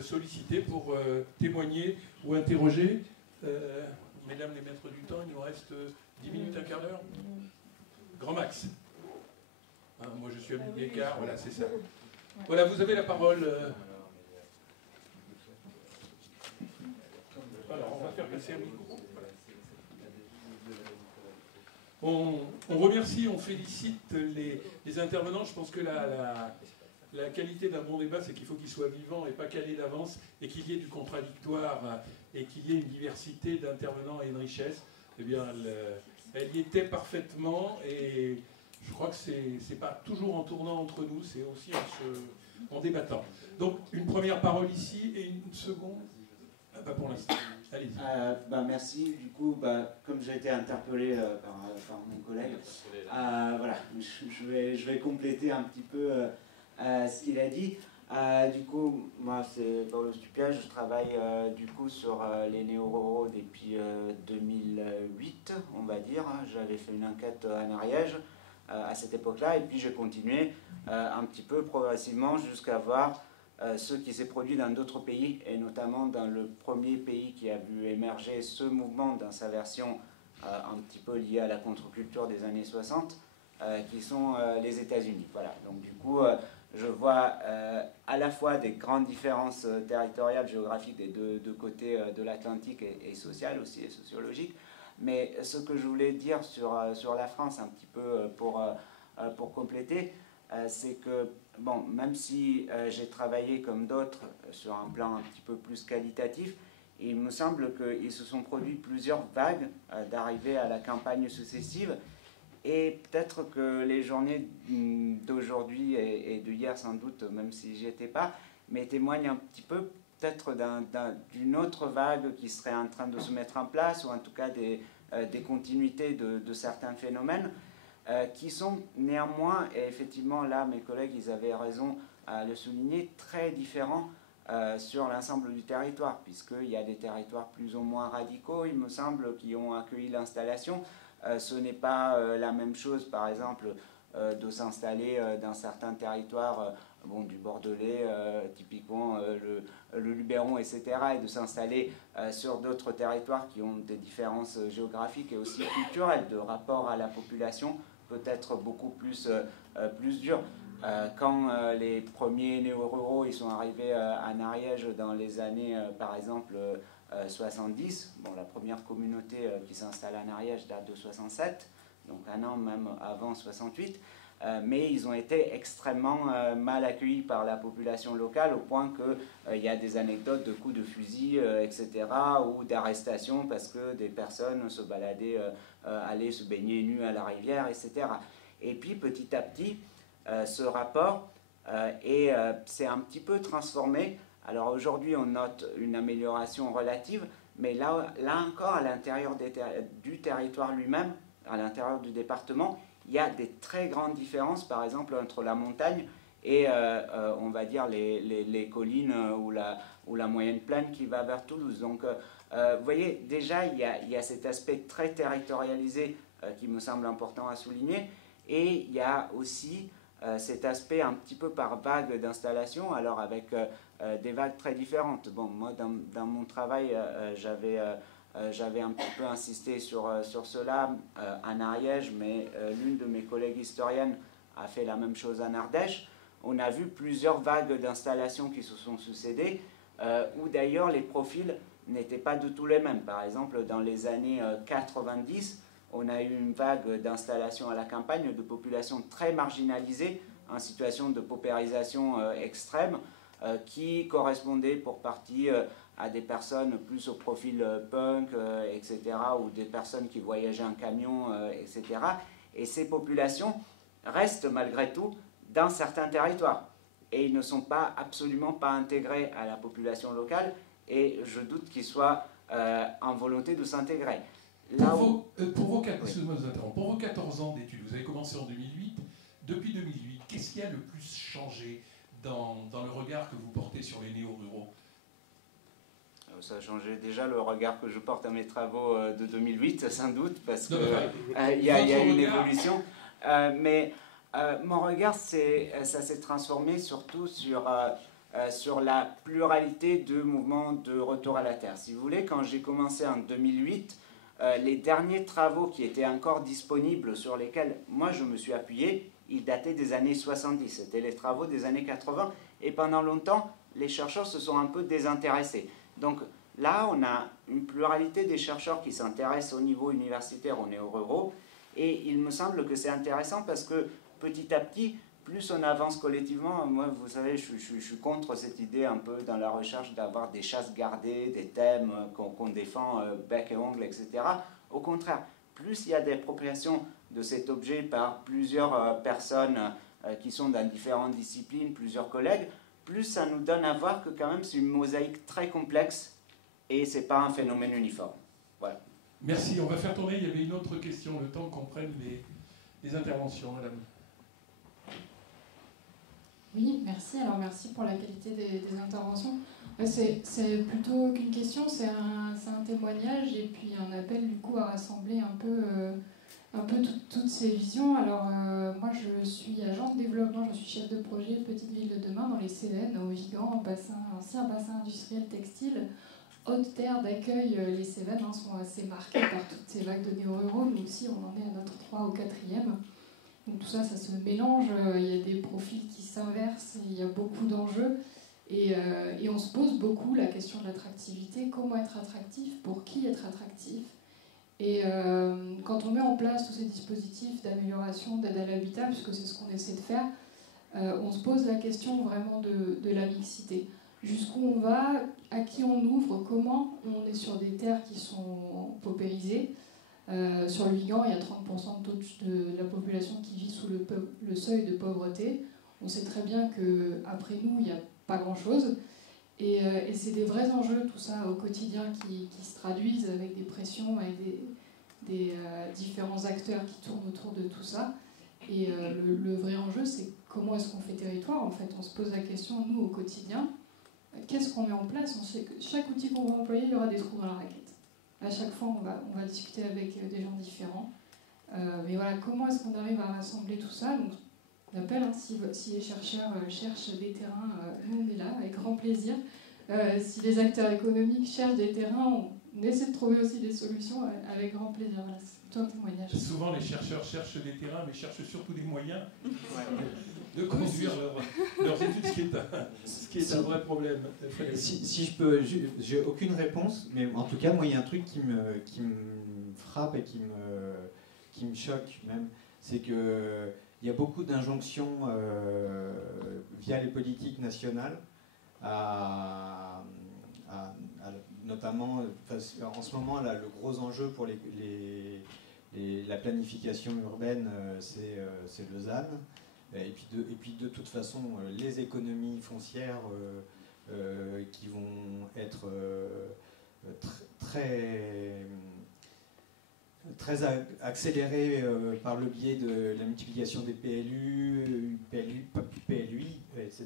sollicités pour témoigner ou interroger. Mesdames les maîtres du temps, il nous reste 10 minutes, un quart d'heure. Grand max. Moi, je suis à midi et quart, voilà, c'est ça. Voilà, vous avez la parole. Alors, on va faire passer un micro. On remercie, on félicite les intervenants. Je pense que la qualité d'un bon débat, c'est qu'il faut qu'il soit vivant et pas calé d'avance, et qu'il y ait du contradictoire, et qu'il y ait une diversité d'intervenants et une richesse. Eh bien, elle y était parfaitement, et je crois que c'est pas toujours en tournant entre nous, c'est aussi en débattant. Donc, une première parole ici et une seconde. Pas pour l'instant. Allez-y. Merci. Du coup, comme j'ai été interpellé par mon collègue, voilà, je vais compléter un petit peu ce qu'il a dit. Du coup, moi, c'est Paulo Stupia, je travaille du coup sur les néo-ruraux depuis 2008, on va dire. J'avais fait une enquête en Ariège à cette époque-là, et puis j'ai continué un petit peu progressivement jusqu'à voir ce qui s'est produit dans d'autres pays, et notamment dans le premier pays qui a vu émerger ce mouvement dans sa version un petit peu liée à la contre-culture des années 60, qui sont les États-Unis. Voilà. Donc du coup, je vois à la fois des grandes différences territoriales, géographiques des deux côtés de l'Atlantique et sociales aussi, et sociologiques. Mais ce que je voulais dire sur la France, un petit peu pour compléter, c'est que, bon, même si j'ai travaillé comme d'autres sur un plan un petit peu plus qualitatif, il me semble qu'il se sont produits plusieurs vagues d'arrivée à la campagne successive, et peut-être que les journées d'aujourd'hui et de hier, sans doute, même si j'y étais pas, mais témoignent un petit peu peut-être d'une autre vague qui serait en train de se mettre en place, ou en tout cas des continuités de certains phénomènes, qui sont néanmoins, et effectivement là mes collègues ils avaient raison à le souligner, très différents sur l'ensemble du territoire, puisqu'il y a des territoires plus ou moins radicaux, il me semble, qui ont accueilli l'installation. Ce n'est pas la même chose, par exemple, de s'installer dans certains territoires du Bordelais, typiquement le Luberon, etc., et de s'installer sur d'autres territoires qui ont des différences géographiques et aussi culturelles, de rapport à la population, peut-être beaucoup plus dur. quand les premiers néo-ruraux ils sont arrivés à Nariège dans les années, par exemple, 70, bon, la première communauté qui s'installe à Nariège date de 67, donc un an même avant 68, mais ils ont été extrêmement mal accueillis par la population locale au point qu'il y a des anecdotes de coups de fusil, etc., ou d'arrestations parce que des personnes se baladaient, allaient se baigner nues à la rivière, etc. Et puis petit à petit, ce rapport s'est un petit peu transformé. Alors aujourd'hui, on note une amélioration relative, mais là encore, à l'intérieur du territoire lui-même, à l'intérieur du département, il y a des très grandes différences, par exemple, entre la montagne et, on va dire, les collines ou la moyenne plaine qui va vers Toulouse. Donc, vous voyez, déjà, il y a cet aspect très territorialisé qui me semble important à souligner, et il y a aussi cet aspect un petit peu par vague d'installation, alors avec des vagues très différentes. Bon, moi, dans mon travail, j'avais un petit peu insisté sur cela à Nariège, mais l'une de mes collègues historiennes a fait la même chose en Ardèche. On a vu plusieurs vagues d'installations qui se sont succédées, où d'ailleurs les profils n'étaient pas du tout les mêmes. Par exemple, dans les années 90, on a eu une vague d'installation à la campagne de populations très marginalisées, en situation de paupérisation extrême, qui correspondaient pour partie à des personnes plus au profil punk, etc., ou des personnes qui voyageaient en camion, etc. Et ces populations restent malgré tout dans certains territoires. Et ils ne sont pas absolument pas intégrés à la population locale, et je doute qu'ils soient en volonté de s'intégrer. Pour vos 14 ans d'études, vous avez commencé en 2008. Depuis 2008, qu'est-ce qui a le plus changé dans le regard que vous portez sur les néo-ruraux? Ça a changé déjà le regard que je porte à mes travaux de 2008, sans doute, parce qu'il y a une évolution. Mais mon regard, ça s'est transformé surtout sur la pluralité de mouvements de retour à la Terre. Si vous voulez, quand j'ai commencé en 2008, les derniers travaux qui étaient encore disponibles, sur lesquels moi je me suis appuyé, ils dataient des années 70. C'était les travaux des années 80. Et pendant longtemps, les chercheurs se sont un peu désintéressés. Donc là, on a une pluralité des chercheurs qui s'intéressent au niveau universitaire aux néo-ruraux. Et il me semble que c'est intéressant parce que petit à petit, plus on avance collectivement, moi, vous savez, je suis contre cette idée un peu dans la recherche d'avoir des chasses gardées, des thèmes qu'on défend bec et ongle, etc. Au contraire, plus il y a d'appropriation de cet objet par plusieurs personnes qui sont dans différentes disciplines, plusieurs collègues, plus ça nous donne à voir que quand même c'est une mosaïque très complexe et c'est pas un phénomène uniforme. Voilà. Merci, on va faire tourner, il y avait une autre question, le temps qu'on prenne les interventions, madame. Oui, merci. Alors merci pour la qualité des interventions. C'est plutôt qu'une question, c'est un témoignage et puis un appel du coup à rassembler un peu toutes ces visions. Alors moi je suis agent de développement, je suis chef de projet Petite Ville de Demain dans les Cévennes, au Vigan, ancien bassin industriel textile. Haute terre d'accueil, les Cévennes sont assez marquées par toutes ces vagues de néo-ruraux, nous aussi on en est à notre 3 ou 4e. Donc tout ça, ça se mélange, il y a des profils qui s'inversent, il y a beaucoup d'enjeux et on se pose beaucoup la question de l'attractivité, comment être attractif, pour qui être attractif. Et quand on met en place tous ces dispositifs d'amélioration, d'aide à l'habitat, puisque c'est ce qu'on essaie de faire, on se pose la question vraiment de la mixité. Jusqu'où on va, à qui on ouvre, comment on est sur des terres qui sont paupérisées. Sur le Vigan, il y a 30% de la population qui vit sous le seuil de pauvreté. On sait très bien qu'après nous, il n'y a pas grand-chose. Et c'est des vrais enjeux, tout ça, au quotidien, qui se traduisent avec des pressions, avec des différents acteurs qui tournent autour de tout ça. Et le vrai enjeu, c'est comment est-ce qu'on fait territoire. En fait, on se pose la question, nous, au quotidien, qu'est-ce qu'on met en place? On sait que chaque outil qu'on va employer, il y aura des trous dans la raquette. À chaque fois, on va discuter avec des gens différents. Mais voilà, comment est-ce qu'on arrive à rassembler tout ça? Donc, on appelle, si les chercheurs cherchent des terrains, nous on est là, avec grand plaisir. Si les acteurs économiques cherchent des terrains, on essaie de trouver aussi des solutions avec grand plaisir. Voilà, c'est plutôt un témoignage. Souvent, les chercheurs cherchent des terrains, mais cherchent surtout des moyens de conduire leurs études, ce qui est un vrai problème. Si je peux, j'ai aucune réponse, mais en tout cas, moi, il y a un truc qui me frappe et qui me choque même, c'est que il y a beaucoup d'injonctions via les politiques nationales notamment, en ce moment, là, le gros enjeu pour la planification urbaine, c'est le ZAN. Et puis de toute façon, les économies foncières qui vont être très accélérées par le biais de la multiplication des PLU, PLUI, etc.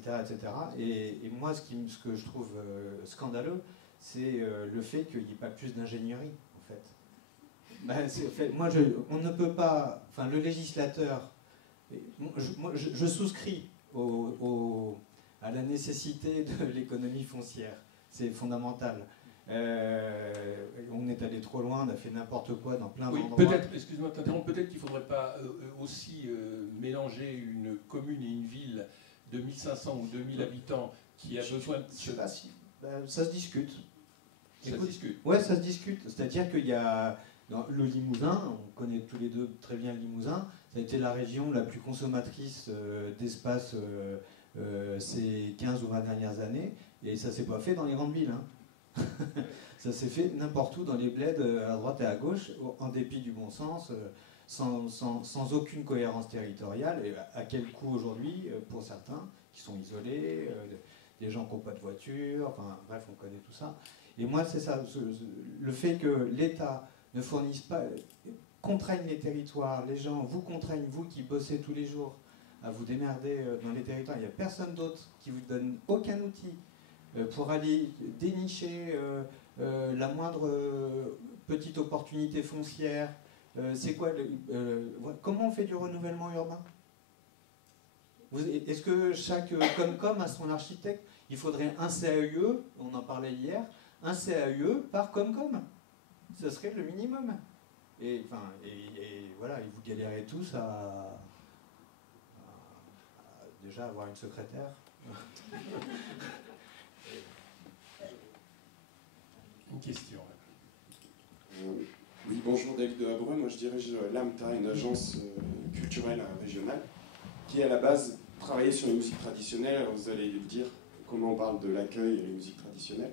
Et moi, ce que je trouve scandaleux, c'est le fait qu'il n'y ait pas plus d'ingénierie, en fait. On ne peut pas... Enfin, le législateur... Je souscris à la nécessité de l'économie foncière. C'est fondamental. On est allé trop loin, on a fait n'importe quoi dans plein d'endroits. Peut-être, excuse-moi de t'interrompre, peut-être qu'il ne faudrait pas aussi mélanger une commune et une ville de 1500 ou 2000 habitants qui a besoin de... Je sais pas si... ça se discute. Ça se discute. Ouais, ça se discute. C'est-à-dire qu'il y a... Dans le Limousin, on connaît tous les deux très bien le Limousin, ça a été la région la plus consommatrice d'espace ces 15 ou 20 dernières années, et ça ne s'est pas fait dans les grandes villes. Hein. Ça s'est fait n'importe où, dans les bleds, à droite et à gauche, en dépit du bon sens, sans aucune cohérence territoriale, et à quel coût aujourd'hui, pour certains, qui sont isolés, des gens qui n'ont pas de voiture, enfin bref, on connaît tout ça. Et moi, c'est ça, le fait que l'État ne fournissent pas, contraignent les territoires, les gens vous contraignent, vous qui bossez tous les jours, à vous démerder dans les territoires. Il n'y a personne d'autre qui vous donne aucun outil pour aller dénicher la moindre petite opportunité foncière. C'est quoi comment on fait du renouvellement urbain? Est-ce que chaque Comcom a son architecte? Il faudrait un CAUE, on en parlait hier, un CAUE par Comcom. Ce serait le minimum. Et voilà, et vous galérez tous à déjà avoir une secrétaire. Une question. Oui, bonjour, David de Habreux. Moi, je dirige l'AMTA, une agence culturelle régionale, qui à la base travaillait sur les musiques traditionnelles. Alors, vous allez dire comment on parle de l'accueil et les musiques traditionnelles.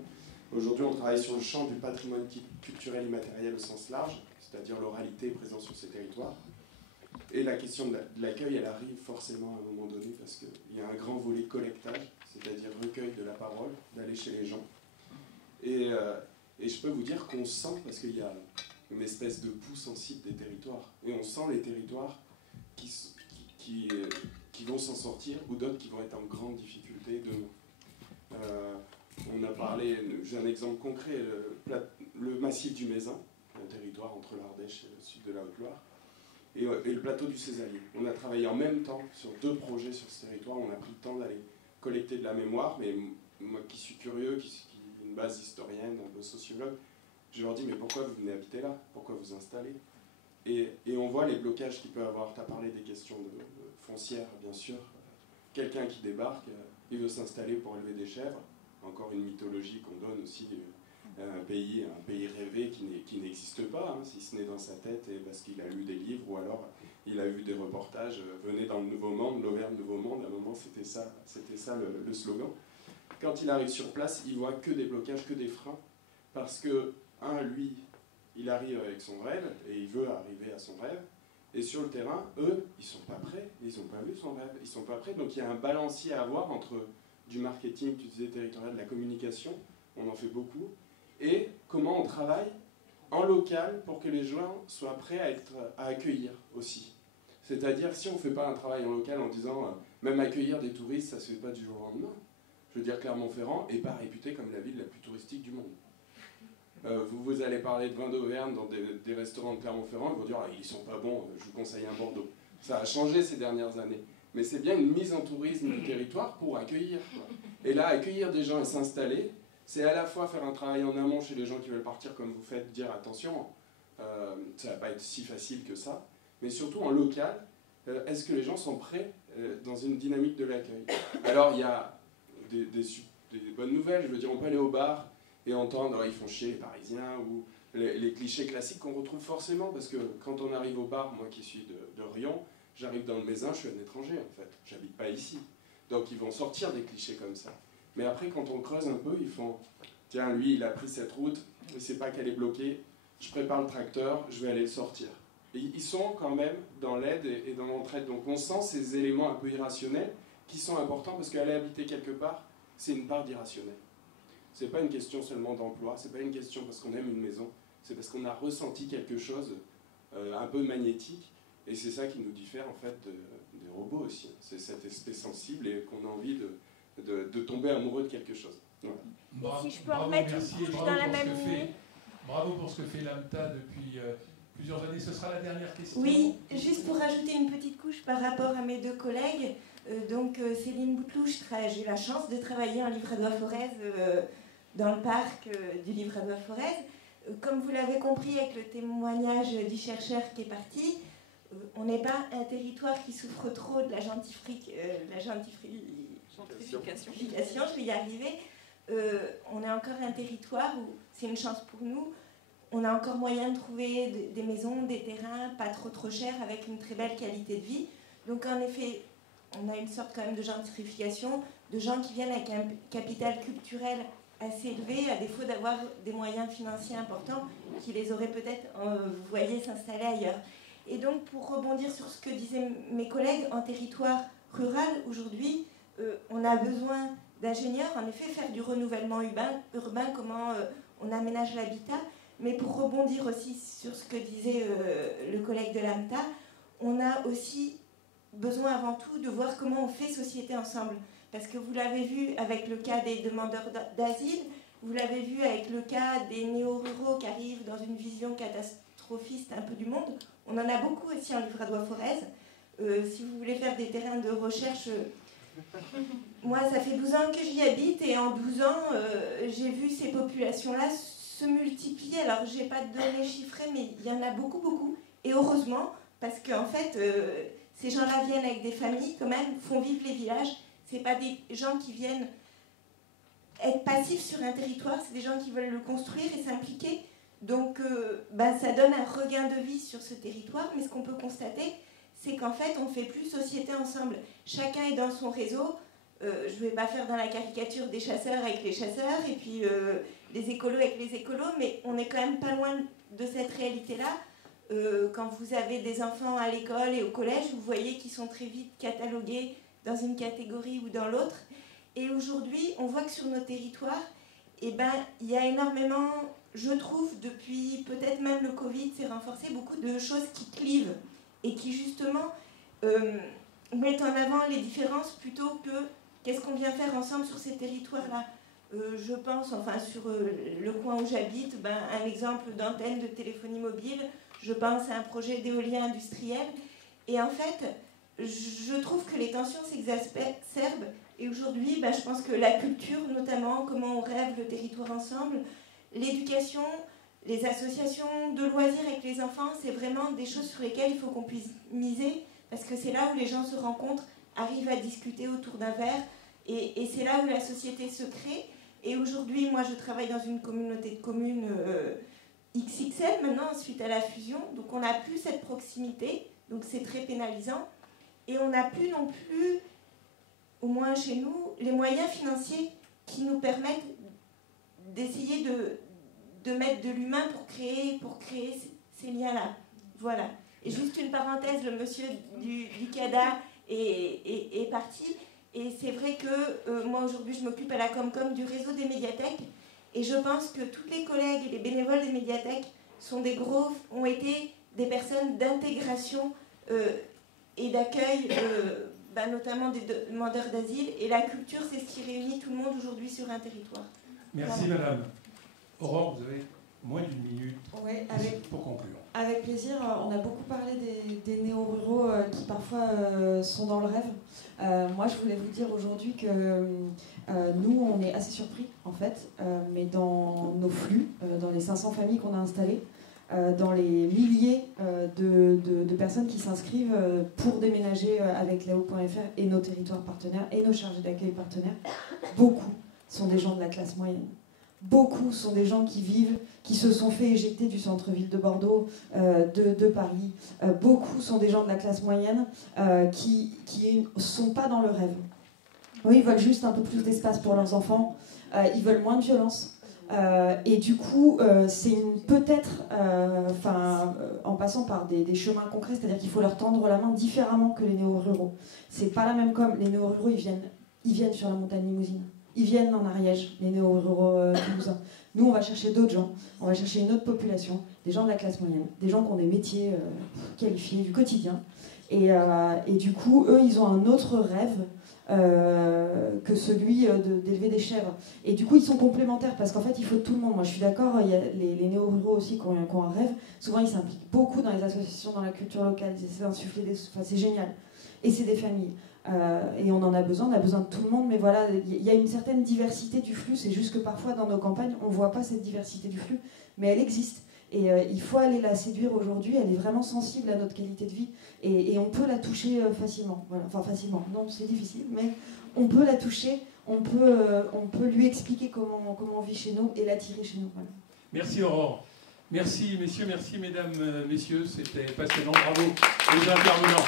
Aujourd'hui, on travaille sur le champ du patrimoine culturel immatériel au sens large, c'est-à-dire l'oralité présente sur ces territoires. Et la question de l'accueil, elle arrive forcément à un moment donné, parce qu'il y a un grand volet collectage, c'est-à-dire recueil de la parole, d'aller chez les gens. Et je peux vous dire qu'on sent, parce qu'il y a une espèce de pouls sensible des territoires, et on sent les territoires qui vont s'en sortir, ou d'autres qui vont être en grande difficulté demain. On a parlé, j'ai un exemple concret, le massif du Mézin, un territoire entre l'Ardèche et le sud de la Haute-Loire, et le plateau du Césalier. On a travaillé en même temps sur 2 projets sur ce territoire, on a pris le temps d'aller collecter de la mémoire, mais moi qui suis curieux, qui ai une base historienne, un peu sociologue, je leur dis mais pourquoi vous venez habiter là? Pourquoi vous installez? Et on voit les blocages qu'il peut avoir. Tu as parlé des questions de foncières, bien sûr. Quelqu'un qui débarque, il veut s'installer pour élever des chèvres. Encore une mythologie qu'on donne aussi, un pays rêvé qui n'existe pas, hein, si ce n'est dans sa tête, et parce qu'il a lu des livres, ou alors il a vu des reportages, venez dans le Nouveau Monde, l'Auvergne Nouveau Monde, à un moment c'était ça le slogan. Quand il arrive sur place, il voit que des blocages, que des freins, parce que, lui, il arrive avec son rêve, et il veut arriver à son rêve, et sur le terrain, eux, ils sont pas prêts, ils n'ont pas vu son rêve, ils sont pas prêts, donc il y a un balancier à avoir entre du marketing, tu disais territorial, de la communication, on en fait beaucoup, et comment on travaille en local pour que les gens soient prêts à accueillir aussi. C'est-à-dire, si on ne fait pas un travail en local en disant, même accueillir des touristes, ça ne se fait pas du jour au lendemain. Je veux dire, Clermont-Ferrand n'est pas réputée comme la ville la plus touristique du monde. Vous allez parler de vin d'Auvergne dans des restaurants de Clermont-Ferrand, ils vont dire, ils ne sont pas bons, je vous conseille un Bordeaux. Ça a changé ces dernières années. Mais c'est bien une mise en tourisme du territoire pour accueillir, quoi. Et là, accueillir des gens et s'installer, c'est à la fois faire un travail en amont chez les gens qui veulent partir comme vous faites, dire attention, ça va pas être si facile que ça, mais surtout en local, est-ce que les gens sont prêts dans une dynamique de l'accueil? Alors il y a des bonnes nouvelles, je veux dire, on peut aller au bar et entendre ils font chier les Parisiens ou les clichés classiques qu'on retrouve forcément, parce que quand on arrive au bar, moi qui suis de Rion, j'arrive dans le Mézin, je suis un étranger en fait, j'habite pas ici. Donc ils vont sortir des clichés comme ça. Mais après, quand on creuse un peu, ils font tiens, lui il a pris cette route, il sait pas qu'elle est bloquée, je prépare le tracteur, je vais aller le sortir. Et ils sont quand même dans l'aide et dans l'entraide. Donc on sent ces éléments un peu irrationnels qui sont importants, parce qu'aller habiter quelque part, c'est une part d'irrationnel. C'est pas une question seulement d'emploi, c'est pas une question parce qu'on aime une maison, c'est parce qu'on a ressenti quelque chose un peu magnétique, et c'est ça qui nous diffère en fait des robots aussi. C'est cette espèce sensible et qu'on a envie de tomber amoureux de quelque chose. Voilà. Bravo, si je peux en remettre une couche dans la même lignée. Bravo pour ce que fait l'AMTA depuis plusieurs années. Ce sera la dernière question. Oui, juste pour rajouter une petite couche par rapport à mes deux collègues. Céline Boutelouche, j'ai eu la chance de travailler en Livradois-Forez dans le parc du Livradois-Forez. Comme vous l'avez compris avec le témoignage du chercheur qui est parti, on n'est pas un territoire qui souffre trop de la gentrification, je vais y arriver. On est encore un territoire où c'est une chance pour nous. On a encore moyen de trouver des maisons, des terrains pas trop chers avec une très belle qualité de vie. Donc en effet, on a une sorte quand même de gentrification, de gens qui viennent avec un capital culturel assez élevé, à défaut d'avoir des moyens financiers importants, qui les auraient peut-être, vous voyez, s'installer ailleurs. Et donc, pour rebondir sur ce que disaient mes collègues, en territoire rural, aujourd'hui, on a besoin d'ingénieurs, en effet, faire du renouvellement urbain, comment on aménage l'habitat. Mais pour rebondir aussi sur ce que disait le collègue de l'AMTA, on a aussi besoin avant tout de voir comment on fait société ensemble. Parce que vous l'avez vu avec le cas des demandeurs d'asile, vous l'avez vu avec le cas des néo-ruraux qui arrivent dans une vision catastrophiste un peu du monde. On en a beaucoup aussi en Livradois-Forez. Si vous voulez faire des terrains de recherche, moi ça fait 12 ans que j'y habite et en 12 ans j'ai vu ces populations-là se multiplier. Alors j'ai pas de données chiffrées, mais il y en a beaucoup. Et heureusement, parce qu'en fait, ces gens-là viennent avec des familles quand même, font vivre les villages. C'est pas des gens qui viennent être passifs sur un territoire, c'est des gens qui veulent le construire et s'impliquer. Donc ça donne un regain de vie sur ce territoire, mais ce qu'on peut constater, c'est qu'en fait, on ne fait plus société ensemble. Chacun est dans son réseau. Je ne vais pas faire dans la caricature des chasseurs avec les chasseurs, et puis des écolos avec les écolos, mais on n'est quand même pas loin de cette réalité-là. Quand vous avez des enfants à l'école et au collège, vous voyez qu'ils sont très vite catalogués dans une catégorie ou dans l'autre. Et aujourd'hui, on voit que sur nos territoires, il y a énormément, je trouve, depuis peut-être même le Covid, s'est renforcé, beaucoup de choses qui clivent et qui justement mettent en avant les différences plutôt que qu'est-ce qu'on vient faire ensemble sur ces territoires-là. Je pense, enfin sur le coin où j'habite, un exemple d'antenne de téléphonie mobile, je pense à un projet d'éolien industriel. Et en fait, je trouve que les tensions s'exacerbent. Et aujourd'hui, je pense que la culture, notamment, comment on rêve le territoire ensemble, l'éducation, les associations de loisirs avec les enfants, c'est vraiment des choses sur lesquelles il faut qu'on puisse miser, parce que c'est là où les gens se rencontrent, arrivent à discuter autour d'un verre, et c'est là où la société se crée. Et aujourd'hui, moi, je travaille dans une communauté de communes XXL, maintenant, suite à la fusion, donc on n'a plus cette proximité, donc c'est très pénalisant. Et on n'a plus non plus, au moins chez nous, les moyens financiers qui nous permettent d'essayer de mettre de l'humain pour créer ces liens-là. Voilà. Et juste une parenthèse, le monsieur du CADA est parti. Et c'est vrai que moi aujourd'hui je m'occupe à la Comcom du réseau des médiathèques. Et je pense que tous les collègues et les bénévoles des médiathèques ont été des personnes d'intégration et d'accueil, notamment des demandeurs d'asile. Et la culture, c'est ce qui réunit tout le monde aujourd'hui sur un territoire. Merci madame. Aurore, vous avez moins d'une minute pour conclure. Avec plaisir. On a beaucoup parlé des néo-ruraux qui parfois sont dans le rêve. Moi, je voulais vous dire aujourd'hui que nous, on est assez surpris, en fait, mais dans nos flux, dans les 500 familles qu'on a installées, dans les milliers de personnes qui s'inscrivent pour déménager avec lao.fr et nos territoires partenaires et nos chargés d'accueil partenaires, beaucoup sont des gens de la classe moyenne. Beaucoup sont des gens qui se sont fait éjecter du centre-ville de Bordeaux, de Paris. Beaucoup sont des gens de la classe moyenne qui ne sont pas dans le rêve. Oui, ils veulent juste un peu plus d'espace pour leurs enfants. Ils veulent moins de violence. Et du coup, c'est peut-être, en passant par des chemins concrets, c'est-à-dire qu'il faut leur tendre la main différemment que les néo-ruraux. C'est pas la même com. Les néo-ruraux, ils viennent sur la montagne Limousine. Ils viennent en Ariège, les néo-ruraux toulousains. Nous, on va chercher d'autres gens, on va chercher une autre population, des gens de la classe moyenne, des gens qui ont des métiers qualifiés du quotidien. Et du coup, eux, ils ont un autre rêve que celui d'élever des chèvres. Et du coup, ils sont complémentaires parce qu'en fait, il faut tout le monde. Moi, je suis d'accord, il y a les néo-ruraux aussi qui ont un rêve. Souvent, ils s'impliquent beaucoup dans les associations, dans la culture locale. Ils essaient d'insuffler c'est génial. Et c'est des familles. Et on en a besoin de tout le monde, mais voilà, il y a une certaine diversité du flux, c'est juste que parfois dans nos campagnes, on ne voit pas cette diversité du flux, mais elle existe. Et il faut aller la séduire aujourd'hui, elle est vraiment sensible à notre qualité de vie, et on peut la toucher facilement. Voilà. Enfin facilement, non c'est difficile, mais on peut la toucher, on peut lui expliquer comment on vit chez nous et l'attirer chez nous. Voilà. Merci Aurore. Merci messieurs, merci mesdames, messieurs, c'était passionnant, bravo aux intervenants.